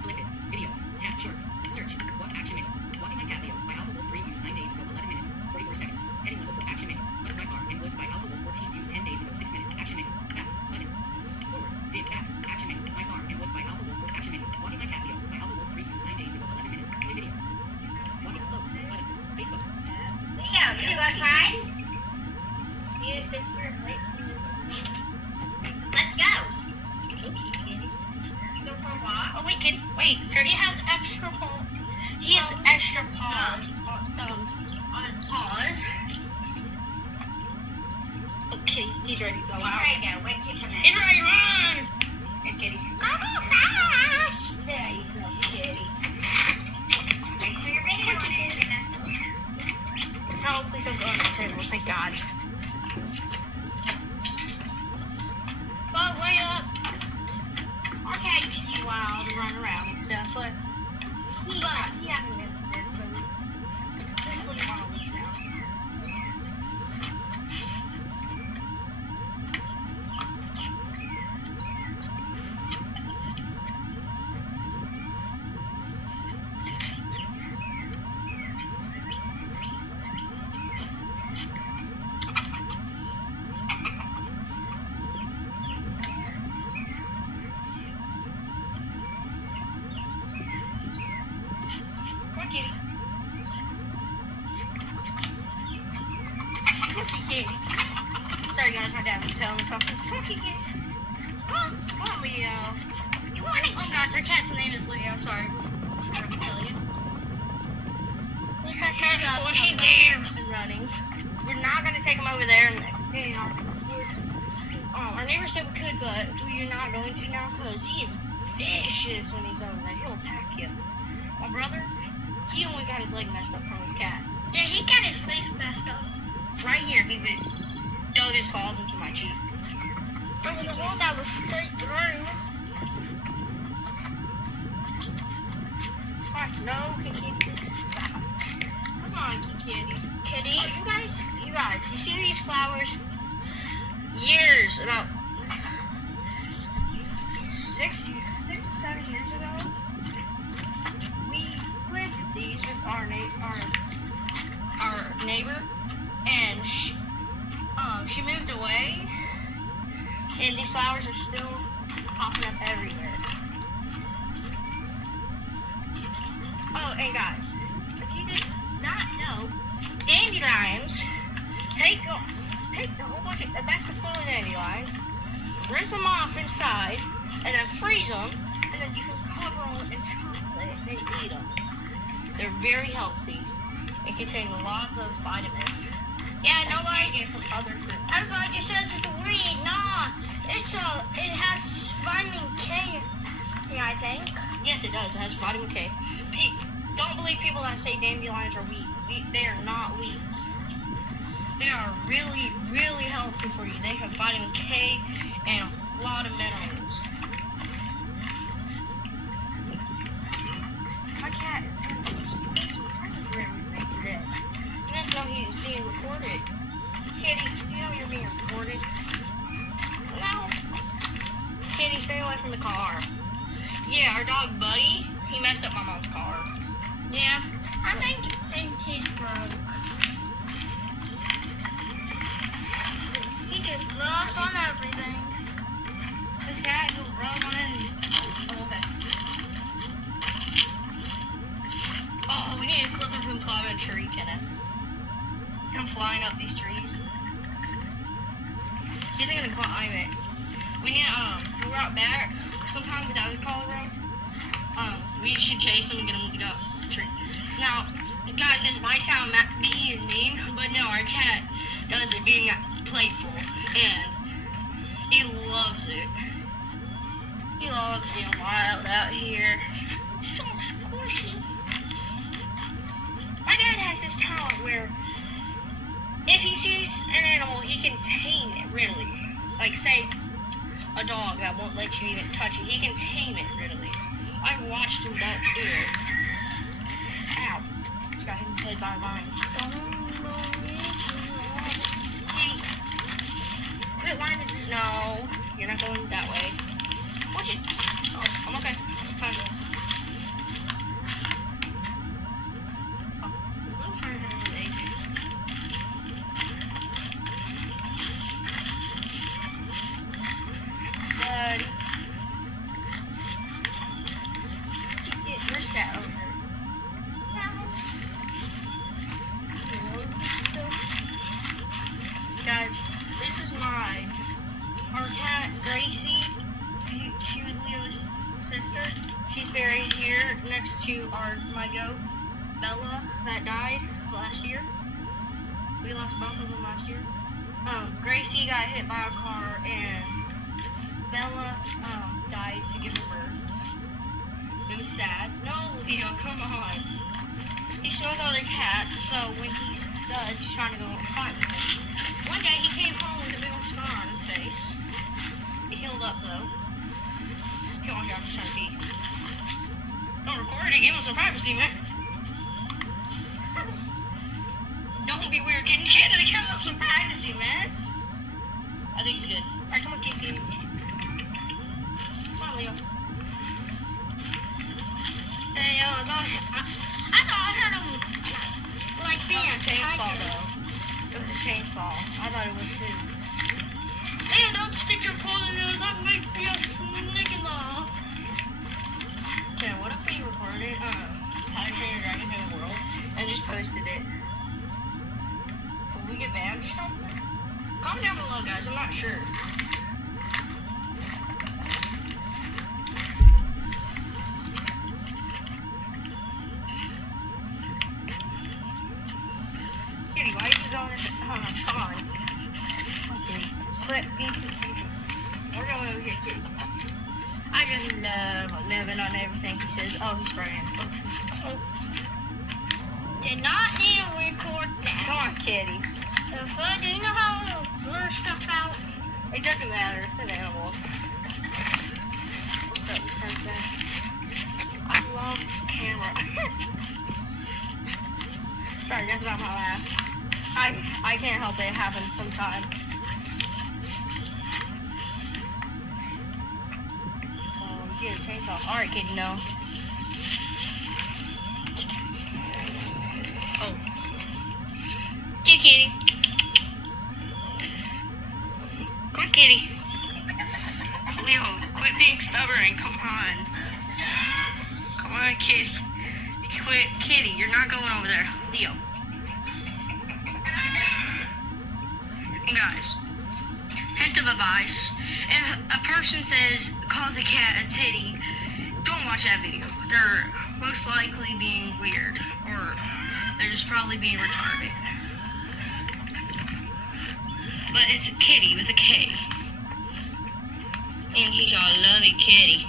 Selected. Videos. Tab. Shorts. Search. What action menu. Walking like Cat Leo by Alpha Wolf. 3 views 9 days ago. 11 minutes. 44 seconds. Heading level 4. Action menu. Like My Farm and Woods by Alpha Wolf. 14 views 10 days ago. 6 minutes. Action menu. Back. Button. Forward. Dip. Back. Action menu. My Farm and Woods by Alpha Wolf. Action menu. Walking like Cat Leo by Alpha Wolf. 3 views 9 days ago. 11 minutes. Play video. Walking close. Button. Facebook. Yeah, you last night. You 600 plates. Let's go. Go for a walk. Oh wait, kid. Wait. He has extra paws. He has extra paws. On his paws. Okay, he's ready to go out. There you go. Wait, kick him in. He's ready to run. Good kitty. Go fast. There you go, kitty. Make sure you're ready on it. No, please don't go on the table. Thank God. Fall way up. Okay, you see wild and run around and stuff, but he had an incident, so that's what he wanted to now. sorry. I forgot to tell you. Looks like that's squishy bear. And running. We're not gonna take him over there and hang out in the woods. Our neighbor said we could, but we're not going to now because he is vicious when he's over there. He'll attack you. My brother, he only got his leg messed up from his cat. Yeah, he got his face messed up. Right here, he dug his claws into my cheek. Over the hole that was straight through. No, Kitty. Stop. Come on, Kitty. Kitty. Oh, you guys, you see these flowers? Years, about 6 or 7 years ago, we planted these with our neighbor, and she moved away, and these flowers are still popping up everywhere. Oh, and guys, if you did not know, dandelions take a whole bunch of a basket full of dandelions, rinse them off inside, and then freeze them, and then you can cover them in chocolate and eat them. They're very healthy and contain lots of vitamins. Yeah, that nobody you can't get from other fruits. Everybody just says it's a weed. Nah, it has vitamin K. Yeah, I think. Yes, it does. It has vitamin K. Don't believe people that say dandelions are weeds. They are not weeds. They are really, really healthy for you. They have vitamin K and a lot of minerals. My cat is dead. You must know he is being recorded. Kitty, you know you're being recorded. No. Kitty, stay away from the car. Yeah, our dog Buddy, he messed up my mom's car. Yeah, I think he's broke. He just loves on everything. This cat, he'll rub on it and... Oh, okay. Oh, we need a clip of him climbing a tree, Kenneth. Him flying up these trees. He's gonna climb it. We need, when we're out back, sometime without his collar on, we should chase him and get him to go up the tree. Now, guys, this might sound mean, but no, our cat does it being playful, and he loves it. He loves being wild out here. So squishy. My dad has this talent where if he sees an animal, he can tame it readily. Like, say, a dog that won't let you even touch it. He can tame it readily. I watched him do it. Ow. Just got hit in the head by a vine. Hey. Quit whining. No. You're not going that way. Watch it. Oh, I'm okay. Fine. Oh, there's no fire here with ages. Buddy. Where's cat over there? Guys, this is our cat Gracie. She was Leo's sister. She's buried here next to my goat Bella that died last year. We lost both of them last year. Gracie got hit by a car and Bella died to give her birth. It was sad. No, Leo, come on. He smells other cats, so when he does, he's trying to go and fight with him. One day he came home with a big old scar on his face. It healed up though. Come on here, I'm just trying to pee. Don't record it, give him some privacy, man. Don't be weird, getting kid to give him some privacy, man. I think he's good. Alright, come on, kitty. Come on, Leo. Hey, I thought I heard him like being a chainsaw though. It was a chainsaw. I thought it was too. Leo, don't stick your paw in there. That might be a snake in the. Okay, what if we recorded How to Train Your Dragon in the World and just posted it? Will we get banned or something? Comment down below, guys. I'm not sure. just love living on everything he says. Oh, he's spraying. Oh. Did not need to record that. Come on, kitty. Do you know how to blur stuff out? It doesn't matter. It's an animal. What's up, Miss Husband? I love the camera. Sorry, that's not my laugh. I can't help it. It happens sometimes. Get a chainsaw. Alright, kitty, no. Oh. Get kitty. Come on, kitty. Leo, quit being stubborn. Come on. Come on, kid. Quit. Kitty, you're not going over there. Leo. And guys, hint of advice. If a person calls a cat a titty, don't watch that video. They're most likely being weird, or they're just probably being retarded. But it's a kitty with a K. And he's a lovely kitty.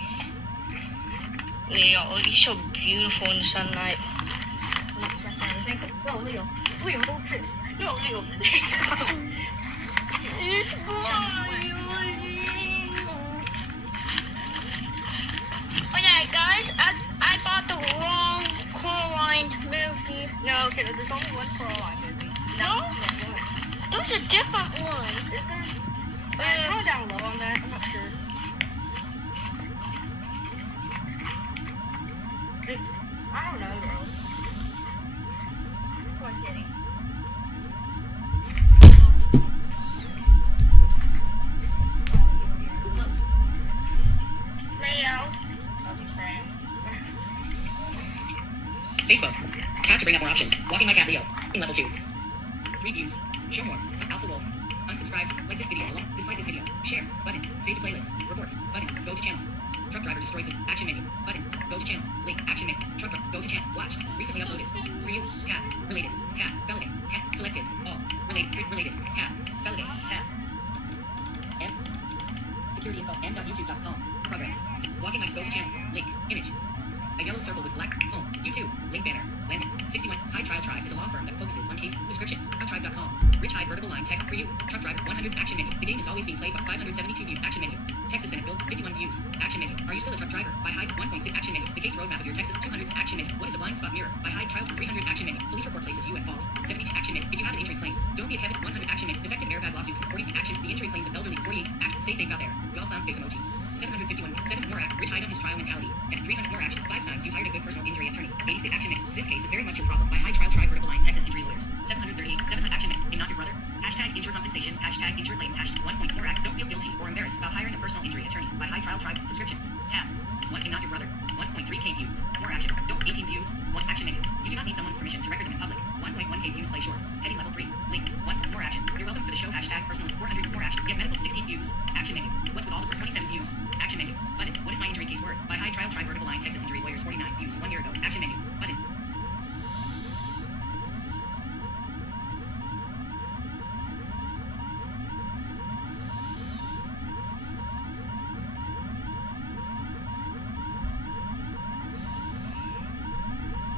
Leo, he's so beautiful in the sunlight. No, Leo. Leo, don't trip. No, Leo. It's fine. Oh yeah, guys, I bought the wrong Coraline movie. No, okay, there's only one Coraline movie. No? There's a different one. Is there? Comment down low on that. I'm not sure. I don't know, bro. Come on, kitty. Close. Leo. Oh, he's spraying. Facebook. Tap to bring up more options. Walking like at Leo. In level 2. 3 views. Show more. Alpha Wolf. Unsubscribe. Like this video. Dislike this video. Share. Button. Save to playlist. Report. Button. Go to channel. Truck driver destroys it. Action menu. Button. Go to channel. Link. Action menu. Truck driver. Go to channel. Watched. Recently uploaded. For you. Tab. Related. Tab. Felony. Tab. Selected. All. Related. Related. Tab. Felony. Tab. M. Security info. M.youtube.com. Progress. Walking like go to channel. Link. Image. A yellow circle with black. Home. YouTube. Link banner. Landing. 61. High Trial Tribe is a law firm that focuses on case. Description. HighTribe.com. Rich High vertical line text for you. Truck driver. 100 action menu. The game is always being played by 572 views. Action menu. Texas Senate Bill. 51 views. Action menu. Are you still a truck driver? By Hyde. 1.6 action menu. The case roadmap of your Texas 200 action menu. What is a blind spot mirror? By Hyde. Trial 300 action menu. Police report places you at fault. 70 action menu. If you have an injury claim, don't be a Kevin. 100 action menu. Defective airbag lawsuits. 46 action. The injury claims of elderly. 48 action. Stay safe out there. We all found face emoji. 751. 7 more act. Rich Hyde on his trial mentality. 300 more action. 5 signs you hired a good personal injury attorney. 86 action menu. This case is very much your problem. By High Trial Tribe vertical line Texas injury lawyers. 738. 700 action menu. And not your brother. Hashtag injured compensation. Hashtag injured claims. Hashtag 1 point more act. Don't feel guilty or embarrassed about hiring a personal injury attorney. By High Trial Tribe subscriptions. Tab. 1 and not your brother. 1.3k views. More action. Don't 18 views. 1 action menu. You do not need someone's permission to record them in public. 1.1k views. Play short. Heading level 3. Link. 1 more action. You're welcome for the show. Hashtag personal. 400 more action. Get medical. 16 views. Action menu. What's with all the 27 views? Action menu. Button. What is my injury case worth? By High Trial Tribe vertical line Texas injury lawyers. 49 views 1 year ago. Action menu. Button.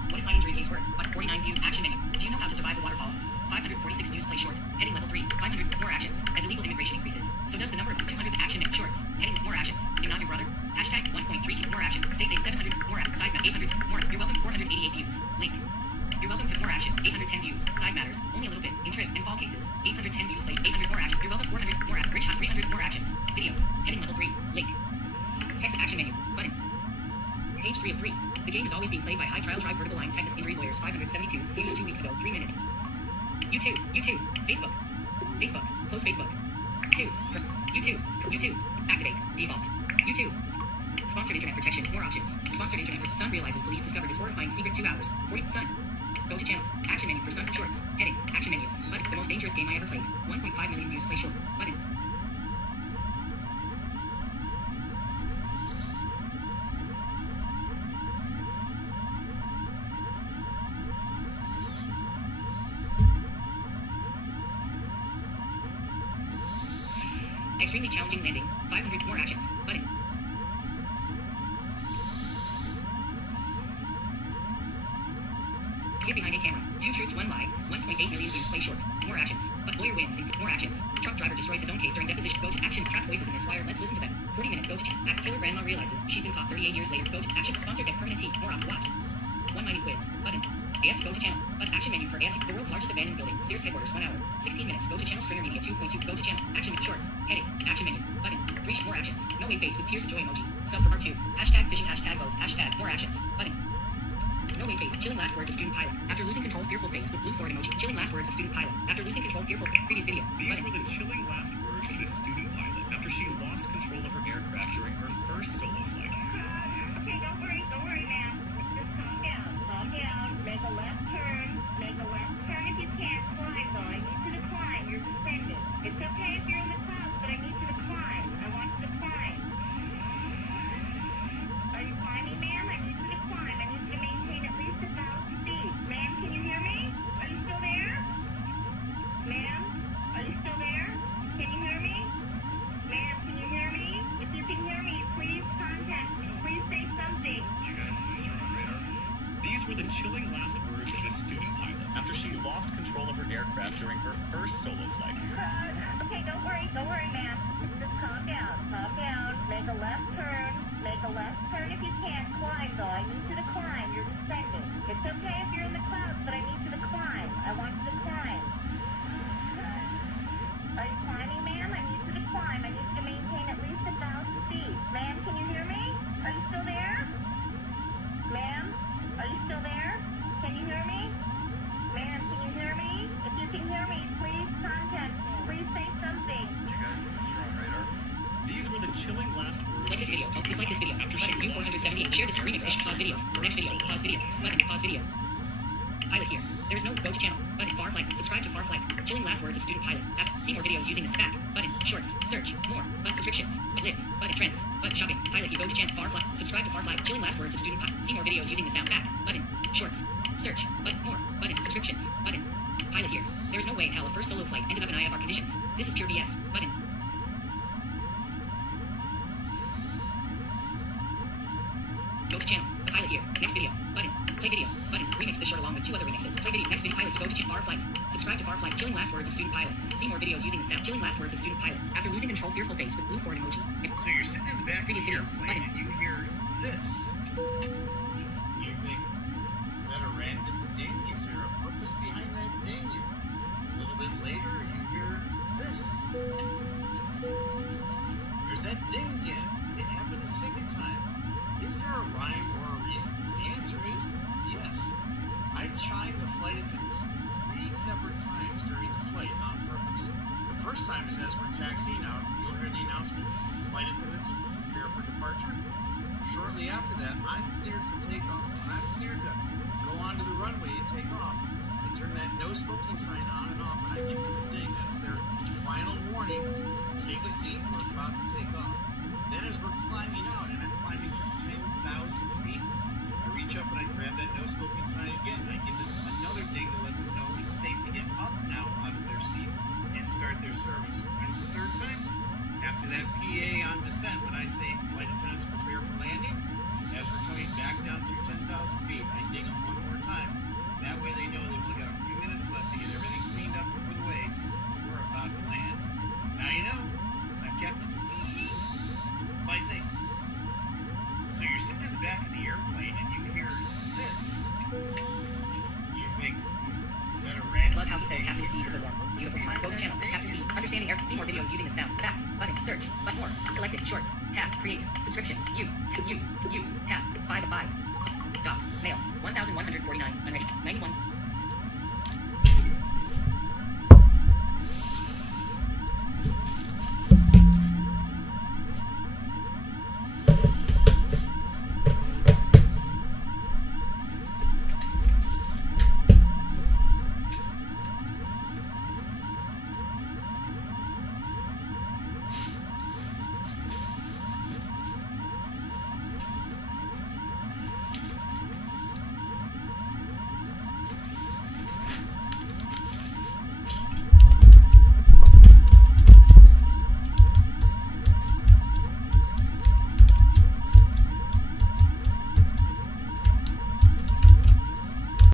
What is my injury case worth? 49 view. Action menu. Do you know how to survive a waterfall? 546 news. Play short. Heading level 3. 500 more actions. As illegal immigration increases, so does the number of 200 action shorts. Heading more actions. You're not your brother. Hashtag 1.3k more action. Stay safe. 700 more size map. 800 more. You're welcome. 488 views. Link. You're welcome for more action. 810 views. Size matters. Only a little bit. In trip and fall cases. 810 views. Play. 800 more action. You're welcome. 400 more. Rich Hot. 300 more actions. Videos. Heading level 3. Link. Text action menu. Button. Page 3 of 3. The game is always being played by High Trial Tribe vertical line Texas injury lawyers. 572 views 2 weeks ago. 3 minutes. YouTube. Facebook. Close Facebook. 2. YouTube. Activate. Default. YouTube. Sponsored internet protection. More options. Sponsored internet. Sun realizes police discovered his horrifying secret 2 hours. 40. Sun. Go to channel. Action menu for Sun shorts. Heading. Action menu. Button. The most dangerous game I ever played. 1.5 million views. Play short. Button. Extremely challenging landing. 500 more actions. Button. Hid behind a camera. 2 truths, 1 lie. 1.8 million views. Play short. More actions. But lawyer wins. More actions. Truck driver destroys his own case during deposition. Go to action. Trap voices in this wire. Let's listen to them. 40-minute. Go to act. Killer grandma realizes she's been caught 38 years later. Go to action. Sponsored. Get permanent tea. More on watch. 1 mining quiz. Button. AS. Go to channel. But action menu for AS. The world's largest abandoned building. Sears headquarters. 1 hour. 16 minutes. Go to channel. Stringer Media 2.2. Go to channel. Action. Shorts. Heading. Action menu. Button. 3 more actions. No wave face with tears of joy emoji. Sub for part 2. Hashtag fishing. Hashtag boat. Hashtag more actions. Button. No wave face. Chilling last words of student pilot. After losing control, fearful face with blue Ford emoji. Chilling last words of student pilot. After losing control, fearful. Previous video. These were the chilling last words of this student pilot after she lost control of her aircraft during her first solo flight. Okay, don't worry, ma'am. Just calm down, make a left turn if you can. Climb, though. I need you to climb. You're suspended. It's okay if you're in the clouds, but I need you to climb. I want you to climb. Are you climbing, ma'am? I need you to climb. I need you to maintain at least 1,000 feet. Ma'am, can you hear me? Are you still there? Ma'am, are you still there? Can you hear me? Ma'am, can you hear me? If you can hear me, please contact me. Please say something. These were the chilling last words of this student pilot after she lost control of her aircraft during her first solo flight. Okay, don't worry, ma'am. Just calm down. Make a left turn if you can. Climb, though. I need you to climb. You're suspended. It's okay if you're in the clouds, but I need you to climb. I want you to climb. Are you climbing, ma'am? I need you to climb. I need you to maintain at least 1,000 feet. Ma'am, can you hear me? Are you still there? Ma'am, are you still there? Can you hear me? Ma'am, can you hear me? If you can hear me, please contact me. Please say something. These were the chilling last words Like this video. Dislike this video. Button. View 478. Share this remix. Pause video. Next video. Pause video. Button. Pause video. Pilot here. There is no go to channel. Button. Far flight. Subscribe to Far Flight. Chilling last words of student pilot. See more videos using this back. Button. Shorts. Search. More. Button. Subscriptions. Lip. Button. Trends. Button. Shopping. Pilot here. Go to channel. Far Flight. Subscribe to Far Flight. Chilling last words of student pilot. See more videos using the sound back. Button. Shorts. Search. Button. More. Button. Subscriptions. Button. Pilot here. There is no way in hell a first solo flight ended up in IFR conditions. This is pure BS. Button. Go to channel. Pilot here. Next video. Button. Play video. Button. Remix this short along with 2 other remixes. Play video. Next video. Pilot. Go to Far Flight. Subscribe to Far Flight. Chilling last words of student pilot. See more videos using the sound. Chilling last words of student pilot. After losing control, fearful face with blue Ford emoji. So you're sitting in the back Previous of the video. airplane Button. and you hear this. You think, is that a random ding? Is there a purpose behind that ding? A little bit later, you hear this. There's that ding again. It happened a second time. Is there a rhyme or a reason? The answer is yes. I chimed the flight attendants 3 separate times during the flight on purpose. The first time is as we're taxiing out, you'll hear the announcement, flight attendants prepare for departure. Shortly after that, I'm cleared for takeoff. When I'm cleared to go onto the runway and take off, I turn that no smoking sign on and off, and I give them a ding. That's their final warning. Take a seat, we're about to take off. Then as we're climbing out, and I'm climbing for 10,000 feet, I reach up and I grab that no smoking sign again. I give them another ding to let them know it's safe to get up now out of their seat and start their service. And it's the third time. After that PA on descent, when I say flight attendants prepare for landing, as we're coming back down through 10,000 feet, I ding them one more time. That way they know they've only got a few minutes left to get everything cleaned up and put away. We're about to land. Now you know, I'm Captain Steve. I say, so you're sitting in the back of the airplane and you hear this. You think, is that a random? Love how he says Captain Steve with a warm, beautiful smile. Go to channel. Captain Steve. Understanding air. See more videos using the sound. Back. Button. Search. But more. Selected. Shorts. Tab. Create. Subscriptions. You. Tab. You. Tab. 5 of 5. Doc. Mail. 1,149. Unready. 91.